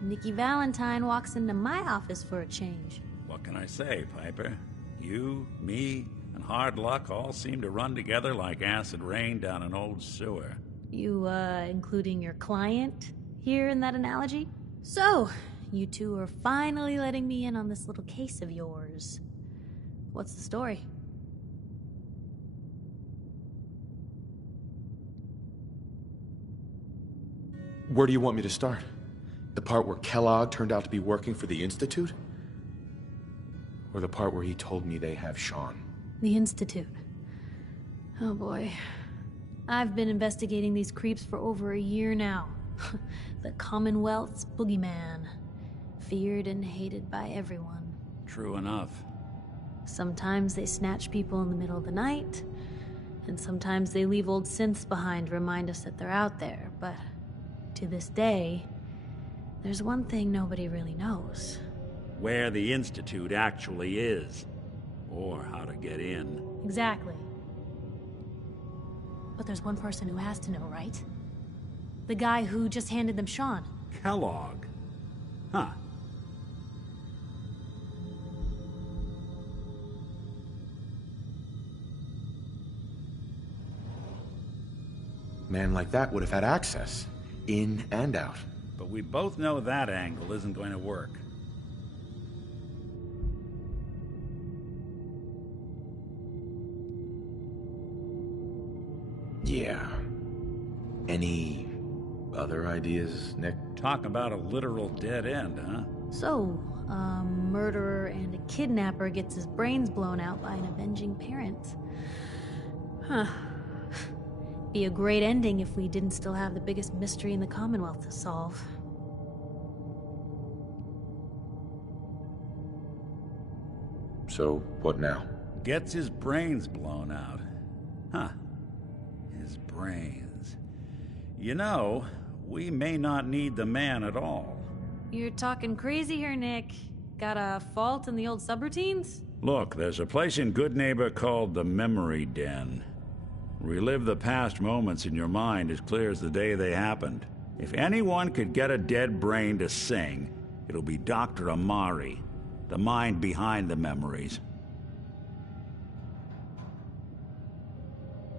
Nikki Valentine walks into my office for a change. What can I say, Piper? You, me, and hard luck all seem to run together like acid rain down an old sewer. You, including your client here in that analogy? So, you two are finally letting me in on this little case of yours. What's the story? Where do you want me to start? The part where Kellogg turned out to be working for the Institute? Or the part where he told me they have Sean? The Institute. Oh boy. I've been investigating these creeps for over a year now. The Commonwealth's boogeyman. Feared and hated by everyone. True enough. Sometimes they snatch people in the middle of the night, and sometimes they leave old synths behind to remind us that they're out there, but to this day, there's one thing nobody really knows. Where the Institute actually is. Or how to get in. Exactly. But there's one person who has to know, right? The guy who just handed them Sean. Kellogg. Huh. Man like that would have had access. In and out. But we both know that angle isn't going to work. Yeah. Any other ideas, Nick? Talk about a literal dead end, huh? So, a murderer and a kidnapper gets his brains blown out by an avenging parent. Huh. Be a great ending if we didn't still have the biggest mystery in the Commonwealth to solve. So, what now? Gets his brains blown out. Huh. His brains. You know, we may not need the man at all. You're talking crazy here, Nick. Got a fault in the old subroutines? Look, there's a place in Good Neighbor called the Memory Den. Relive the past moments in your mind as clear as the day they happened. If anyone could get a dead brain to sing, it'll be Dr. Amari, the mind behind the memories.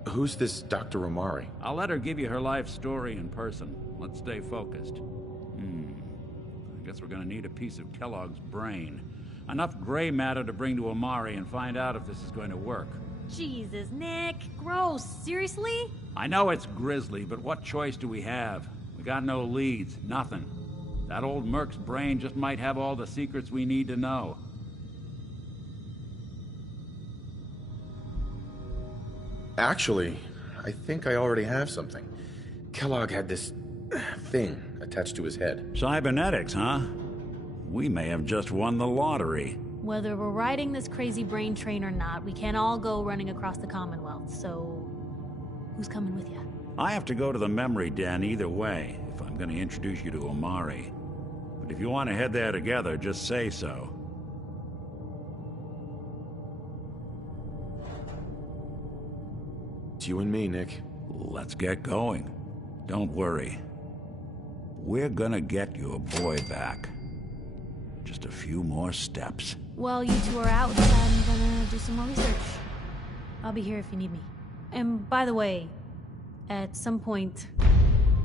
Who's this Dr. Amari? I'll let her give you her life story in person. Let's stay focused. I guess we're gonna need a piece of Kellogg's brain. Enough gray matter to bring to Amari and find out if this is going to work. Jesus, Nick. Gross. Seriously? I know it's grisly, but what choice do we have? We got no leads, nothing. That old Merc's brain just might have all the secrets we need to know. Actually, I think I already have something. Kellogg had this thing attached to his head. Cybernetics, huh? We may have just won the lottery. Whether we're riding this crazy brain train or not, we can't all go running across the Commonwealth, so who's coming with you? I have to go to the Memory Den either way, if I'm going to introduce you to Amari. But if you want to head there together, just say so. It's you and me, Nick. Let's get going. Don't worry. We're gonna get your boy back. Just a few more steps. While you two are out, I'm gonna do some more research. I'll be here if you need me. And by the way, at some point,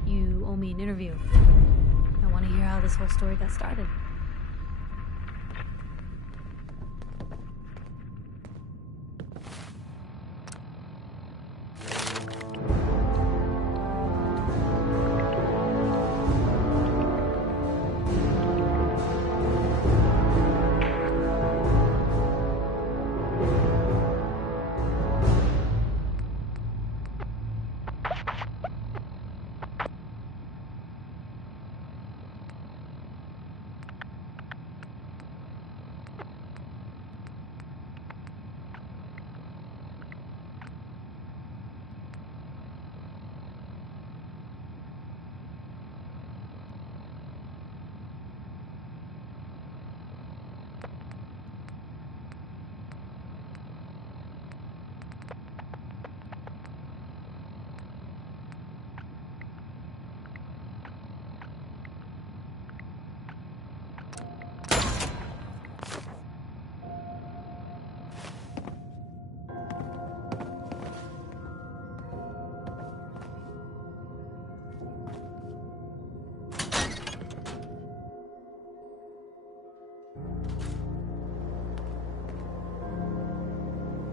you owe me an interview. I want to hear how this whole story got started.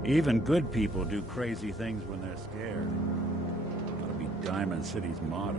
Even good people do crazy things when they're scared. That'll be Diamond City's motto.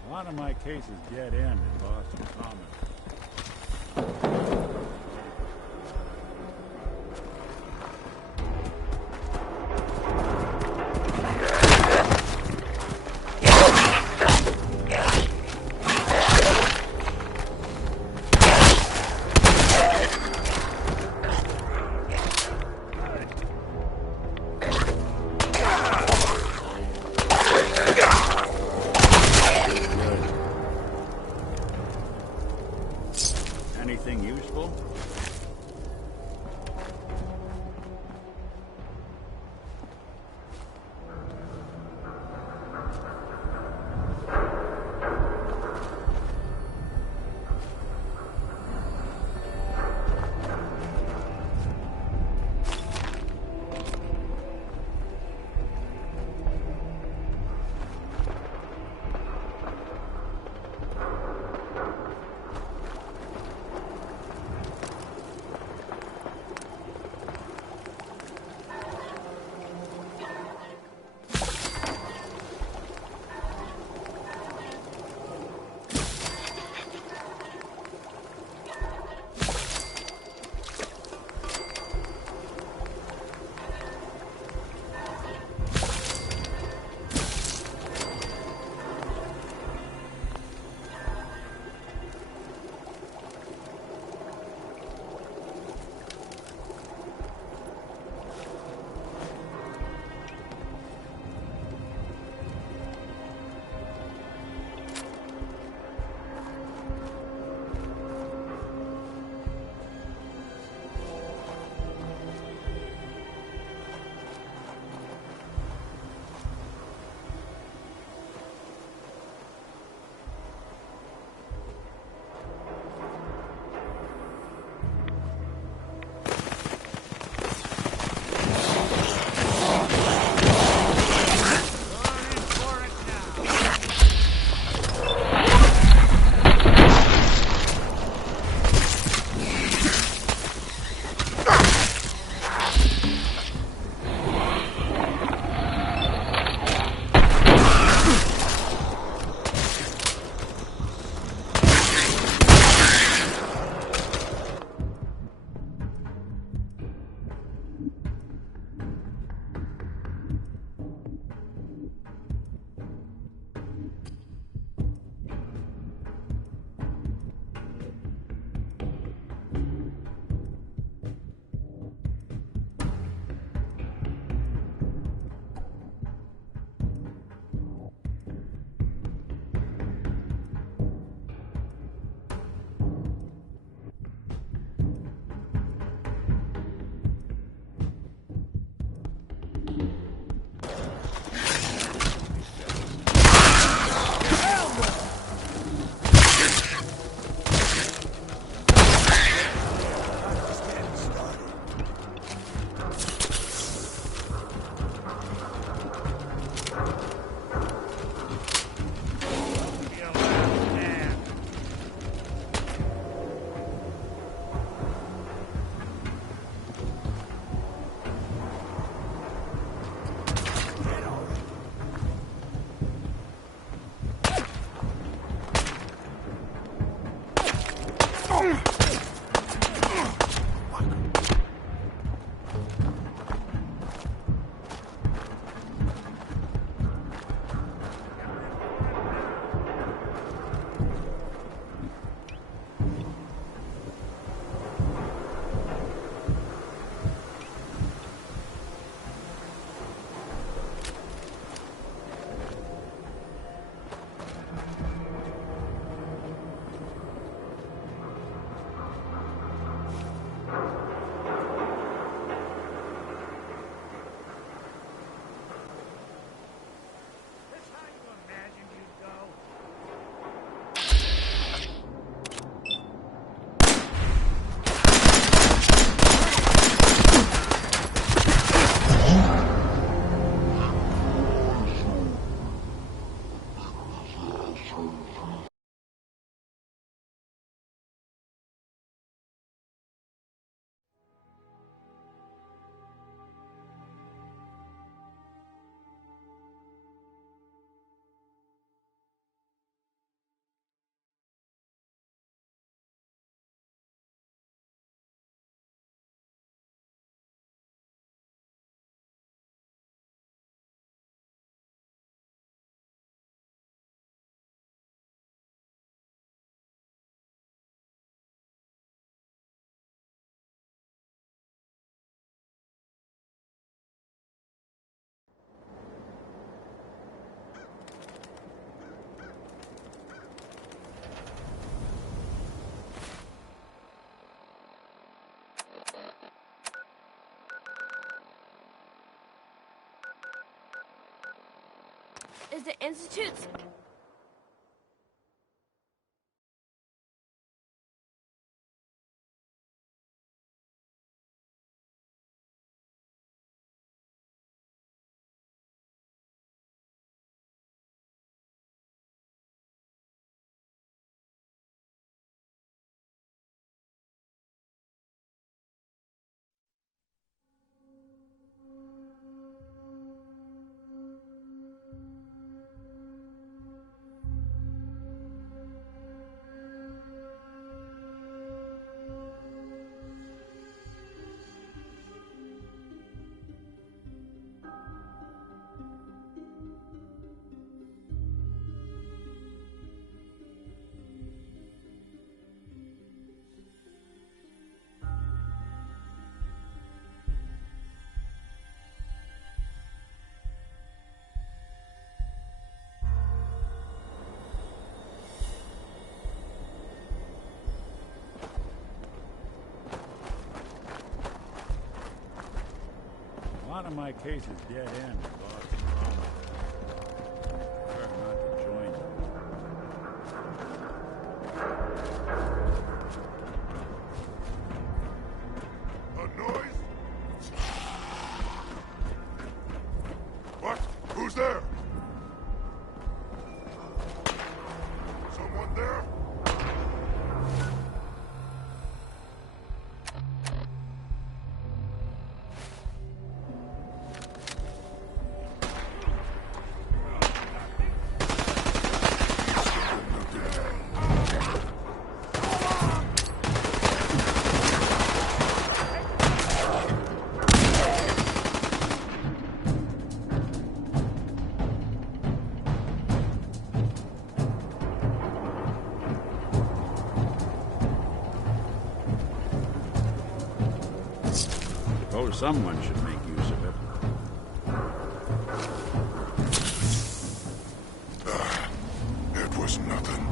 A lot of my cases dead end in Boston Common. Anything useful? Is the Institute's... A lot of my cases dead end, boss. Prefer not to join you. A noise? What? Who's there? Someone there? Someone should make use of it. It was nothing.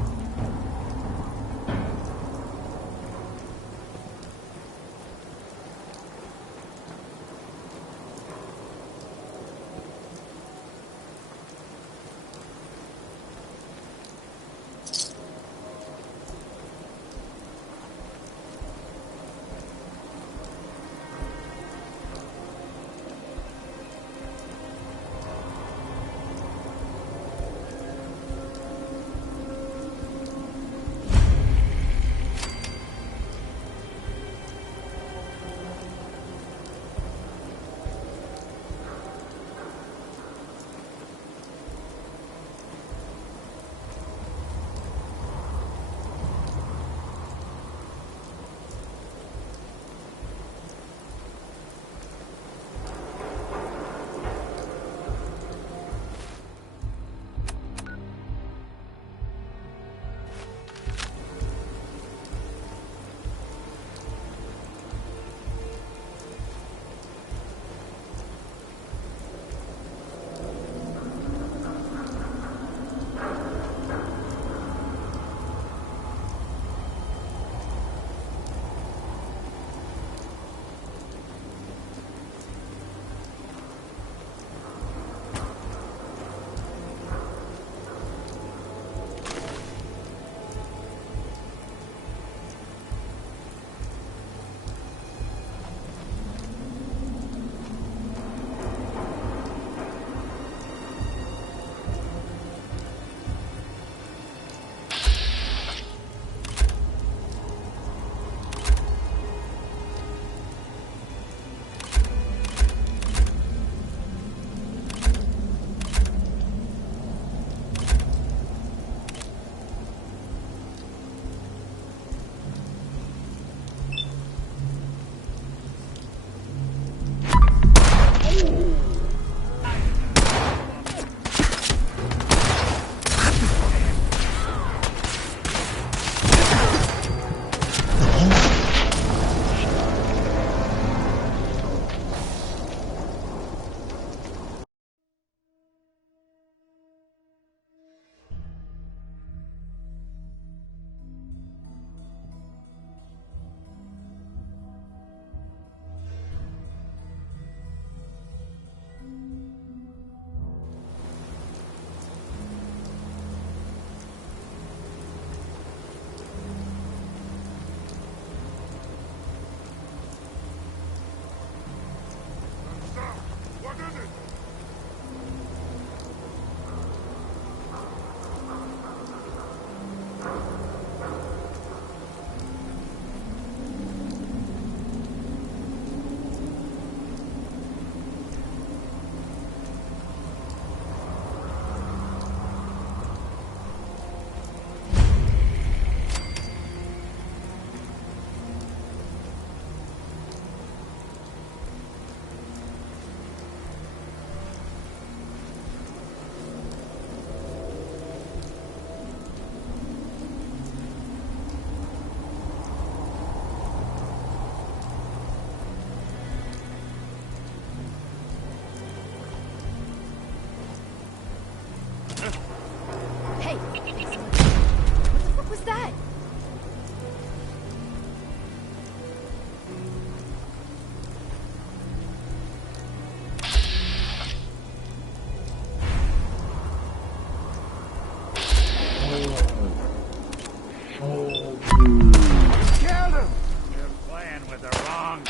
Killed him! You're playing with the wrong...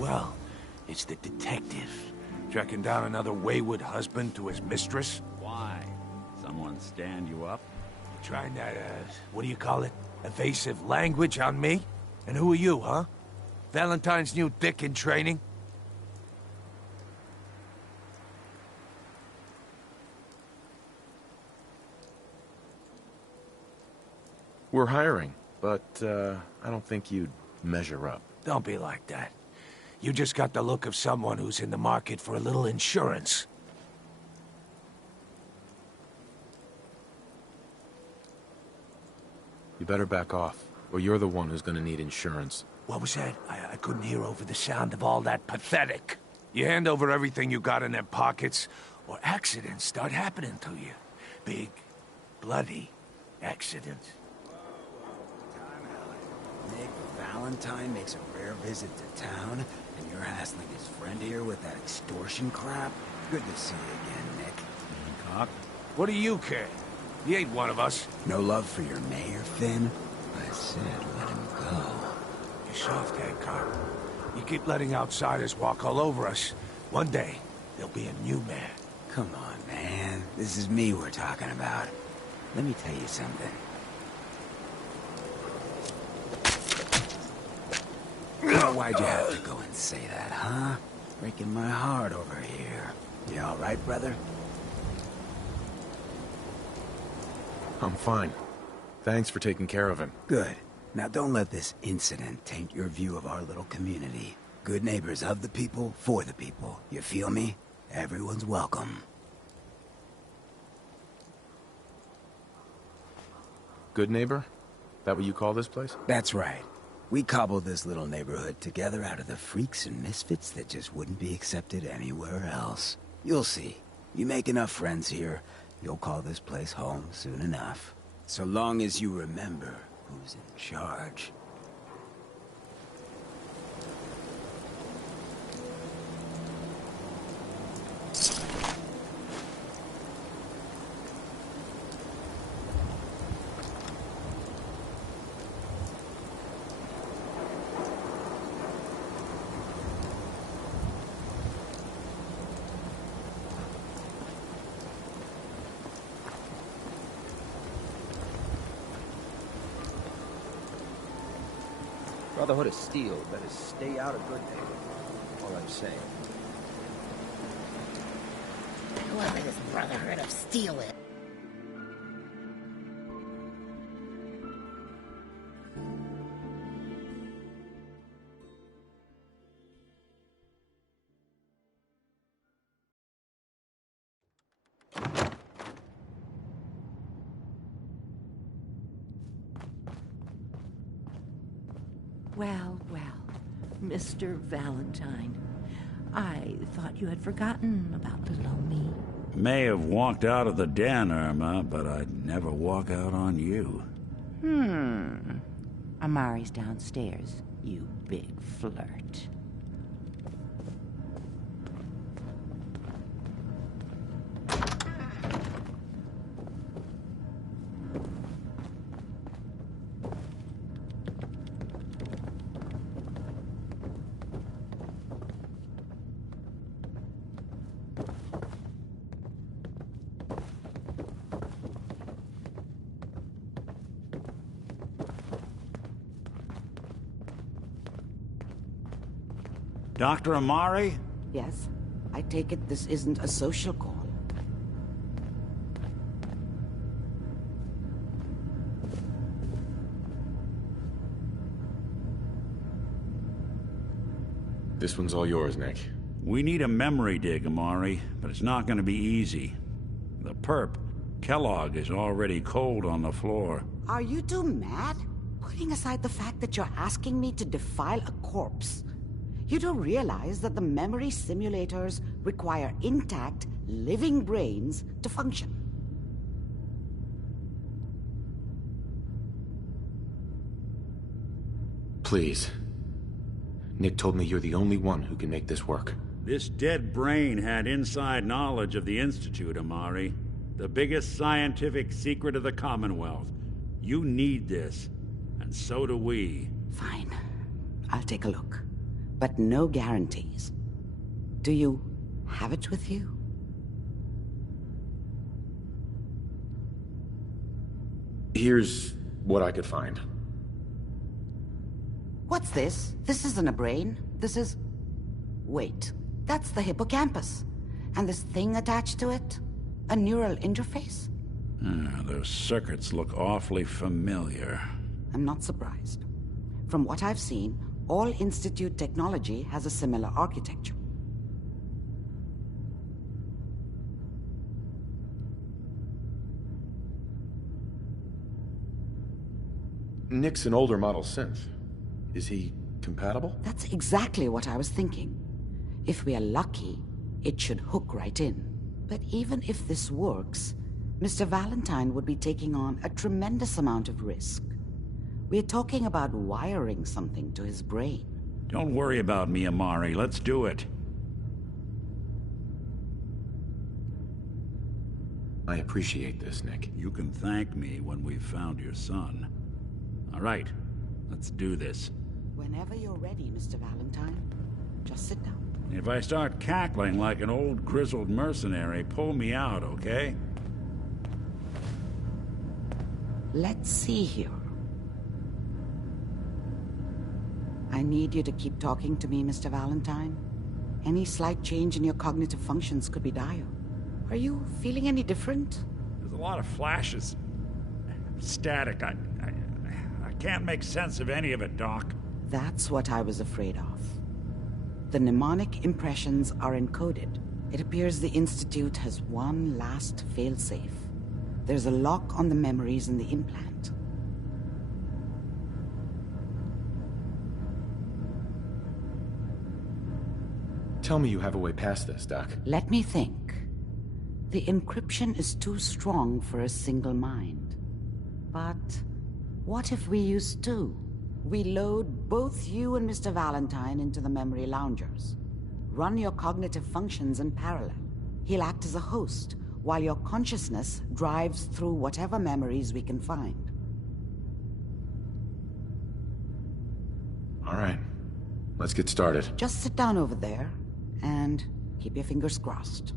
Well, it's the detective. Tracking down another wayward husband to his mistress. Why? Someone stand you up? Trying that, what do you call it? Evasive language on me? And who are you, huh? Valentine's new dick in training? We're hiring, but I don't think you'd measure up. Don't be like that. You just got the look of someone who's in the market for a little insurance. You better back off, or you're the one who's gonna need insurance. What was that? I couldn't hear over the sound of all that pathetic. You hand over everything you got in their pockets, or accidents start happening to you. Big, bloody accidents. Nick Valentine makes a rare visit to town, and you're hassling his friend here with that extortion crap? Good to see you again, Nick. Cop? What do you care? He ain't one of us. No love for your mayor, Finn? I said let him go. You're soft, Cop. You keep letting outsiders walk all over us. One day, there'll be a new mayor. Come on, man. This is me we're talking about. Let me tell you something. Why'd you have to go and say that, huh? Breaking my heart over here. You all right, brother? I'm fine. Thanks for taking care of him. Good. Now don't let this incident taint your view of our little community. Good neighbors of the people, for the people. You feel me? Everyone's welcome. Good neighbor? That what you call this place? That's right. We cobbled this little neighborhood together out of the freaks and misfits that just wouldn't be accepted anywhere else. You'll see. You make enough friends here, you'll call this place home soon enough. So long as you remember who's in charge. Brotherhood of Steel better stay out of good name. All I'm saying. Whoever this Brotherhood of Steel is. Well, well, Mr. Valentine. I thought you had forgotten about little old me. May have walked out of the den, Irma, but I'd never walk out on you. Amari's downstairs, you big flirt. Dr. Amari? Yes? I take it this isn't a social call. This one's all yours, Nick. We need a memory dig, Amari, but it's not going to be easy. The perp, Kellogg, is already cold on the floor. Are you two mad? Putting aside the fact that you're asking me to defile a corpse, you don't realize that the memory simulators require intact, living brains to function. Please. Nick told me you're the only one who can make this work. This dead brain had inside knowledge of the Institute, Amari. The biggest scientific secret of the Commonwealth. You need this, and so do we. Fine. I'll take a look. But no guarantees. Do you have it with you? Here's what I could find. What's this? This isn't a brain. This is... Wait. That's the hippocampus. And this thing attached to it? A neural interface? Those circuits look awfully familiar. I'm not surprised. From what I've seen, all Institute technology has a similar architecture. Nick's an older model synth. Is he compatible? That's exactly what I was thinking. If we are lucky, it should hook right in. But even if this works, Mr. Valentine would be taking on a tremendous amount of risk. We're talking about wiring something to his brain. Don't worry about me, Amari. Let's do it. I appreciate this, Nick. You can thank me when we've found your son. All right, let's do this. Whenever you're ready, Mr. Valentine, just sit down. If I start cackling like an old grizzled mercenary, pull me out, okay? Let's see here. I need you to keep talking to me, Mr. Valentine. Any slight change in your cognitive functions could be dire. Are you feeling any different? There's a lot of flashes. Static. I can't make sense of any of it, Doc. That's what I was afraid of. The mnemonic impressions are encoded. It appears the Institute has one last failsafe. There's a lock on the memories in the implant. Tell me you have a way past this, Doc. Let me think. The encryption is too strong for a single mind. But what if we use two? We load both you and Mr. Valentine into the memory loungers. Run your cognitive functions in parallel. He'll act as a host, while your consciousness drives through whatever memories we can find. All right. Let's get started. Just sit down over there, and keep your fingers crossed.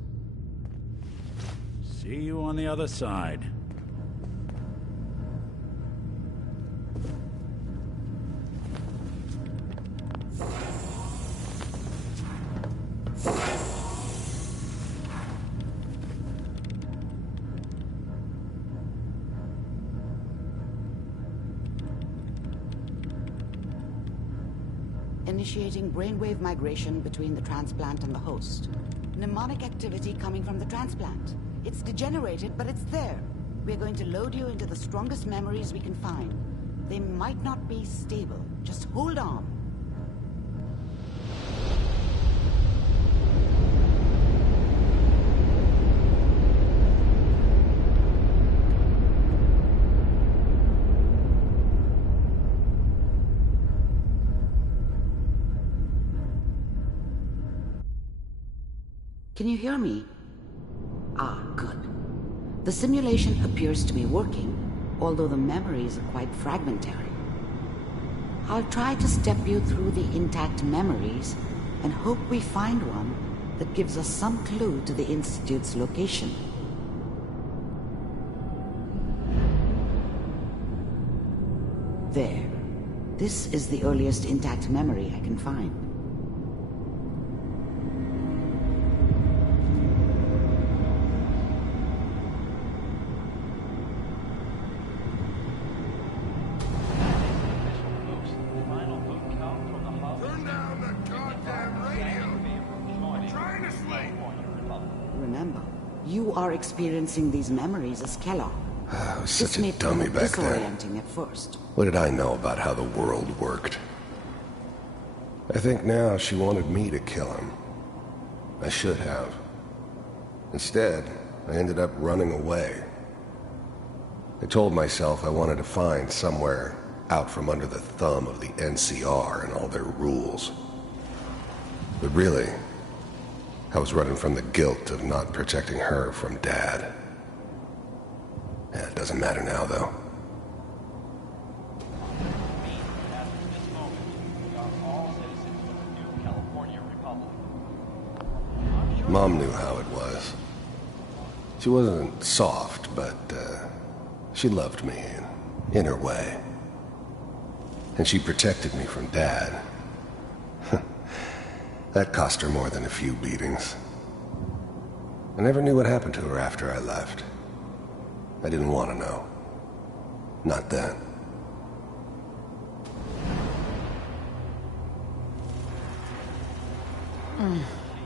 See you on the other side. initiating brainwave migration between the transplant and the host. Mnemonic activity coming from the transplant. It's degenerated, but it's there. We're going to load you into the strongest memories we can find. They might not be stable. Just hold on. Can you hear me? Ah, good. The simulation appears to be working, although the memories are quite fragmentary. I'll try to step you through the intact memories and hope we find one that gives us some clue to the Institute's location. There. This is the earliest intact memory I can find. Remember, you are experiencing these memories as Kellogg. I was such a dummy back then. Disorienting at first. What did I know about how the world worked? I think now she wanted me to kill him. I should have. Instead, I ended up running away. I told myself I wanted to find somewhere out from under the thumb of the NCR and all their rules. But really, I was running from the guilt of not protecting her from Dad. Yeah, it doesn't matter now, though. Mom knew how it was. She wasn't soft, but she loved me in her way. And she protected me from Dad. That cost her more than a few beatings. I never knew what happened to her after I left. I didn't want to know. Not then.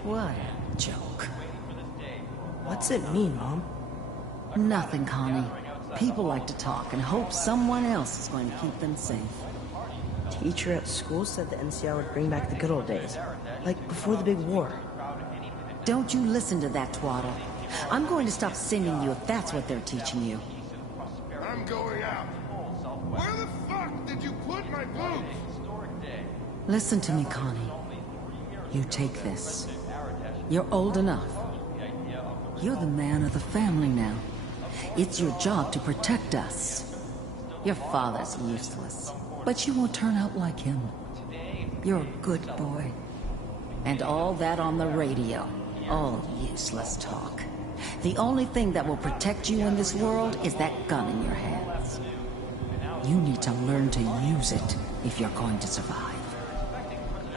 What a joke. What's it mean, Mom? Nothing, Connie. People like to talk and hope someone else is going to keep them safe. Teacher at school said the NCR would bring back the good old days. Like before the big war. Don't you listen to that twaddle. I'm going to stop singing you if that's what they're teaching you. I'm going out. Where the fuck did you put my boots? Listen to me, Connie. You take this. You're old enough. You're the man of the family now. It's your job to protect us. Your father's useless, but you won't turn out like him. You're a good boy. And all that on the radio, all useless talk. The only thing that will protect you in this world is that gun in your hands. You need to learn to use it if you're going to survive.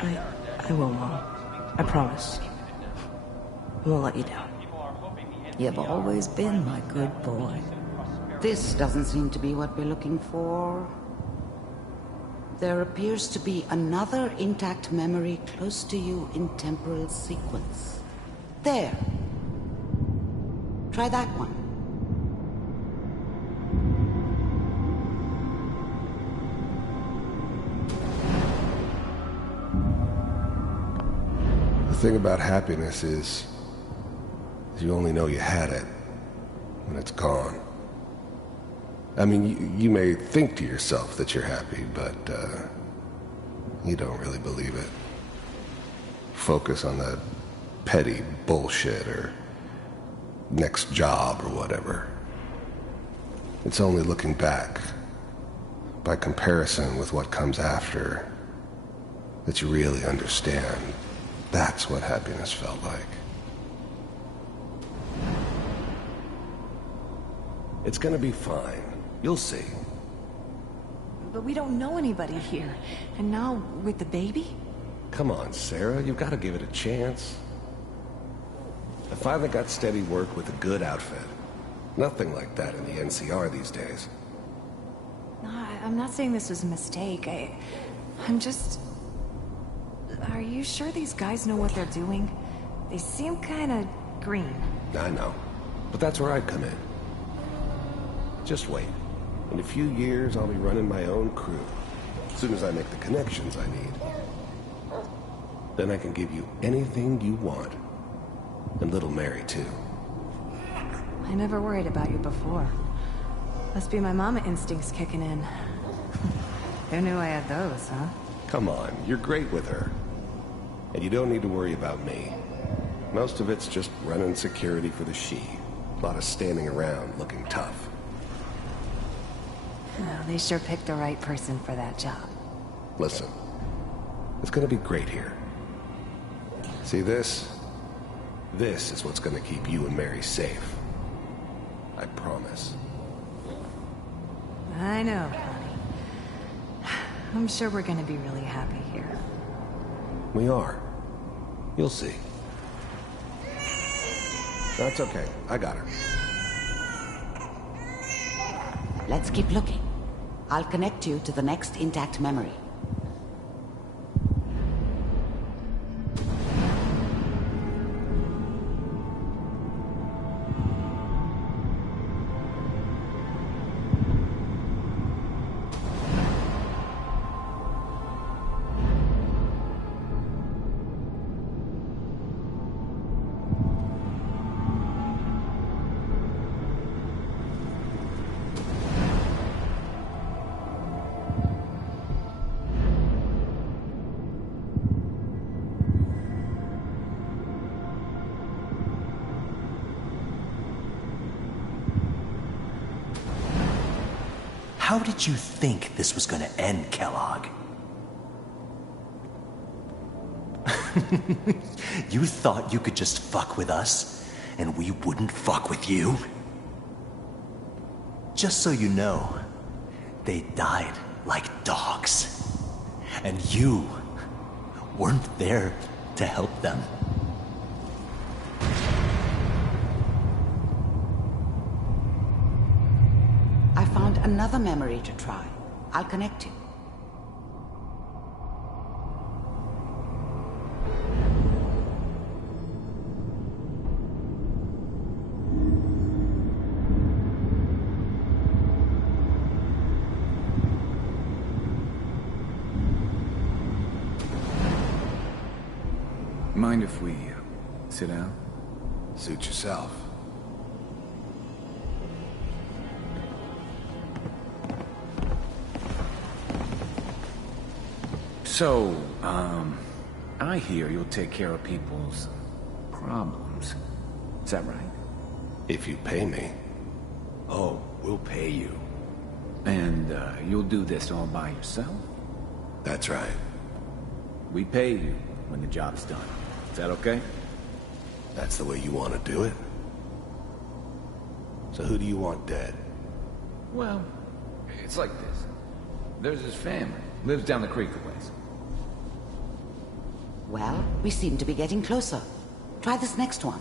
I will, Mom. I promise. I won't let you down. You've always been my good boy. This doesn't seem to be what we're looking for. There appears to be another intact memory close to you in temporal sequence. There. Try that one. The thing about happiness is you only know you had it when it's gone. I mean, you may think to yourself that you're happy, but you don't really believe it. Focus on that petty bullshit or next job or whatever. It's only looking back, by comparison with what comes after, that you really understand. That's what happiness felt like. It's gonna be fine. You'll see. But we don't know anybody here. And now, with the baby? Come on, Sarah, you've got to give it a chance. I finally got steady work with a good outfit. Nothing like that in the NCR these days. No, I'm not saying this was a mistake. I'm just... Are you sure these guys know what they're doing? They seem kinda green. I know. But that's where I come in. Just wait. In a few years, I'll be running my own crew. As soon as I make the connections I need. Then I can give you anything you want. And little Mary, too. I never worried about you before. Must be my mama instincts kicking in. Who knew I had those, huh? Come on, you're great with her. And you don't need to worry about me. Most of it's just running security for the she. A lot of standing around looking tough. Well, they sure picked the right person for that job. Listen, it's gonna be great here. See this? This is what's gonna keep you and Mary safe. I promise. I know, Connie. I'm sure we're gonna be really happy here. We are. You'll see. That's okay. I got her. Let's keep looking. I'll connect you to the next intact memory. How did you think this was gonna end, Kellogg? You thought you could just fuck with us, and we wouldn't fuck with you? Just so you know, they died like dogs. And you weren't there to help them. I found another memory to try. I'll connect you. Mind if we sit down? Suit yourself. So, I hear you'll take care of people's problems. Is that right? If you pay me. Oh, we'll pay you. And, you'll do this all by yourself? That's right. We pay you when the job's done. Is that okay? That's the way you want to do it? So who do you want dead? Well, it's like this. There's his family. Lives down the creek a ways. Well, we seem to be getting closer. Try this next one.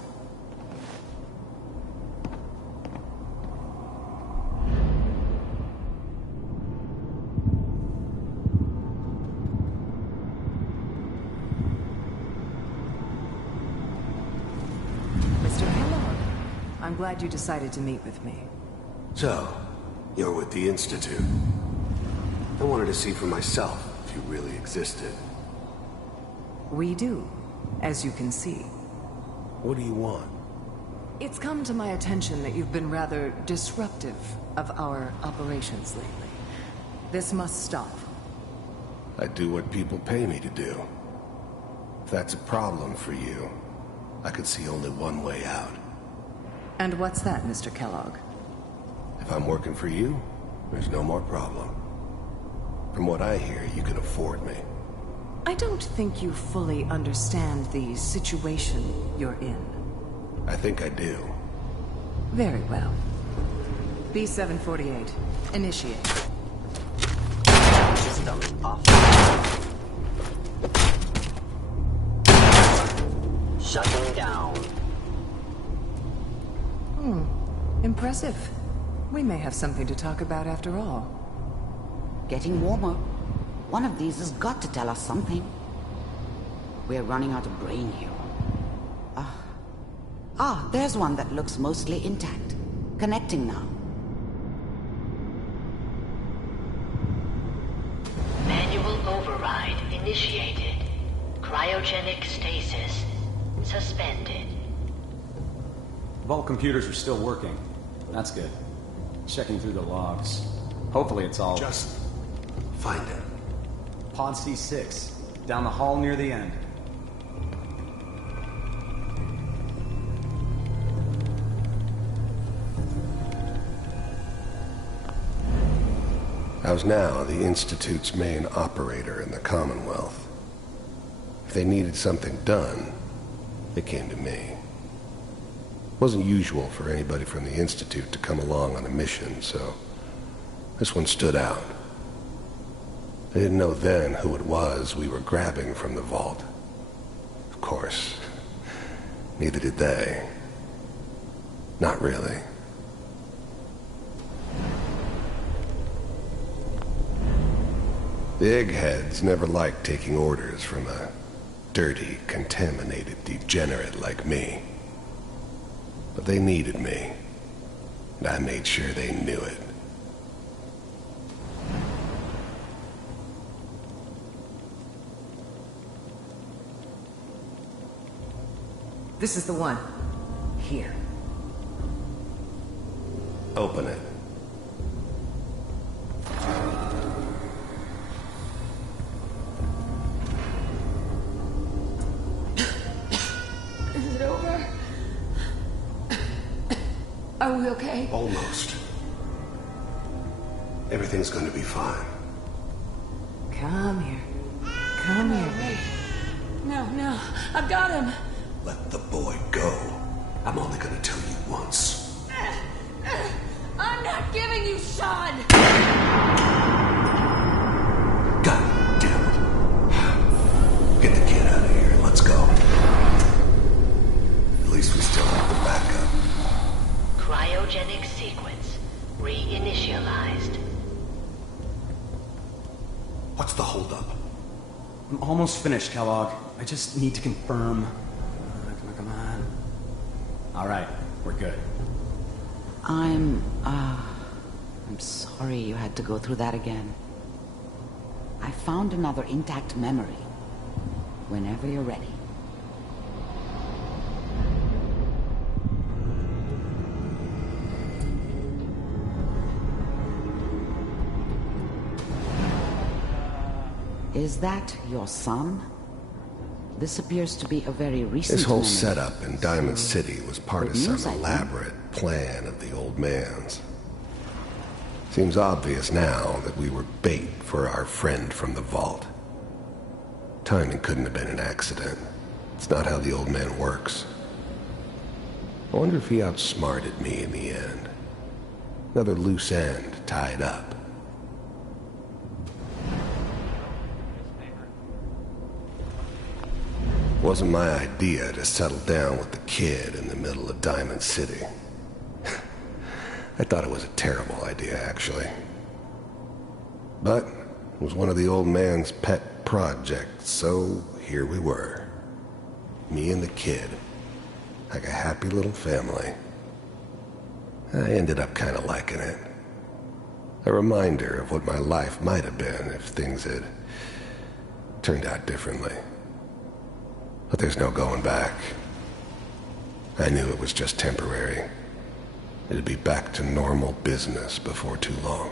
Mr. Kellogg, I'm glad you decided to meet with me. So, you're with the Institute. I wanted to see for myself if you really existed. We do, as you can see. What do you want? It's come to my attention that you've been rather disruptive of our operations lately. This must stop. I do what people pay me to do. If that's a problem for you, I could see only one way out. And what's that, Mr. Kellogg? If I'm working for you, there's no more problem. From what I hear, you can afford me. I don't think you fully understand the situation you're in. I think I do. Very well. B-748, initiate. System off. Shutting down. Impressive. We may have something to talk about after all. Getting warmer. One of these has got to tell us something. We're running out of brain here. There's one that looks mostly intact. Connecting now. Manual override initiated. Cryogenic stasis suspended. Vault computers are still working. That's good. Checking through the logs. Hopefully it's all... Just find it. Pod C6. Down the hall near the end. I was now the Institute's main operator in the Commonwealth. If they needed something done, they came to me. It wasn't usual for anybody from the Institute to come along on a mission, so this one stood out. I didn't know then who it was we were grabbing from the vault. Of course, neither did they. Not really. The eggheads never liked taking orders from a dirty, contaminated degenerate like me. But they needed me, and I made sure they knew it. This is the one. Here. Open it. Is it over? Are we okay? Almost. Everything's going to be fine. Come here. Come here, baby. No. I've got him. Let the boy go. I'm only going to tell you once. I'm not giving you Sean! God damn it. Get the kid out of here. Let's go. At least we still have the backup. Cryogenic sequence reinitialized. What's the holdup? I'm almost finished, Kellogg. I just need to confirm. Come on. All right, we're good. I'm sorry you had to go through that again. I found another intact memory. Whenever you're ready. Is that your son? This appears to be a very recent This whole memory. setup in Diamond City was part of Good news, I some think. elaborate plan of the old man's. Seems obvious now that we were bait for our friend from the vault. Timing couldn't have been an accident. It's not how the old man works. I wonder if he outsmarted me in the end. Another loose end tied up. It wasn't my idea to settle down with the kid in the middle of Diamond City. I thought it was a terrible idea, actually. But it was one of the old man's pet projects, so here we were. Me and the kid, like a happy little family. I ended up kind of liking it. A reminder of what my life might have been if things had turned out differently. But there's no going back. I knew it was just temporary. It'd be back to normal business before too long.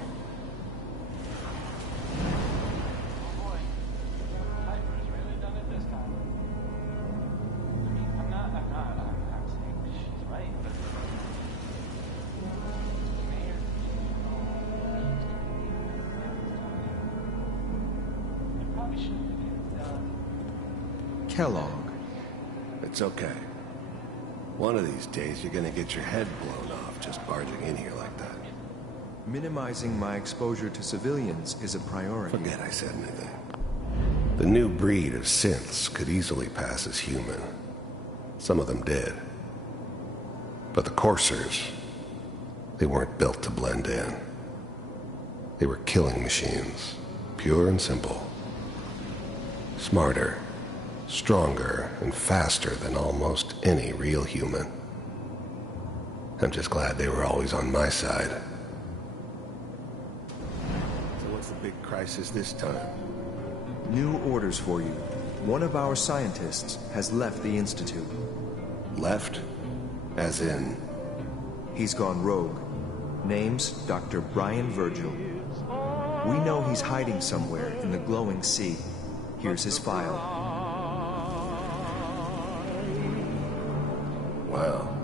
Kellogg. It's okay. One of these days you're gonna get your head blown off just barging in here like that. Minimizing my exposure to civilians is a priority. Forget I said anything. The new breed of synths could easily pass as human. Some of them did. But the coursers, they weren't built to blend in. They were killing machines, pure and simple. Smarter, Stronger and faster than almost any real human. I'm just glad they were always on my side. So what's the big crisis this time? New orders for you. One of our scientists has left the Institute. Left? As in? He's gone rogue. Name's Dr. Brian Virgil. We know he's hiding somewhere in the glowing sea. Here's his file. Wow.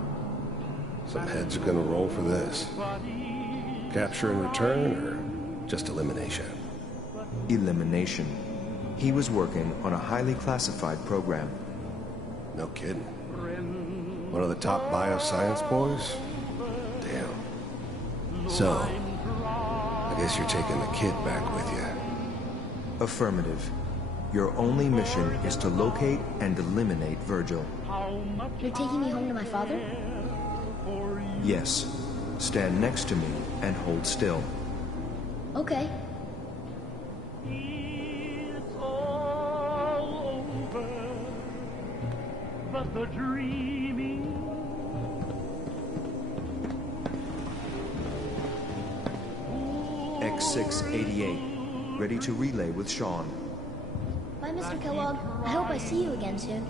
Some heads are gonna roll for this. Capture and return, or just elimination? Elimination. He was working on a highly classified program. No kidding. One of the top bioscience boys? Damn. So, I guess you're taking the kid back with you. Affirmative. Your only mission is to locate and eliminate Virgil. You're taking me home to my father? Yes. Stand next to me and hold still. Okay. But the dreaming. X688. Ready to relay with Sean. Bye, Mr. Kellogg. I hope I see you again soon.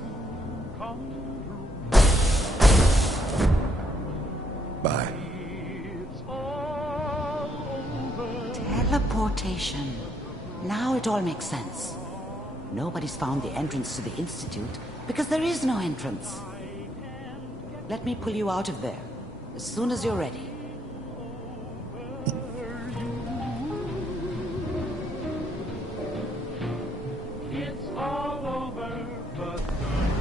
Bye. Teleportation. Now it all makes sense. Nobody's found the entrance to the Institute because there is no entrance. Let me pull you out of there as soon as you're ready. It's all over, but the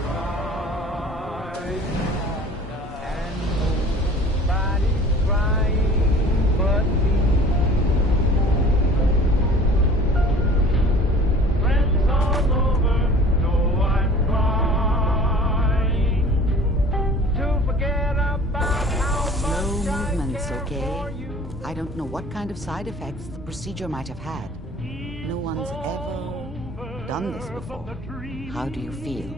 ride. And nobody's crying but me. Friends all over know I'm trying to forget about how No much I movements, care okay? for you. I don't know what kind of side effects the procedure might have had. No one's ever done this before. How do you feel?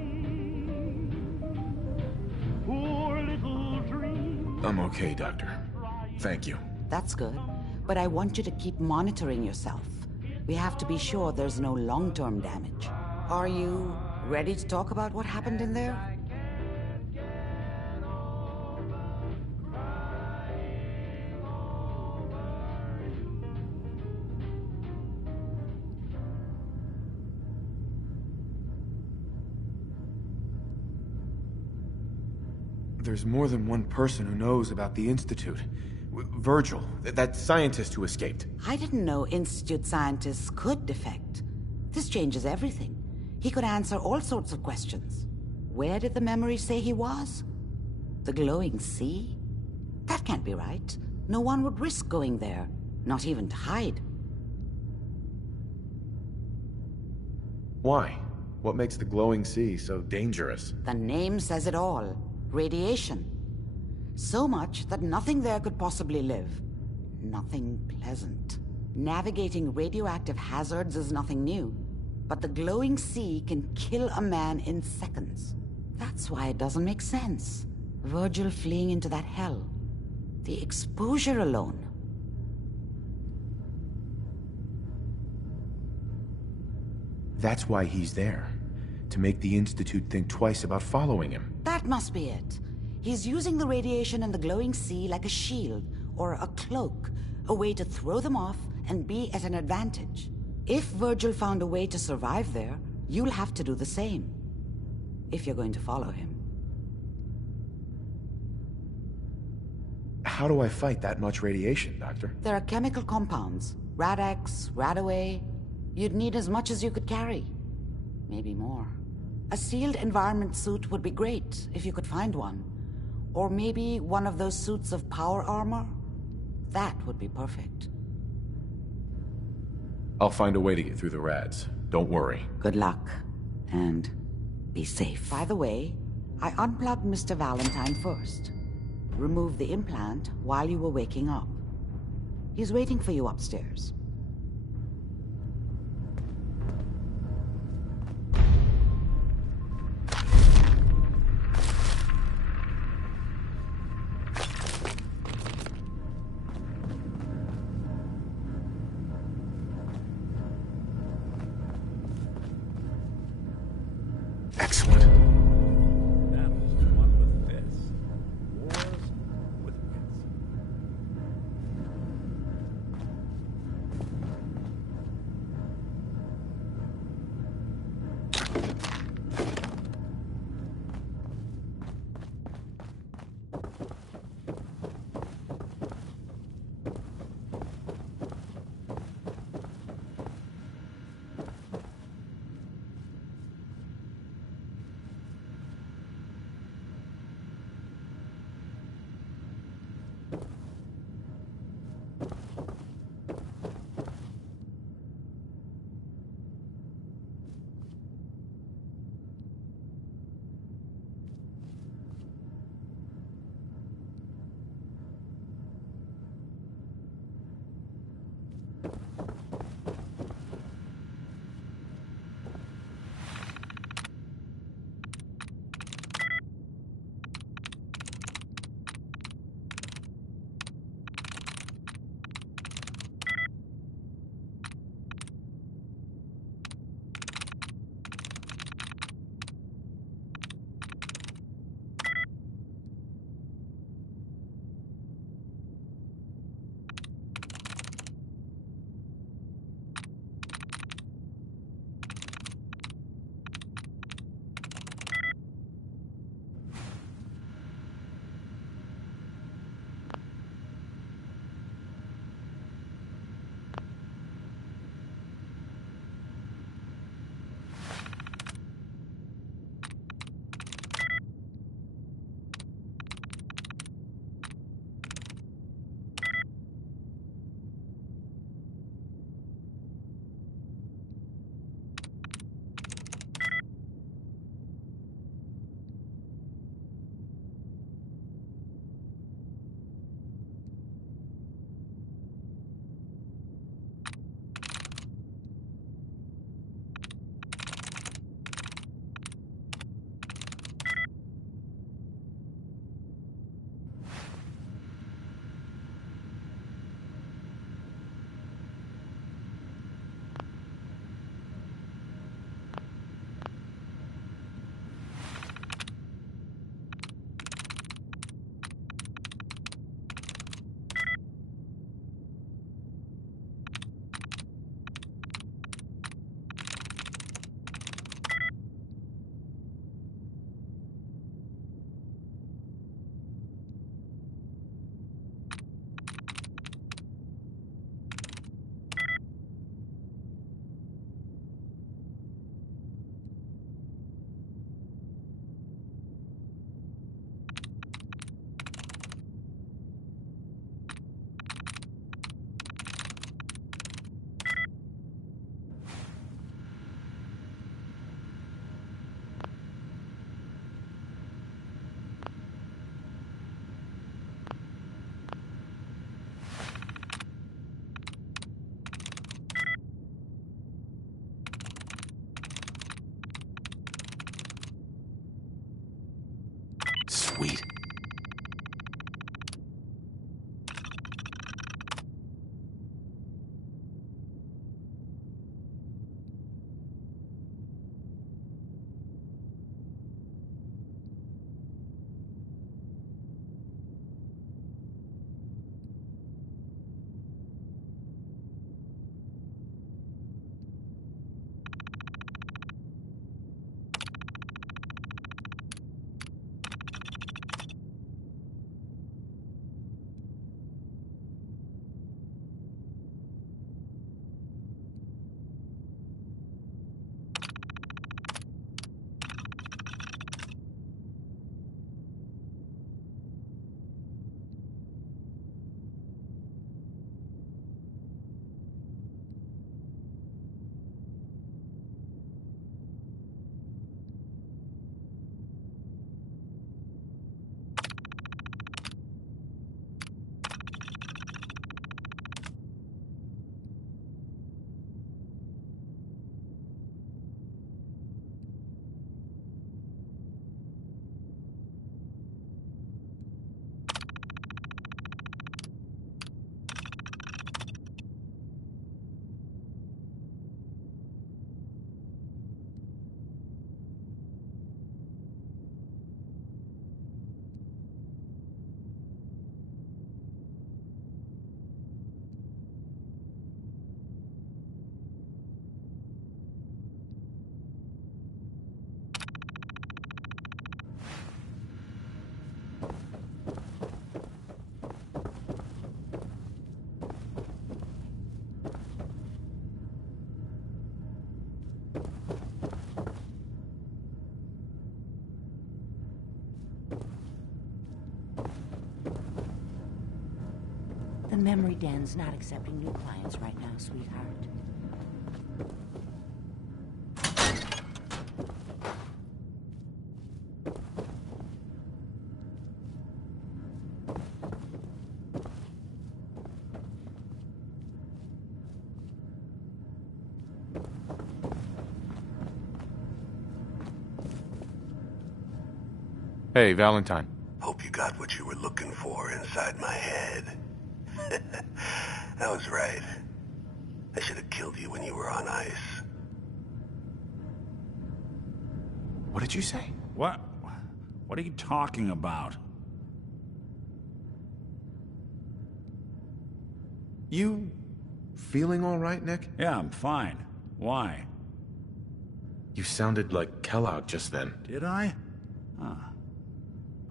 I'm okay, Doctor. Thank you. That's good, but I want you to keep monitoring yourself. We have to be sure there's no long-term damage. Are you ready to talk about what happened in there? There's more than one person who knows about the Institute. Virgil, that scientist who escaped. I didn't know Institute scientists could defect. This changes everything. He could answer all sorts of questions. Where did the memory say he was? The glowing sea? That can't be right. No one would risk going there, not even to hide. Why? What makes the glowing sea so dangerous? The name says it all. Radiation. So much that nothing there could possibly live. Nothing pleasant. Navigating radioactive hazards is nothing new. But the glowing sea can kill a man in seconds. That's why it doesn't make sense. Virgil fleeing into that hell. The exposure alone. That's why he's there. To make the Institute think twice about following him. That must be it. He's using the radiation in the glowing sea like a shield, or a cloak, a way to throw them off and be at an advantage. If Virgil found a way to survive there, you'll have to do the same. If you're going to follow him. How do I fight that much radiation, Doctor? There are chemical compounds. Rad-X, Radaway. You'd need as much as you could carry. Maybe more. A sealed environment suit would be great, if you could find one. Or maybe one of those suits of power armor? That would be perfect. I'll find a way to get through the rads. Don't worry. Good luck. And be safe. By the way, I unplugged Mr. Valentine first. Removed the implant while you were waking up. He's waiting for you upstairs. The memory den's not accepting new clients right now, sweetheart. Hey, Valentine. Hope you got what you were looking for inside my head. I was right. I should have killed you when you were on ice. What did you say? What? What are you talking about? You feeling all right, Nick? Yeah, I'm fine. Why? You sounded like Kellogg just then. Did I? Huh.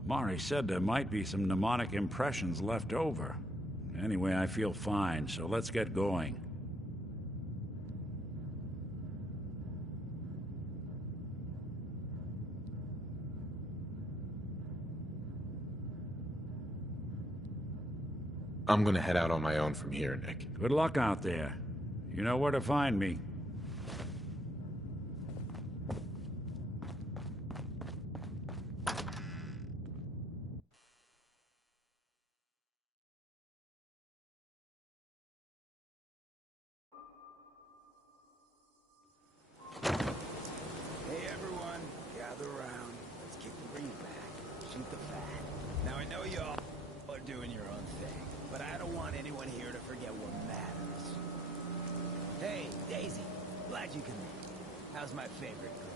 Mari said there might be some mnemonic impressions left over. Anyway, I feel fine, so let's get going. I'm gonna head out on my own from here, Nick. Good luck out there. You know where to find me. Hey everyone, gather around. Let's kick the ring back. Shoot the fat. Now I know y'all are doing your own thing, but I don't want anyone here to forget what matters. Hey, Daisy. Glad you can make it. How's my favorite girl?